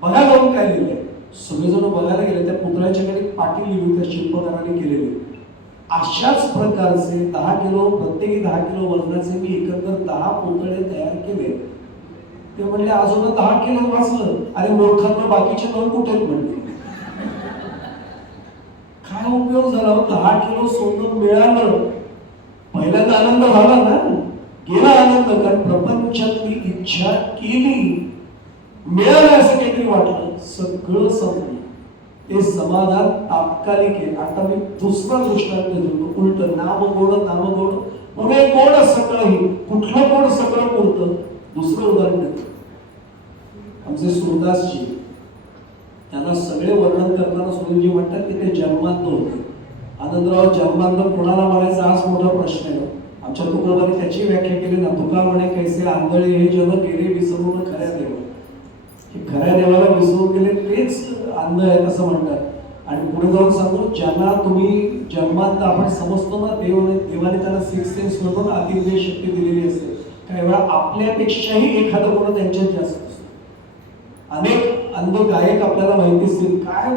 बघा जाऊन काय लिहिलंय. सगळेजण बघायला गेले, त्या पुतळ्याच्या कडे पाटी लिहिली त्या शिल्पकाराने केलेली. अशाच प्रकारचे 10 किलो, प्रत्येकी 10 किलो वजनाचे मी एकंदर 10 पुतळे तयार केले. ते म्हणले आजोबा 10 किलो वाचलं. अरे मूर्खांना बाकीचे 9 कुठे आहेत म्हणले. काय उपयोग झाला? 10 किलो सोनं मिळालं, पहिल्यांदा आनंद झाला ना, गेला आनंद. कारण प्रपंचातली इच्छा केली, मिळालं असं काहीतरी वाटलं, सगळं संपलं. ते समाधान तात्कालिक आहे. आता मी दुसरा दृष्टांत देतो, उलट. नाम गोड पुणे गोड सगळंही. कुठलं गोड सगळं पुरतं? दुसरं उदाहरण देतो. आमचे सुरदासजी, त्यांना सगळे वर्णन करताना सुरुजी म्हणतात की ते जन्मांत होते. आनंदराव जन्मांत कोणाला म्हणायचा हाच मोठा प्रश्न आहे. आमच्या तुकोबाने त्याची व्याख्या केली ना, तुका म्हणे कैसे आंधळे हे जन गेले विसरून खऱ्या देवा. खऱ्या देवाला विसरून गेले तेच अंध आहेत असं म्हणतात. आणि पुढे जाऊन सांगू, ज्यांना तुम्ही जन्मात आपण समजतो ना, देवाने त्याला 6th सेन्स मधून अतिशय शक्ती दिलेली असते. काही वेळा आपल्यापेक्षाही एखादं कोण त्यांच्यात जास्त असतो. अनेक अंध गायक आपल्याला माहिती असतील, काय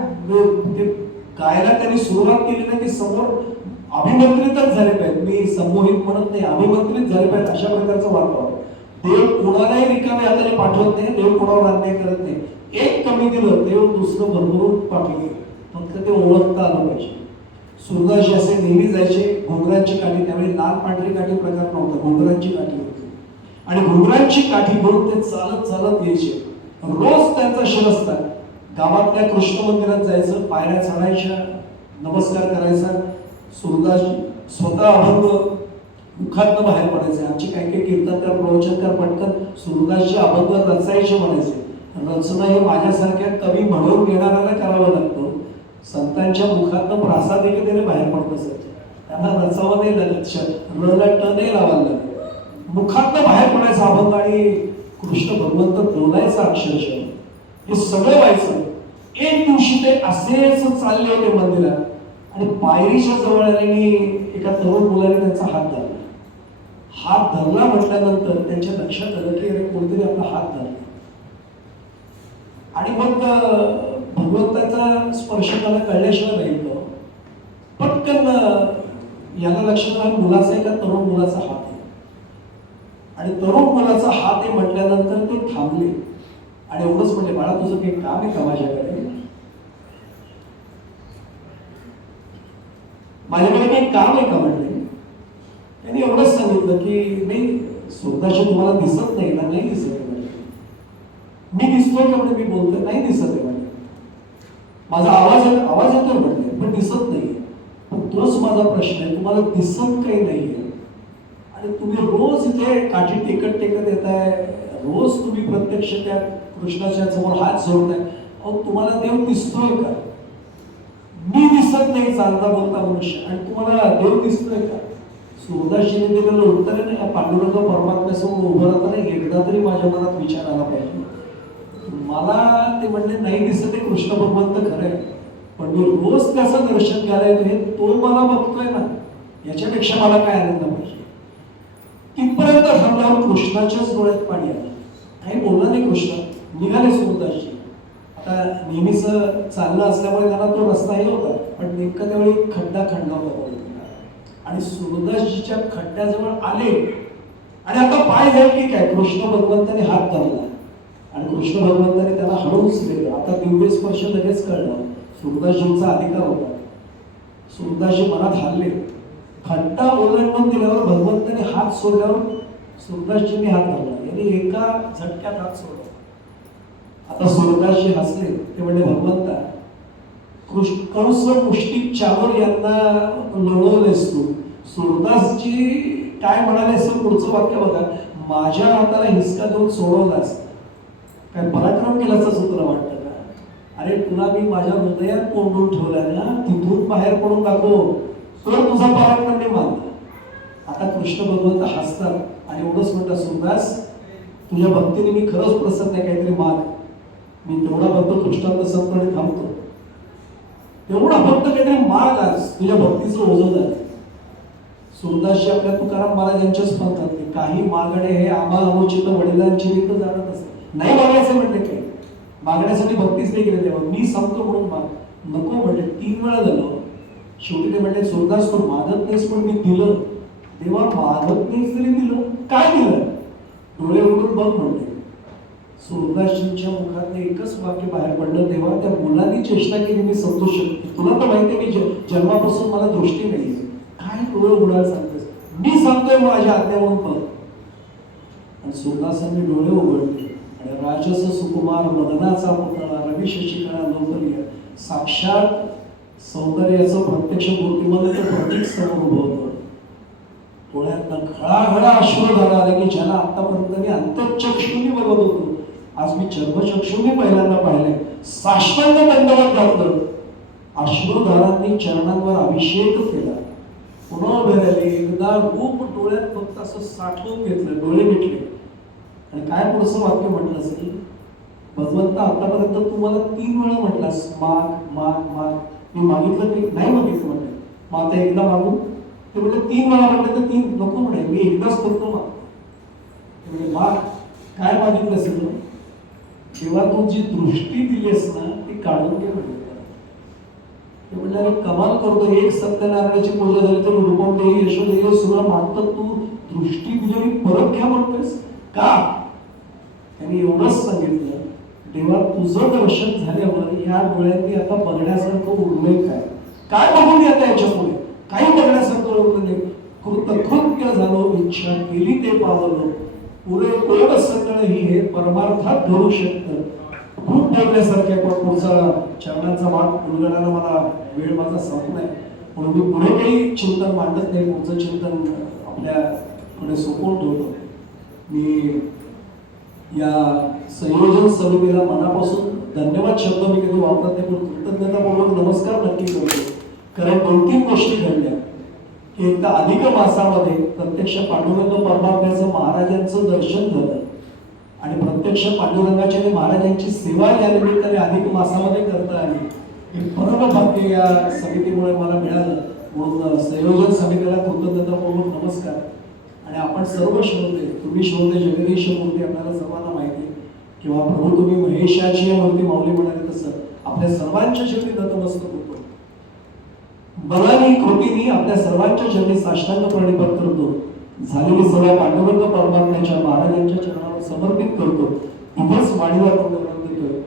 ते गायला त्यांनी सुरुवात केली ना की समोर अभिमंत्रितच झाले पाहिजे. मी संमोहित म्हणत नाही, अभिमंत्रित झाले पाहिजे अशा प्रकारचं वातावरण. देव कोणालाही रिकामे हाताने पाठवत नाही, देव कोणावर अन्याय करत नाही. एक कमी दिलं, देव दुसरं भरभरून पाठवले, फक्त ते ओळखता आलं पाहिजे. सुरदासजी असे नेहमी जायचे. घुंगरांची काठी, त्यावेळी लाल पांढरी काठी प्रकार नव्हता, घुंगरांची काठी होती. आणि घुंगरांची काठी घेऊन ते चालत चालत यायचे. रोज त्यांचा शिरस्ता गावातल्या कृष्ण मंदिरात जायचं, पायऱ्या चढायच्या, नमस्कार करायचा. सुरदासजी स्वतः अभंग मुखातनं बाहेर पडायचे. आमचे काही काही कीर्तनकार, प्रवचनकार पटकन सुरदासजी अभंग रचायचे म्हणायचे. रचना हे माझ्यासारख्या कवी म्हणून घेणाऱ्याला करावं लागतं. संतांच्या मुखातनं प्रासादिकतेने बाहेर पडत असत. त्यांना रचावं नाही लागत, रला ट नाही लावायला लागत. मुखातनं बाहेर पडायचं अभंग आणि कृष्ण भगवंत बोलायचं अक्षरशः. हे सगळं व्हायचं. एक दिवशी ते असेच चालले होते मंदिरात आणि पायरीच्या जवळ आल्याने एका तरुण मुलाने त्यांचा हात धरला. हात धरला म्हटल्यानंतर त्यांच्या लक्षात आलं की अरे कोणतरी आपला हात धरला. आणि मग भगवंताचा स्पर्श त्याला कळल्याशिवाय राहील. पटकन याला लक्षात आलं मुलाचा आहे का तरुण मुलाचा हात आहे. आणि तरुण मुलाचा हात आहे म्हटल्यानंतर ते थांबले आणि एवढंच म्हणले, बाळा तुझं काही काम आहे का माझ्याकडे? माझ्याकडे काही काम आहे का म्हटले. त्यांनी एवढंच सांगितलं की नाही सुरदासजी तुम्हाला दिसत नाही ना? नाही दिसत आहे म्हणजे. मी दिसतोय का म्हणजे? मी बोलतोय नाही दिसत आहे म्हणजे. माझा आवाज येतोय म्हटले पण दिसत नाही. पण तोच माझा प्रश्न आहे, तुम्हाला दिसत काही नाहीये आणि तुम्ही रोज इथे काठी टेकत टेकत येताय, रोज तुम्ही प्रत्यक्ष त्या कृष्णाच्या समोर हात जोडताय. अहो तुम्हाला देव दिसतोय का? मी दिसत नाही चालता बोलता मनुष्य, आणि तुम्हाला देव दिसतोय का? सुरदासजीने दिलेलं उत्तर आहे ना, या पांडुरंग परमात्म्यासमोर उभं राहताना एकदा तरी माझ्या मनात विचार आला पाहिजे. मला ते म्हणले नाही दिसत आहे कृष्ण भगवंत खरंय, पण मी रोज त्याचं दर्शन घ्यायला येतो, तो मला बघतोय ना, याच्यापेक्षा मला काय आनंद पाहिजे. तिथपर्यंत थांबल्यावर कृष्णाच्याच डोळ्यात पाणी आलं. काही बोलला नाही कृष्ण, निघाले सुरदासजी. आता नेहमीच चाललं असल्यामुळे त्यांना तो रस्ताही होता, पण नेमका त्यावेळी खड्डा होता आणि सुरदासजीच्या खड्ड्याजवळ आले आणि आता पाय जाईल की काय, कृष्ण भगवंताने हात धरला आणि कृष्ण भगवंताने त्याला हळूच दिलं. आता दिव्य स्पर्श लगेच कळलं, सुरदासजींचा अधिकार होता. सुरदासजी मनात हल्ले, खड्डा ओलांडून दिल्यावर भगवंताने हात सोडल्यावर सुरदासजींनी हात धरला, यांनी एका झटक्यात हात सोडला. आता सुरदासजी हसले, ते म्हणजे भगवंता कंस मुष्टिक चावर यांना लढवलेस तू. सुरदासजी काय म्हणाले असं पुढचं वाक्य बघा, माझ्या हाताला हिसका देऊन सोडवलास, काय पराक्रम केल्याचं तुला वाटतं का? अरे तुला मी माझ्या हृदयात कोंडून ठेवलाय ना, तिथून बाहेर पडून दाखव, तर तुझा पराक्रम मी मानला. आता कृष्ण भगवंत हसतात आणि एवढंच म्हणतात, सुरदास तुझ्या भक्तीने मी खरंच प्रसन्न आहे, काहीतरी माग. मी तेवढा भक्त कृष्णांत संतपणे थांबतो, तेवढा भक्त काहीतरी माग, आज तुझ्या भक्तीचं ओझं झालं. सुरदासजी आपल्या तुकाराम महाराजांच्याच पंथात, काही मागणे हे आम्हा अनुचित वडिलांची रीत जाणत असते. नाही मागायचं म्हटलं काही, मागण्यासाठी भक्तीच नाही केली तेव्हा, मी सांगतो म्हणून माग. नको म्हटले, 3 वेळा झालं. शेवटी ते म्हटले, सुरदास तू मागत नाहीस पण मी दिलं. देवा मागत नाहीस तरी दिलं, काय दिलं? डोळे उघडून बघ म्हणले. सुरदासजींच्या मुखात एकच वाक्य बाहेर पडलं, तेव्हा त्या मुलांनी चेष्टा केली, मी समजू शकते, तुला तर माहिती आहे मी जन्मापासून मला दृष्टी नाही, काय डोळे उघडायला सांगतेस? मी सांगतोय माझ्या आज्ञा म्हणून बघ. आणि सुरदासांनी डोळे उघडले आणि राजस सुकुमार मदनाचा पुतळा रवी शशिकळा लोकलीय साक्षात सौंदर्याचं प्रत्यक्ष मूर्तीमध्ये ते प्रतीक समोर उभं होतं. डोळ्यातनं घळाघळा अश्रुधारा आला की ज्याला आतापर्यंत मी अंतःचक्षुनी बघत होतो, आज मी चर्मचक्षुनी पहिल्यांदा पाहिले. साष्टांग दंडवत घातलं, अश्रुधारांनी चरणांवर अभिषेक केला. पुन्हा उभे राहिले, एकदा रूप डोळ्यात फक्त असं साठवून घेतलं, डोळे मिटले आणि काय पुढचं वाक्य म्हटलं असेल, भगवंत आतापर्यंत तू मला 3 वेळा म्हटलास माग माग माग, मी मागितलं की नाही मागितलं म्हटलं, मग आता एकदा मागू? ते म्हणजे 3 वेळा म्हटलं तर 3 नको म्हणे, मी एकदाच करतो माग. म्हणजे माग काय मागितलं असेल, तेव्हा तू जी दृष्टी दिलीस ना ती काढून घे म्हटलं. ते म्हणलं अरे कमाल करतो, एक सत्यनारायणाची पूजा झाली तर रूपम देवी यशोदेवी सुद्धा मागतात, तू दृष्टी दिलेली परत घ्या म्हणतोयस का? त्यांनी एवढंच सांगितलं, तेव्हा तुझं दर्शन झाल्यावर या डोळ्यांनी आता बघण्यासारखं उरलंय काय? काय बघून येतं याच्यापुढे? काही बघण्यासारखं उरलं नाही. कृतकृत्य झालो, इच्छा केली ते पावलं, पुरे कोण सगळं ही हे परमार्थात घडू शकतं. खूप बोलण्यासारखे, पण पुढचा चरणांचा भाग उलगडायला मला वेळ माझा संपलाय, म्हणून मी पुढे काही चिंतन मांडत नाही. पुढचं चिंतन आपल्याकडे सोपवून ठेवतो. मी या संयोजन समितीला मनापासून धन्यवाद शब्द मी कधी वापरत नाही, पण कृतज्ञतापूर्वक नमस्कार नक्की करतो. कारण 2-3 गोष्टी घडल्या की एकदा अधिक मासामध्ये प्रत्यक्ष पांडुरंग परमात्म्याचं महाराजांचं दर्शन झालं आणि प्रत्यक्ष पांडुरंगाची आणि महाराजांची सेवा या निमित्ताने अधिक मासामध्ये करता आली. हे परम भाग्य या समितीमुळे मला मिळालं, म्हणून संयोजन समितीला कृतज्ञतापूर्वक नमस्कार. आणि आपण सर्व श्रोते, तुम्ही श्रोते जगदीश मूर्ती आपल्याला सर्वांना माहिती आहे, किंवा प्रभू तुम्ही महेशाची मूर्ती माऊली म्हणाले तसं आपल्या सर्वांच्या चरणी नतमस्तक होतो. बलानी कृतीने आपल्या सर्वांच्या चरणी साष्टांग प्रणिपात करतो. झालेली सेवा पांडुरंग परमात्म्याच्या महाराजांच्या चरणावर समर्पित करतो. इथेच वाणीला वंदन करतो.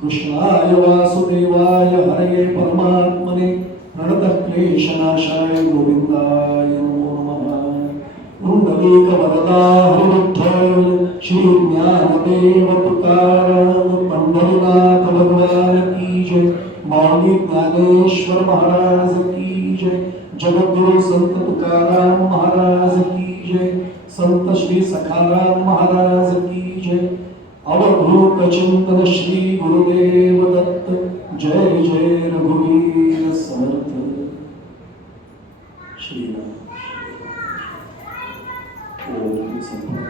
कृष्णाय वासुदेवाय हरये परमात्मने प्रणत क्लेशनाशाय गोविंदाय नमो नमः. पुंडलीक वरदा हरिविठ्ठल श्री ज्ञानदेव तुकाराम पंढरीनाथ भगवान की जय. माऊली ज्ञानेश्वर महाराज की जय. जगद्गुरु संत तुकाराम महाराज की जय, संत श्री सखाराम महाराज की जय, अवधूत चिंतन श्री गुरुदेव दत्त, जय जय रघुवीर समर्थ. श्रीराम. ओम संपूर्ण